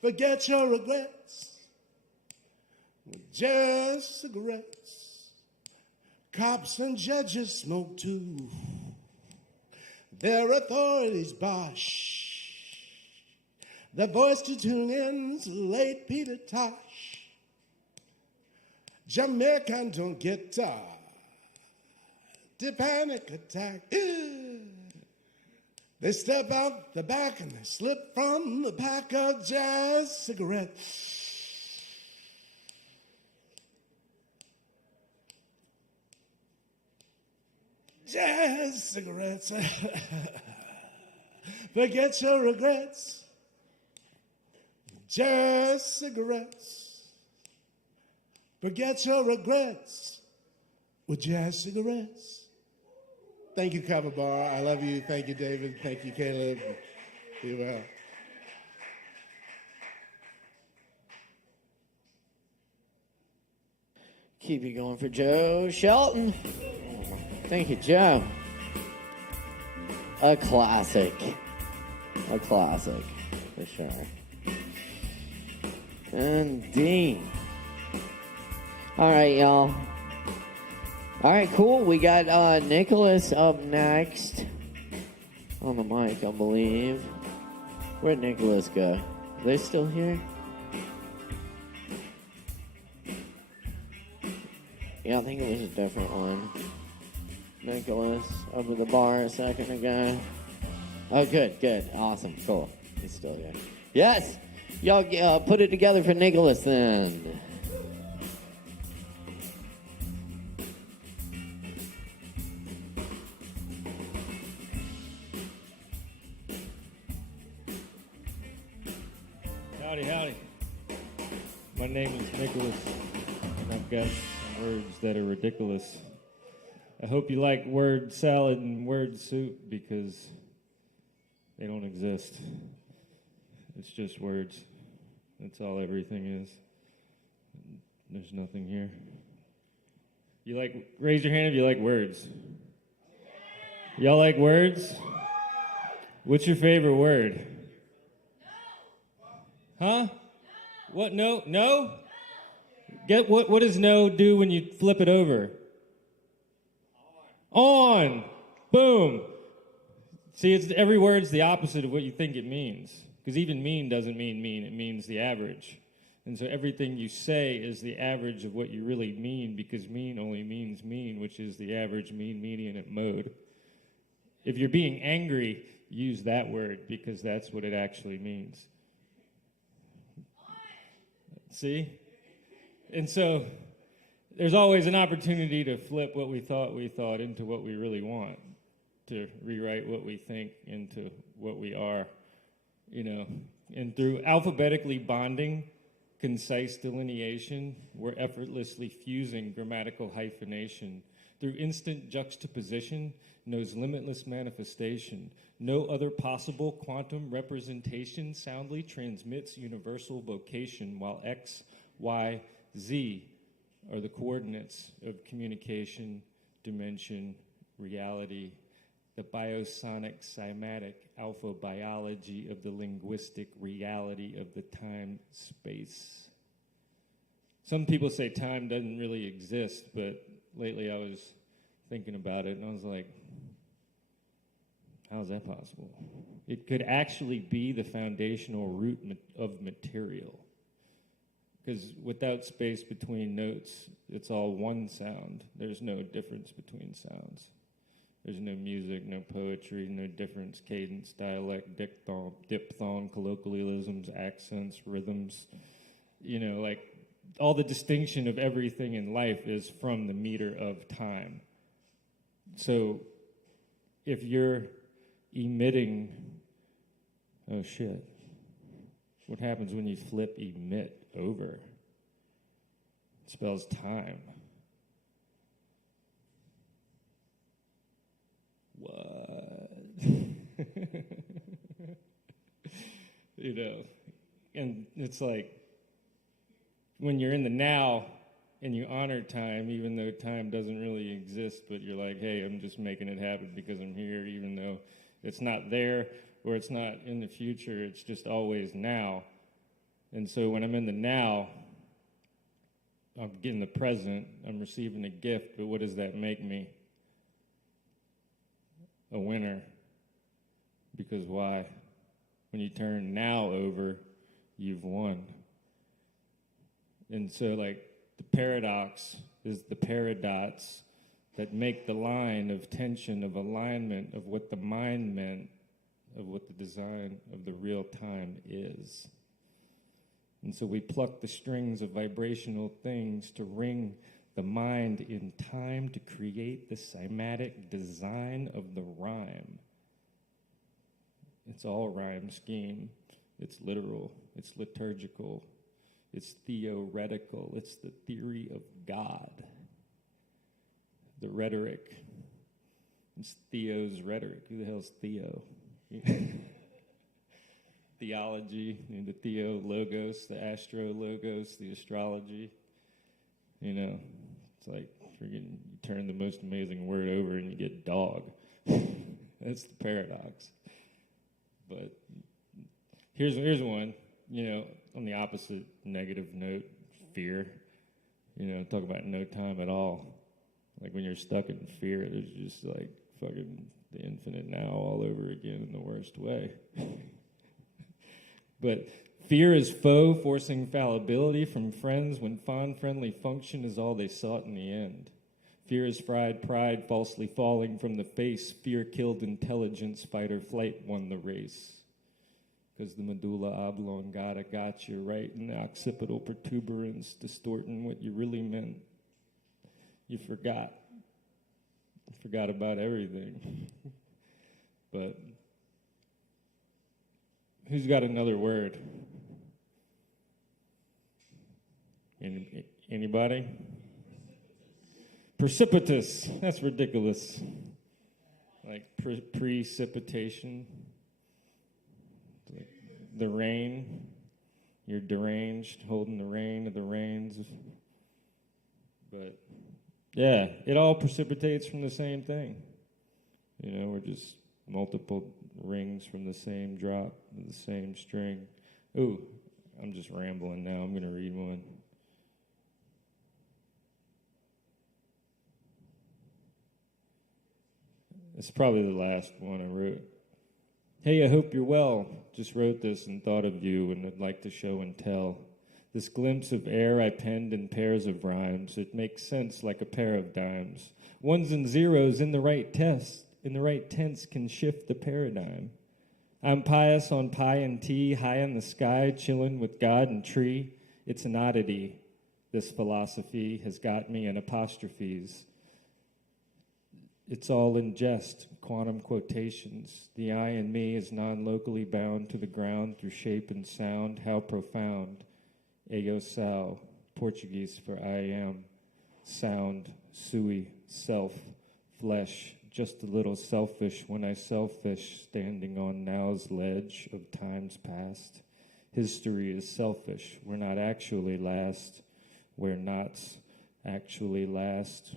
Forget your regrets. Just cigarettes. Cops and judges smoke too. Their authorities bosh. The voice to tune in's late Peter Tosh. Jamaican don't get the panic attack. They step out the back and they slip from the pack of jazz cigarettes. Jazz cigarettes. Forget your regrets. Jazz cigarettes. Forget your regrets with jazz cigarettes. Thank you, Kava Bar. I love you. Thank you, David. Thank you, Caleb. Be well. Keep it going for Joe Shelton. Thank you, Joe. A classic. A classic, for sure. Indeed. All right, y'all. All right, cool. We got Nicholas up next on the mic, I believe. Where'd Nicholas go? Are they still here? Yeah, I think it was a different one. Nicholas over the bar a second ago. Oh, good. Awesome. Cool. He's still here. Yes! Y'all put it together for Nicholas then. Howdy. My name is Nicholas, and I've got some words that are ridiculous. I hope you like word salad and word soup because they don't exist. It's just words. That's all everything is. There's nothing here. Raise your hand if you like words. Y'all like words? What's your favorite word? Huh? What? No? No? Get what does no do when you flip it over? On. Boom. See, every word's the opposite of what you think it means. Because even mean doesn't mean mean, it means the average. And so everything you say is the average of what you really mean, because mean only means mean, which is the average mean median at mode. If you're being angry, use that word, because that's what it actually means. See? And so there's always an opportunity to flip what we thought into what we really want, to rewrite what we think into what we are, you know. And through alphabetically bonding, concise delineation, we're effortlessly fusing grammatical hyphenation. Through instant juxtaposition, knows limitless manifestation. No other possible quantum representation soundly transmits universal vocation, while X, Y, Z are the coordinates of communication, dimension, reality, the biosonic cymatic alpha biology of the linguistic reality of the time-space. Some people say time doesn't really exist, but lately I was thinking about it and I was like, how is that possible? It could actually be the foundational root of material. Because without space between notes, it's all one sound. There's no difference between sounds. There's no music, no poetry, no difference, cadence, dialect, diphthong, colloquialisms, accents, rhythms. You know, like all the distinction of everything in life is from the meter of time. So if you're emitting, oh shit, what happens when you flip emit over? It spells time. What? You know, and it's like when you're in the now and you honor time, even though time doesn't really exist, but you're like, hey, I'm just making it happen because I'm here, even though it's not there or it's not in the future, it's just always now. And so when I'm in the now, I'm getting the present, I'm receiving a gift, but what does that make me? A winner. Because why? When you turn now over, you've won. And so like the paradox is the paradots that make the line of tension, of alignment, of what the mind meant, of what the design of the real time is. And so we pluck the strings of vibrational things to ring the mind in time to create the cymatic design of the rhyme. It's all rhyme scheme. It's literal. It's liturgical. It's theoretical. It's the theory of God. The rhetoric. It's Theo's rhetoric. Who the hell's Theo? Theology, the Theo logos, the astro logos, the astrology. You know, it's like freaking you turn the most amazing word over and you get dog. That's the paradox. But here's one, you know, on the opposite negative note, fear. You know, talk about no time at all. Like when you're stuck in fear, there's just like fucking the infinite now all over again in the worst way. But fear is foe, forcing fallibility from friends when fond, friendly function is all they sought in the end. Fear is fried pride, falsely falling from the face. Fear killed intelligence, fight or flight won the race. Because the medulla oblongata got you right in the occipital protuberance, distorting what you really meant. You forgot. You forgot about everything. But who's got another word? Anybody? Precipitous. That's ridiculous. Like precipitation. The rain. You're deranged, holding the rein of the reins. But yeah, it all precipitates from the same thing. You know, we're just multiple rings from the same drop, the same string. Ooh, I'm just rambling now. I'm going to read one. It's probably the last one I wrote. Hey, I hope you're well. Just wrote this and thought of you and would like to show and tell. This glimpse of air I penned in pairs of rhymes. It makes sense like a pair of dimes. Ones and zeros in the right tense can shift the paradigm. I'm pious on pie and tea, high in the sky, chilling with God and tree. It's an oddity. This philosophy has got me in apostrophes. It's all in jest, quantum quotations. The I in me is non-locally bound to the ground through shape and sound. How profound. Eu sou, Portuguese for I am. Sound, sui, self, flesh. Just a little selfish when I selfish, standing on now's ledge of times past. History is selfish. We're not actually last. We're nots actually last.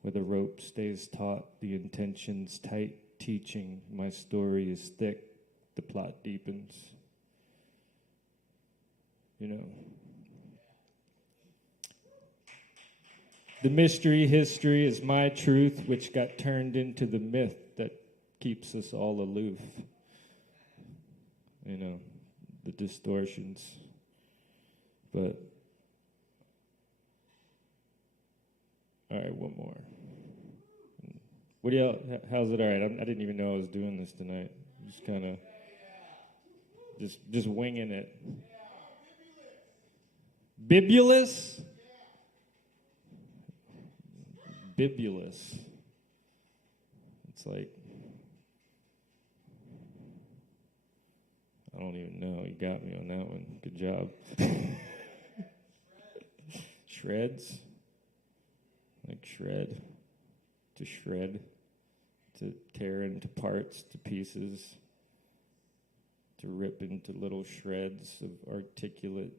Where the rope stays taut, the intention's tight. Teaching, my story is thick, the plot deepens. You know. The mystery history is my truth, which got turned into the myth that keeps us all aloof. You know, the distortions. But, all right, one more. What do y'all, how's it all right? I didn't even know I was doing this tonight. Just kind of, just winging it. Bibulous? Bibulous. It's like, I don't even know. You got me on that one. Good job. Shreds. Like shred. To shred. To tear into parts, to pieces. To rip into little shreds of articulate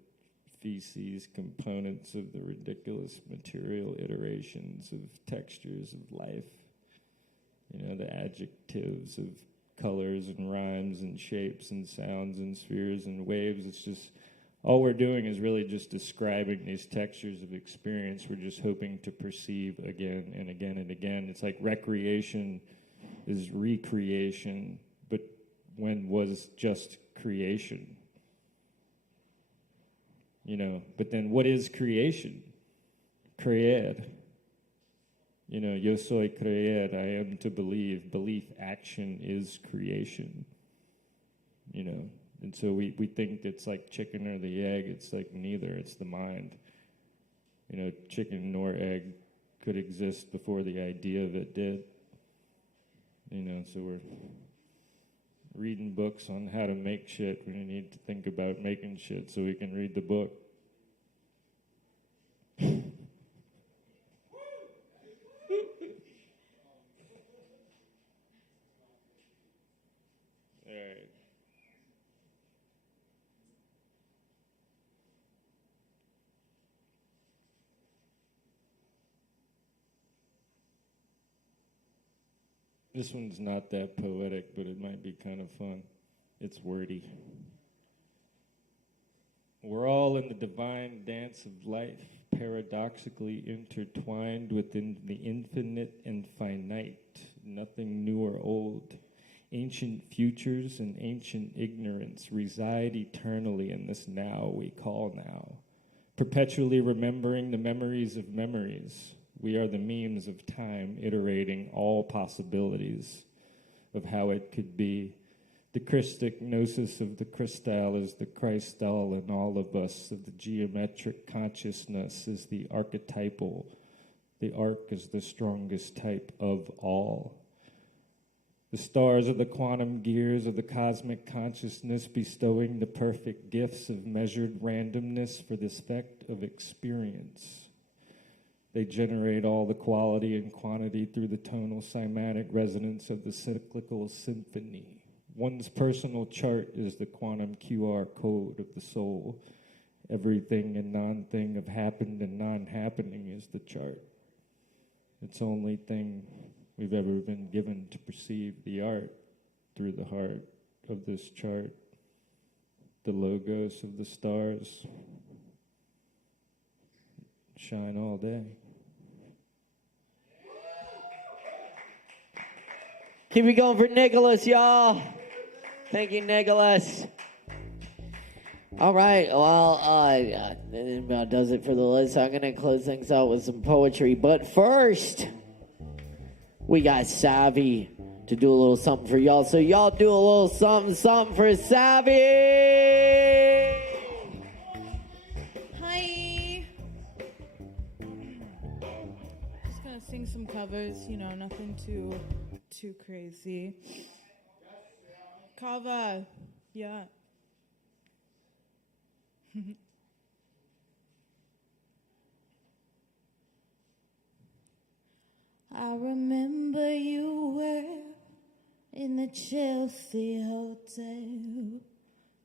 feces, components of the ridiculous material iterations of textures of life. You know, the adjectives of colors and rhymes and shapes and sounds and spheres and waves. It's just, all we're doing is really just describing these textures of experience. We're just hoping to perceive again and again and again. It's like recreation is recreation, but when was just creation? You know, but then what is creation? Creer. You know, yo soy creer, I am to believe. Belief action is creation. You know, and so we think it's like chicken or the egg. It's like neither, it's the mind. You know, chicken nor egg could exist before the idea of it did. You know, so we're reading books on how to make shit. We need to think about making shit so we can read the book. All right. This one's not that poetic, but it might be kind of fun. It's wordy. We're all in the divine dance of life, paradoxically intertwined within the infinite and finite, nothing new or old. Ancient futures and ancient ignorance reside eternally in this now we call now, perpetually remembering the memories of memories. We are the memes of time, iterating all possibilities of how it could be. The Christic gnosis of the crystal is the Christal in all of us, of the geometric consciousness is the archetypal. The arc is the strongest type of all. The stars are the quantum gears of the cosmic consciousness, bestowing the perfect gifts of measured randomness for the spect of experience. They generate all the quality and quantity through the tonal cymatic resonance of the cyclical symphony. One's personal chart is the quantum QR code of the soul. Everything and non-thing of happened and non-happening is the chart. Its only thing we've ever been given to perceive the art through the heart of this chart, the logos of the stars shine all day. Keep it going for Nicholas, y'all. Thank you, Nicholas. All right, well, that about does it for the list. I'm going to close things out with some poetry. But first, we got Savvy to do a little something for y'all. So y'all do a little something for Savvy. Hi. Just gonna sing some covers, nothing too crazy. Kava, yeah. I remember you were in the Chelsea hotel.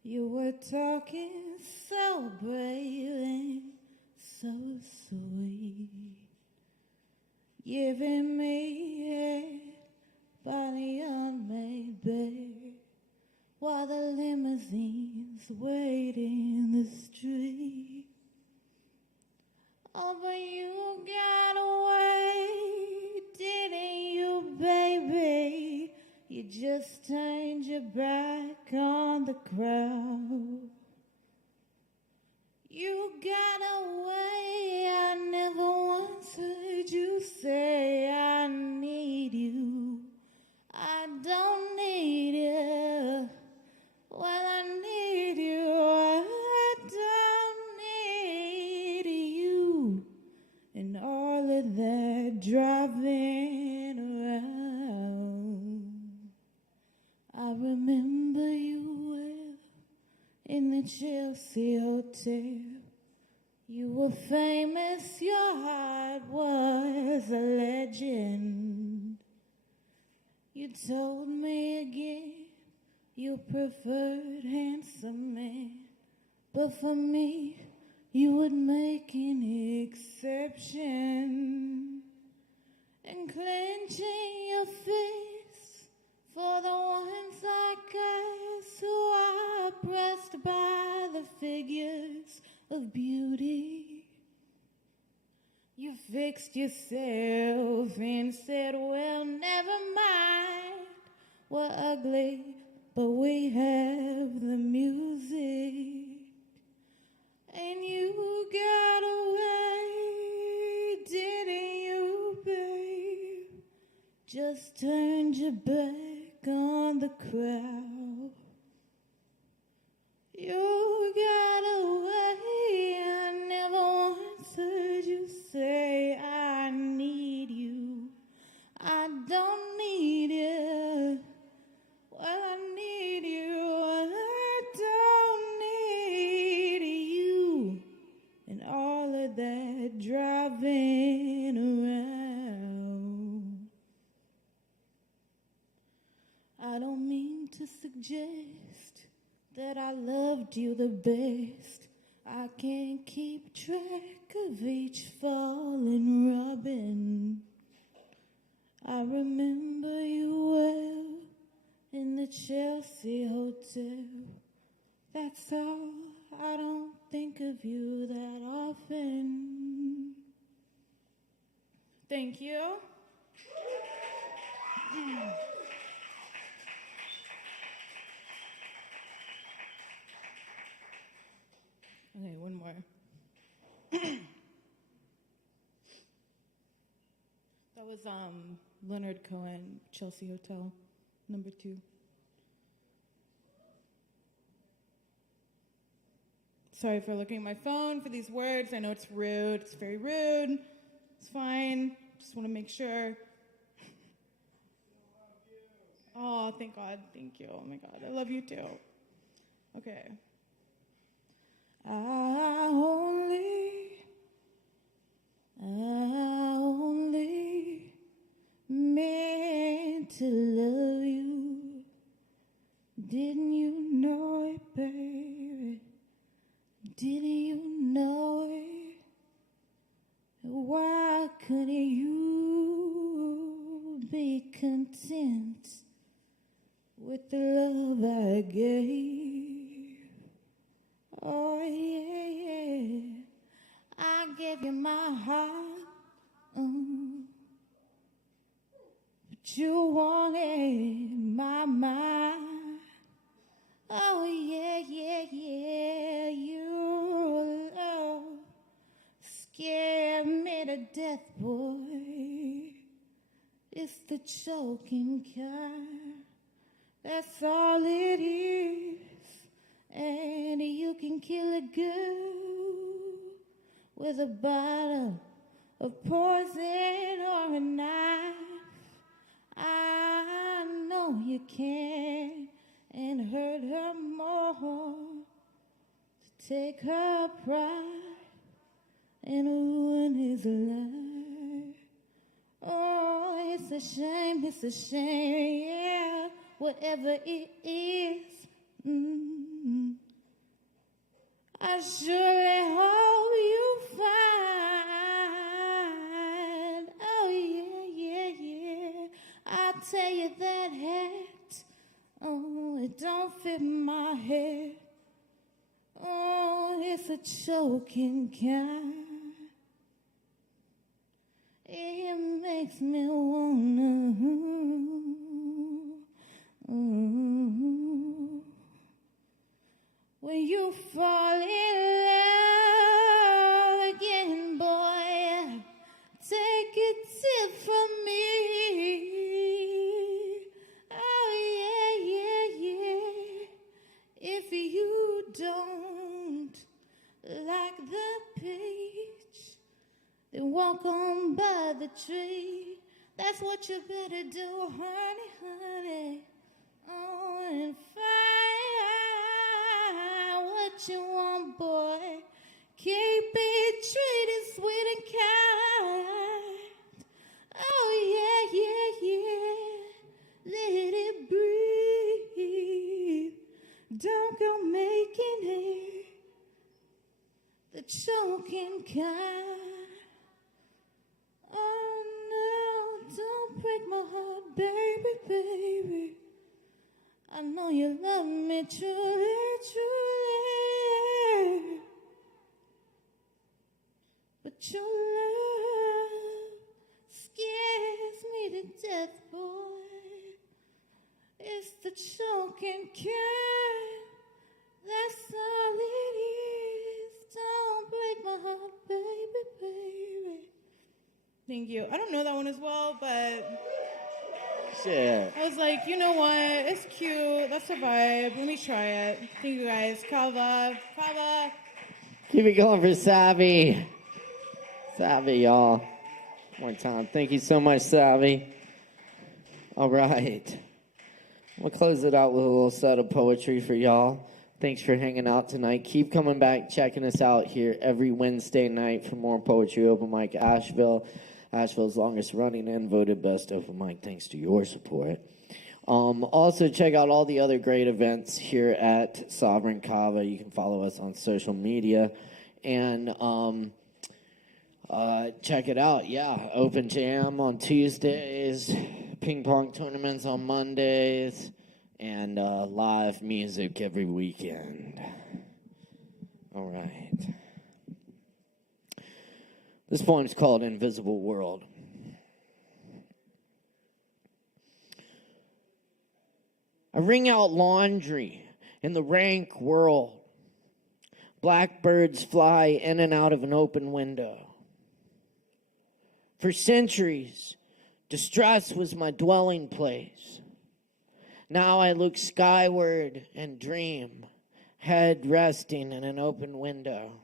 You were talking so brave and so sweet, giving me head by the unmade bed while the limousines wait in the street. Oh, but you got away, didn't you, baby? You just turned your back on the crowd. You got away, I never once heard you say I need you. I don't need you. Well, I need you. I don't need you. And all of that driving around. I remember you well in the Chelsea hotel. You were famous, your heart was a legend. You told me again you preferred handsome men, but for me, you would make an exception. And clenching your fists for the ones like us who are oppressed by the figures of beauty. You fixed yourself and said, well, never mind, we're ugly, but we have the music. And you got away, didn't you, babe? Just turned your back on the crowd. You got away, I never once heard you say I need you. I don't need you. Well, I need you. I don't need you. And all of that driving around. I don't mean to suggest that I loved you the best. I can't keep track of each fallen robin. I remember you well in the Chelsea hotel. That's all, I don't think of you that often. Thank you. Okay, one more. That was Leonard Cohen, Chelsea Hotel, number 2. Sorry for looking at my phone for these words. I know it's rude. It's very rude. It's fine. Just want to make sure. Oh, thank God. Thank you. Oh, my God. I love you, too. Okay. I only meant to love you. Didn't you know it, baby? Didn't you know it? Why couldn't you be content with the love I gave. Oh, yeah, yeah. I gave you my heart, but you wanted my mind. Oh, yeah, yeah, yeah. Your love scared me to death, boy. It's the choking kind. That's all it is. And you can kill a girl with a bottle of poison or a knife. I know you can, and hurt her more to take her pride and ruin his life. Oh, it's a shame, yeah, whatever it is. I surely hope you find. Oh, yeah, yeah, yeah. I'll tell you that hat. Oh, it don't fit my head. Oh, it's a choking kind. It makes me wanna. When you fall in love again, boy, take a tip from me. Oh, yeah, yeah, yeah. If you don't like the peach, then walk on by the tree. That's what you better do, honey, honey. Oh, and find what you want, boy. Keep it treated sweet and kind. Oh, yeah, yeah, yeah. Let it breathe. Don't go making it the choking kind. Oh, no, don't break my heart, baby, baby. I know you love me truly, truly. But your love scares me to death, boy. It's the choking kind. That's all it is. Don't break my heart, baby, baby. Thank you. I don't know that one as well, but Shit. I was like, you know what? It's cute. That's a vibe. Let me try it. Thank you guys. Kava. Kava. Keep it going for Savvy. Savvy, y'all. One more time. Thank you so much, Savvy. All right. We'll close it out with a little set of poetry for y'all. Thanks for hanging out tonight. Keep coming back, checking us out here every Wednesday night for more poetry open mic Asheville. Asheville's longest running and voted best open mic thanks to your support. Also, check out all the other great events here at Sovereign Kava. You can follow us on social media. And check it out. Yeah, open jam on Tuesdays, ping pong tournaments on Mondays, and live music every weekend. All right. This poem's called Invisible World. I wring out laundry in the rank world. Blackbirds fly in and out of an open window. For centuries, distress was my dwelling place. Now I look skyward and dream, head resting in an open window.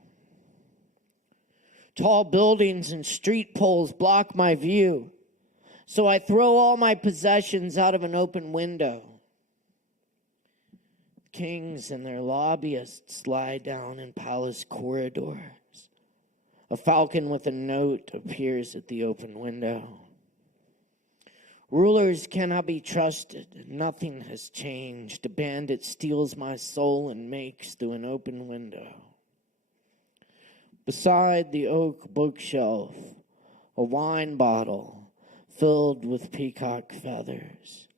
Tall buildings and street poles block my view, so I throw all my possessions out of an open window. Kings and their lobbyists lie down in palace corridors. A falcon with a note appears at the open window. Rulers cannot be trusted. Nothing has changed. A bandit steals my soul and makes through an open window. Beside the oak bookshelf, a wine bottle filled with peacock feathers.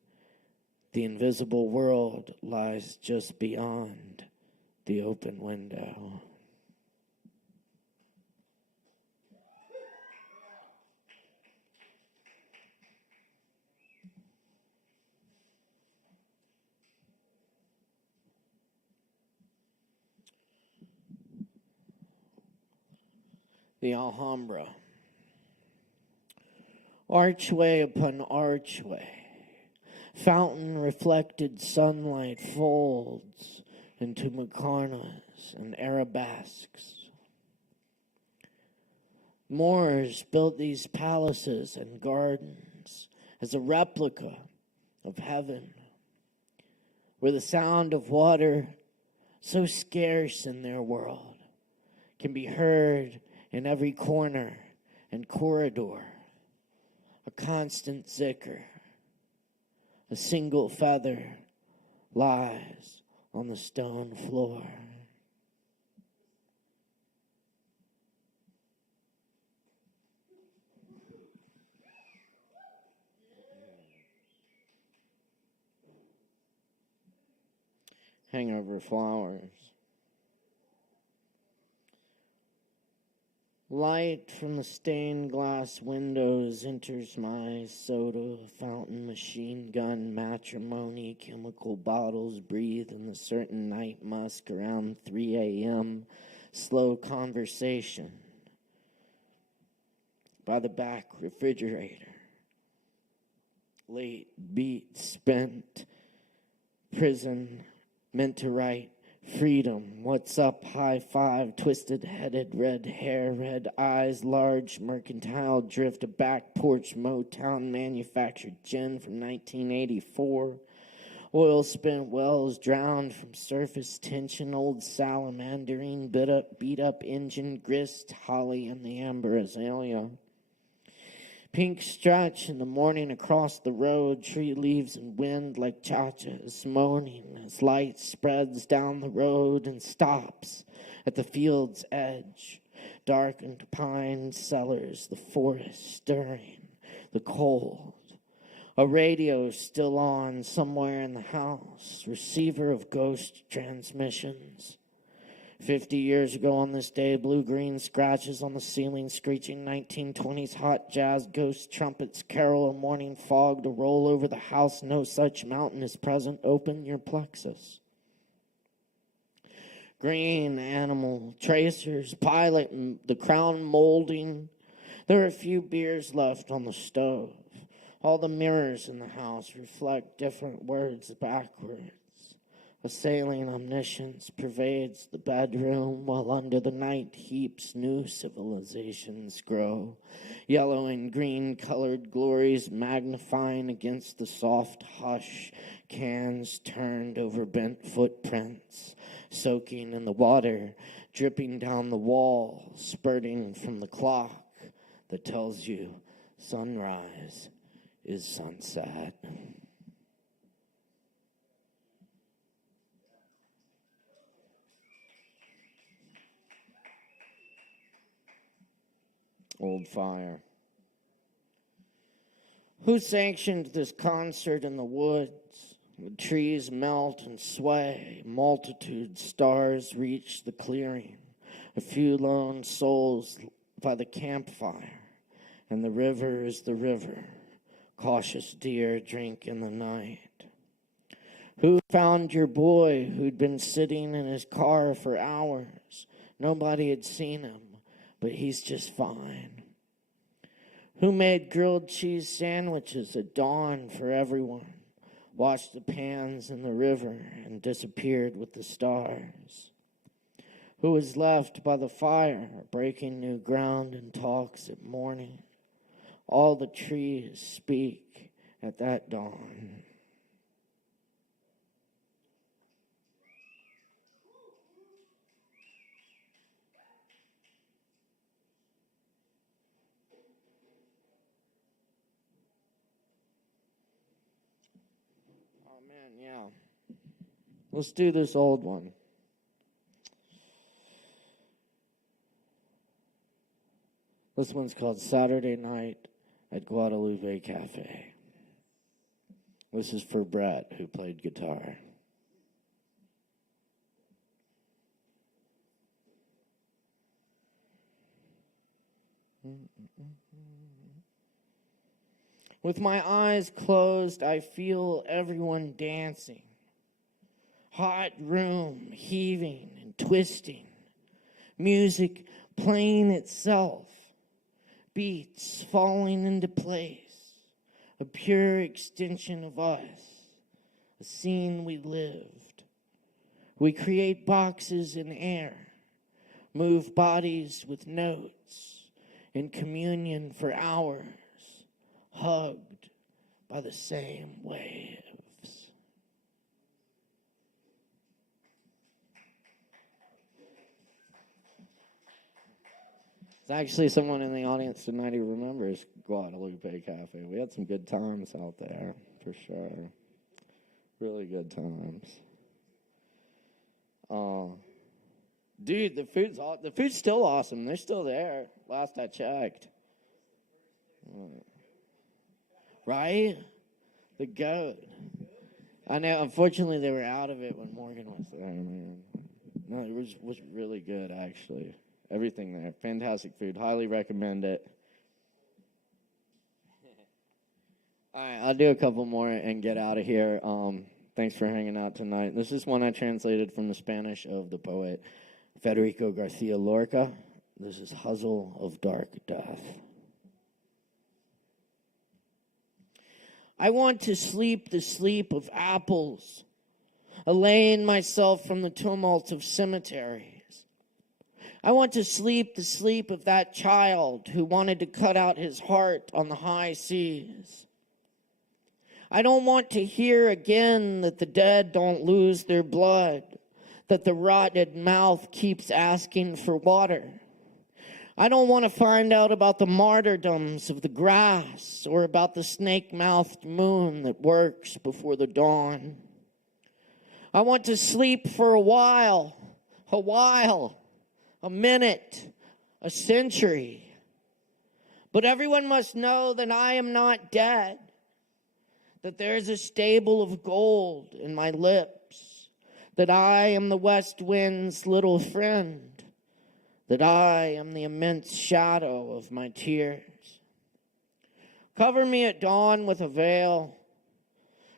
The invisible world lies just beyond the open window. The Alhambra. Archway upon archway, fountain reflected sunlight folds into muqarnas and arabesques. Moors built these palaces and gardens as a replica of heaven, where the sound of water, so scarce in their world, can be heard in every corner and corridor. A constant zikr. A single feather lies on the stone floor. Hangover flowers. Light from the stained glass windows enters my soda fountain, machine gun, matrimony, chemical bottles breathe in the certain night musk around 3 a.m. Slow conversation by the back refrigerator. Late beat spent, prison meant to write. Freedom, what's up, high five, twisted-headed, red hair, red eyes, large mercantile drift, a back porch Motown manufactured gin from 1984. Oil-spent wells drowned from surface tension, old salamanderine, beat up engine, grist, holly, and the amber azalea. Pink stretch in the morning across the road, tree leaves and wind like cha-chas moaning as light spreads down the road and stops at the field's edge. Darkened pine cellars, the forest stirring, the cold. A radio still on somewhere in the house, receiver of ghost transmissions. 50 years ago on this day, blue-green scratches on the ceiling, screeching 1920s hot jazz, ghost trumpets, carol, a morning fog to roll over the house. No such mountain is present. Open your plexus. Green animal, tracers, pilot, and the crown molding. There are a few beers left on the stove. All the mirrors in the house reflect different words backwards. A sailing omniscience pervades the bedroom, while under the night heaps new civilizations grow. Yellow and green colored glories magnifying against the soft hush. Cans turned over bent footprints, soaking in the water, dripping down the wall, spurting from the clock that tells you sunrise is sunset. Old fire. Who sanctioned this concert in the woods? The trees melt and sway. Multitude stars reach the clearing. A few lone souls by the campfire. And the river is the river. Cautious deer drink in the night. Who found your boy who'd been sitting in his car for hours? Nobody had seen him. But he's just fine. Who made grilled cheese sandwiches at dawn for everyone? Washed the pans in the river and disappeared with the stars. Who was left by the fire, breaking new ground and talks at morning? All the trees speak at that dawn. Yeah. Let's do this old one. This one's called Saturday Night at Guadalupe Cafe. This is for Brett, who played guitar. With my eyes closed, I feel everyone dancing. Hot room heaving and twisting. Music playing itself. Beats falling into place. A pure extension of us. A scene we lived. We create boxes in air. Move bodies with notes. In communion for hours. Hugged by the same waves. There's actually someone in the audience tonight who remembers Guadalupe Cafe. We had some good times out there, for sure. Really good times. Dude, the food's still awesome. They're still there. Last I checked. Right? The goat. I know, unfortunately, they were out of it when Morgan was there, man. No, it was really good, actually. Everything there. Fantastic food. Highly recommend it. All right, I'll do a couple more and get out of here. Thanks for hanging out tonight. This is one I translated from the Spanish of the poet Federico Garcia Lorca. This is Hustle of Dark Death. I want to sleep the sleep of apples, allaying myself from the tumult of cemeteries. I want to sleep the sleep of that child who wanted to cut out his heart on the high seas. I don't want to hear again that the dead don't lose their blood, that the rotted mouth keeps asking for water. I don't want to find out about the martyrdoms of the grass or about the snake-mouthed moon that works before the dawn. I want to sleep for a while, a minute, a century. But everyone must know that I am not dead, that there's a stable of gold in my lips, that I am the west wind's little friend, that I am the immense shadow of my tears. Cover me at dawn with a veil,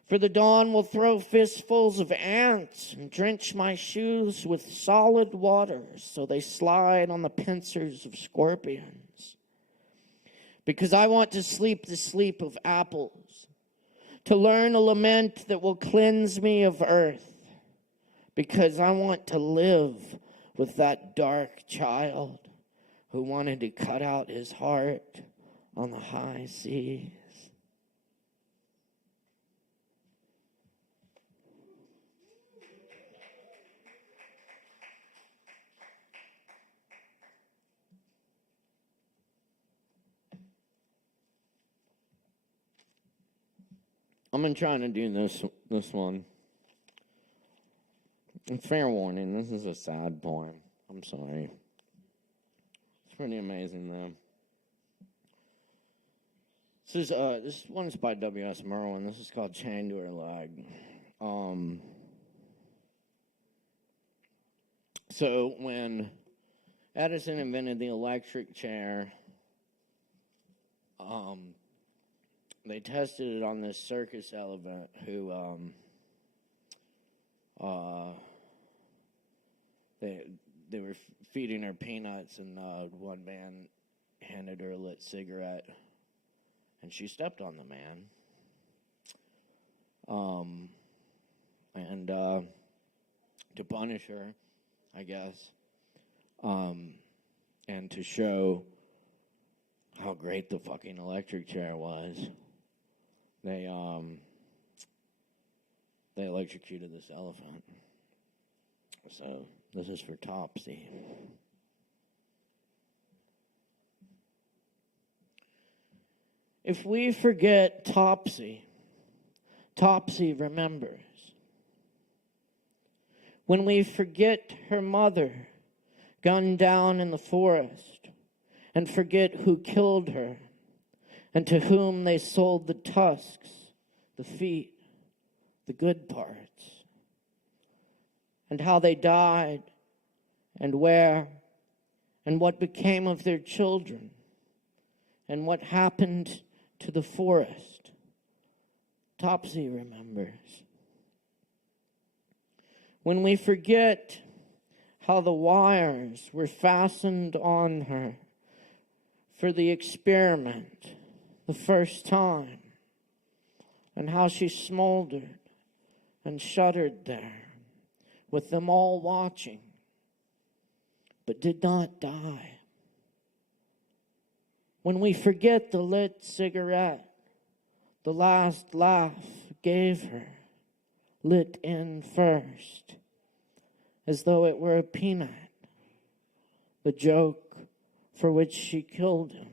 for the dawn will throw fistfuls of ants and drench my shoes with solid water so they slide on the pincers of scorpions. Because I want to sleep the sleep of apples, to learn a lament that will cleanse me of earth, because I want to live with that dark child who wanted to cut out his heart on the high seas. I'm been trying to do this one. And fair warning, this is a sad poem. I'm sorry. It's pretty amazing, though. This one's by W.S. Merwin. This is called Chained to Her Leg. So when Edison invented the electric chair, they tested it on this circus elephant who they were feeding her peanuts, and one man handed her a lit cigarette, and she stepped on the man. And to punish her, I guess, and to show how great the fucking electric chair was, they electrocuted this elephant. So this is for Topsy. If we forget Topsy, Topsy remembers. When we forget her mother, gunned down in the forest, and forget who killed her, and to whom they sold the tusks, the feet, the good parts, and how they died, and where, and what became of their children, and what happened to the forest. Topsy remembers. When we forget how the wires were fastened on her for the experiment the first time, and how she smoldered and shuddered there with them all watching, but did not die. When we forget the lit cigarette the last laugh gave her, lit in first, as though it were a peanut, the joke for which she killed him,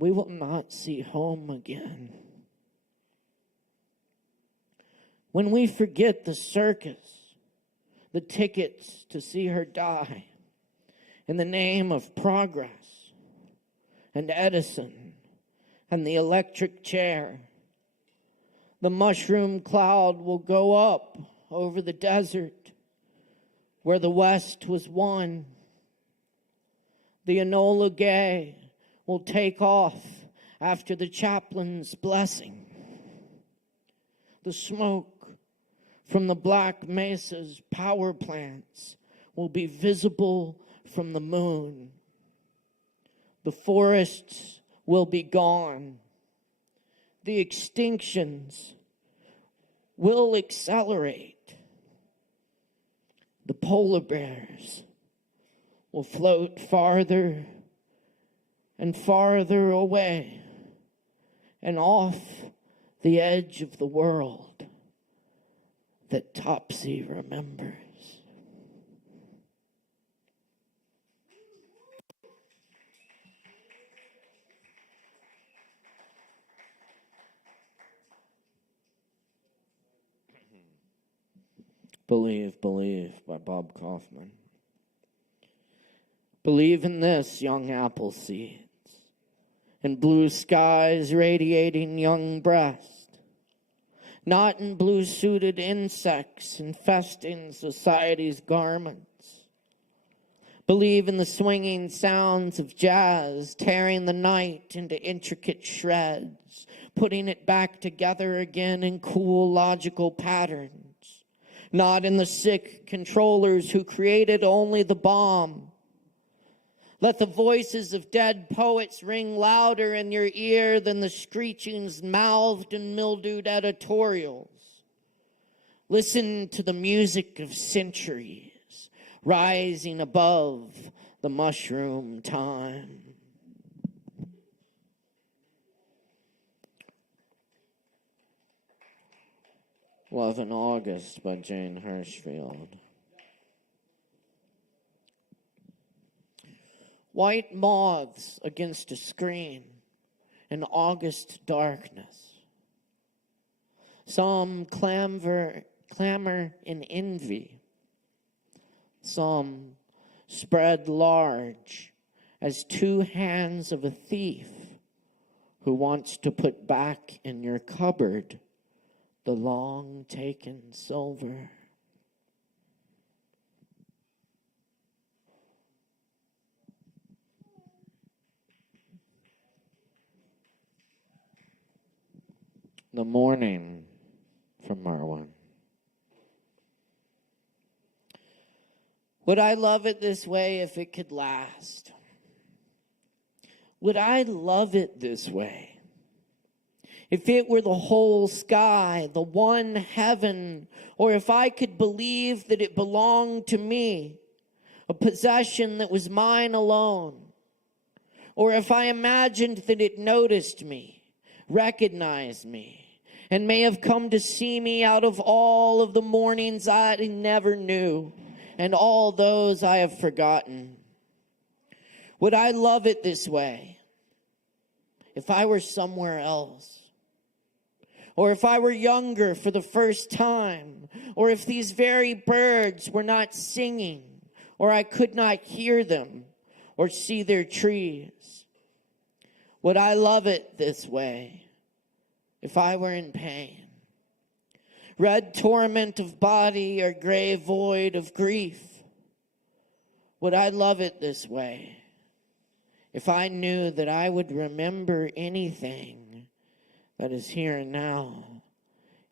we will not see home again. When we forget the circus, the tickets to see her die, in the name of progress, and Edison, and the electric chair, the mushroom cloud will go up over the desert where the West was won. The Enola Gay will take off after the chaplain's blessing. The smoke from the Black Mesa's power plants will be visible from the moon. The forests will be gone. The extinctions will accelerate. The polar bears will float farther and farther away and off the edge of the world that Topsy remembers. Believe, Believe by Bob Kaufman. Believe in this, young apple seeds, in blue skies radiating young breast, not in blue-suited insects infesting society's garments. Believe in the swinging sounds of jazz, tearing the night into intricate shreds, putting it back together again in cool, logical patterns. Not in the sick controllers who created only the bomb. Let the voices of dead poets ring louder in your ear than the screechings mouthed and mildewed editorials. Listen to the music of centuries rising above the mushroom time. Love in August by Jane Hirschfield. White moths against a screen in August darkness. Some clamor in envy. Some spread large as two hands of a thief who wants to put back in your cupboard the long-taken silver. The Morning from Marwan. Would I love it this way if it could last? Would I love it this way? If it were the whole sky, the one heaven, or if I could believe that it belonged to me, a possession that was mine alone, or if I imagined that it noticed me, recognized me, and may have come to see me out of all of the mornings I never knew, and all those I have forgotten. Would I love it this way if I were somewhere else? Or if I were younger for the first time, or if these very birds were not singing, or I could not hear them or see their trees. Would I love it this way if I were in pain? Red torment of body or gray void of grief. Would I love it this way if I knew that I would remember anything that is here and now?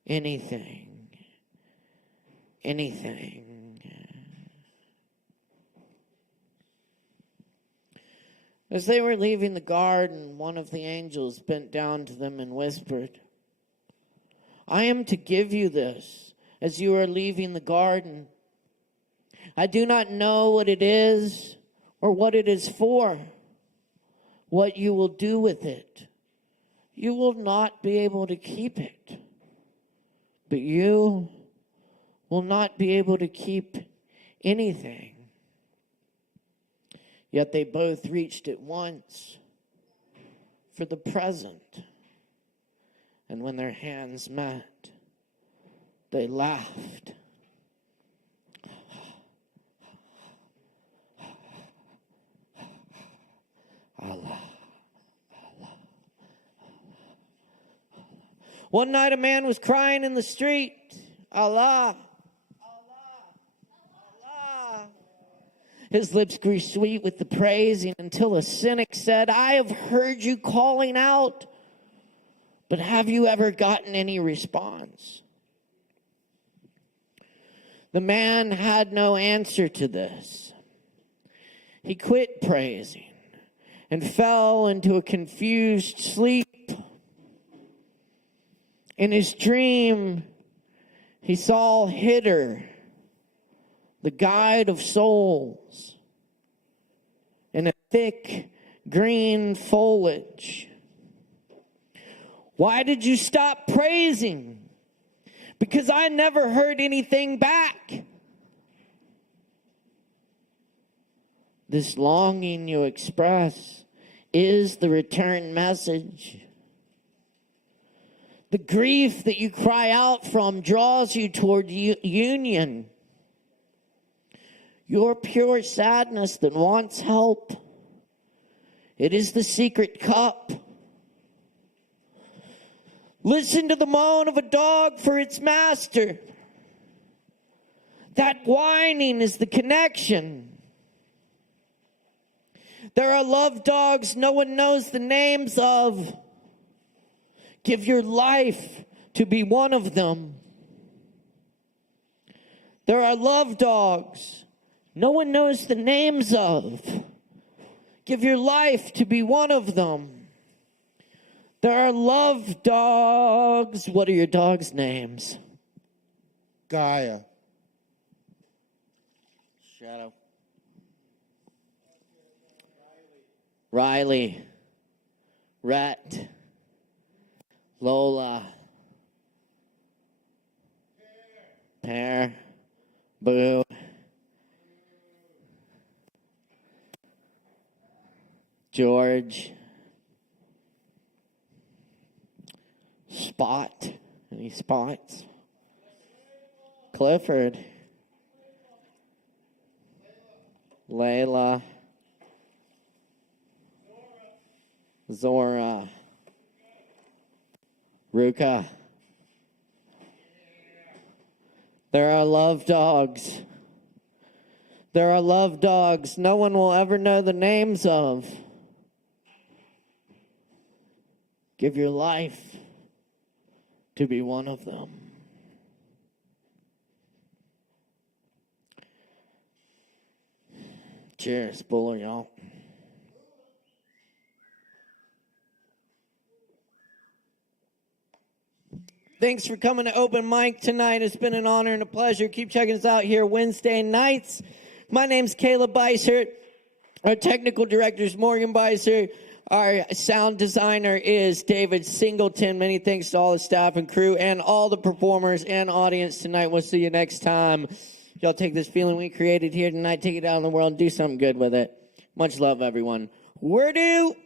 Anything. Anything. As they were leaving the garden, one of the angels bent down to them and whispered, I am to give you this as you are leaving the garden. I do not know what it is or what it is for, what you will do with it. You will not be able to keep it, but you will not be able to keep anything. Yet they both reached at once for the present. And when their hands met, they laughed. Allah. One night a man was crying in the street, Allah. His lips grew sweet with the praising until a cynic said, I have heard you calling out, but have you ever gotten any response? The man had no answer to this. He quit praising and fell into a confused sleep. In his dream, he saw Hitter, the guide of souls, in a thick green foliage. Why did you stop praising? Because I never heard anything back. This longing you express is the return message. The grief that you cry out from draws you toward union. Your pure sadness that wants help. It is the secret cup. Listen to the moan of a dog for its master. That whining is the connection. There are love dogs no one knows the names of. Give your life to be one of them. There are love dogs no one knows the names of. Give your life to be one of them. There are love dogs. What are your dogs' names? Gaia. Shadow. Riley. Rhett. Lola. Pear. Boo. George. Spot. Any spots? Clifford. Layla. Zora. Ruka. There are love dogs. There are love dogs no one will ever know the names of. Give your life to be one of them. Cheers, Buller, y'all. Thanks for coming to Open Mic tonight. It's been an honor and a pleasure. Keep checking us out here Wednesday nights. My name's Caleb Beissert. Our technical director is Morgan Beissert. Our sound designer is David Singleton. Many thanks to all the staff and crew and all the performers and audience tonight. We'll see you next time. Y'all take this feeling we created here tonight, take it out in the world, and do something good with it. Much love, everyone. Where do?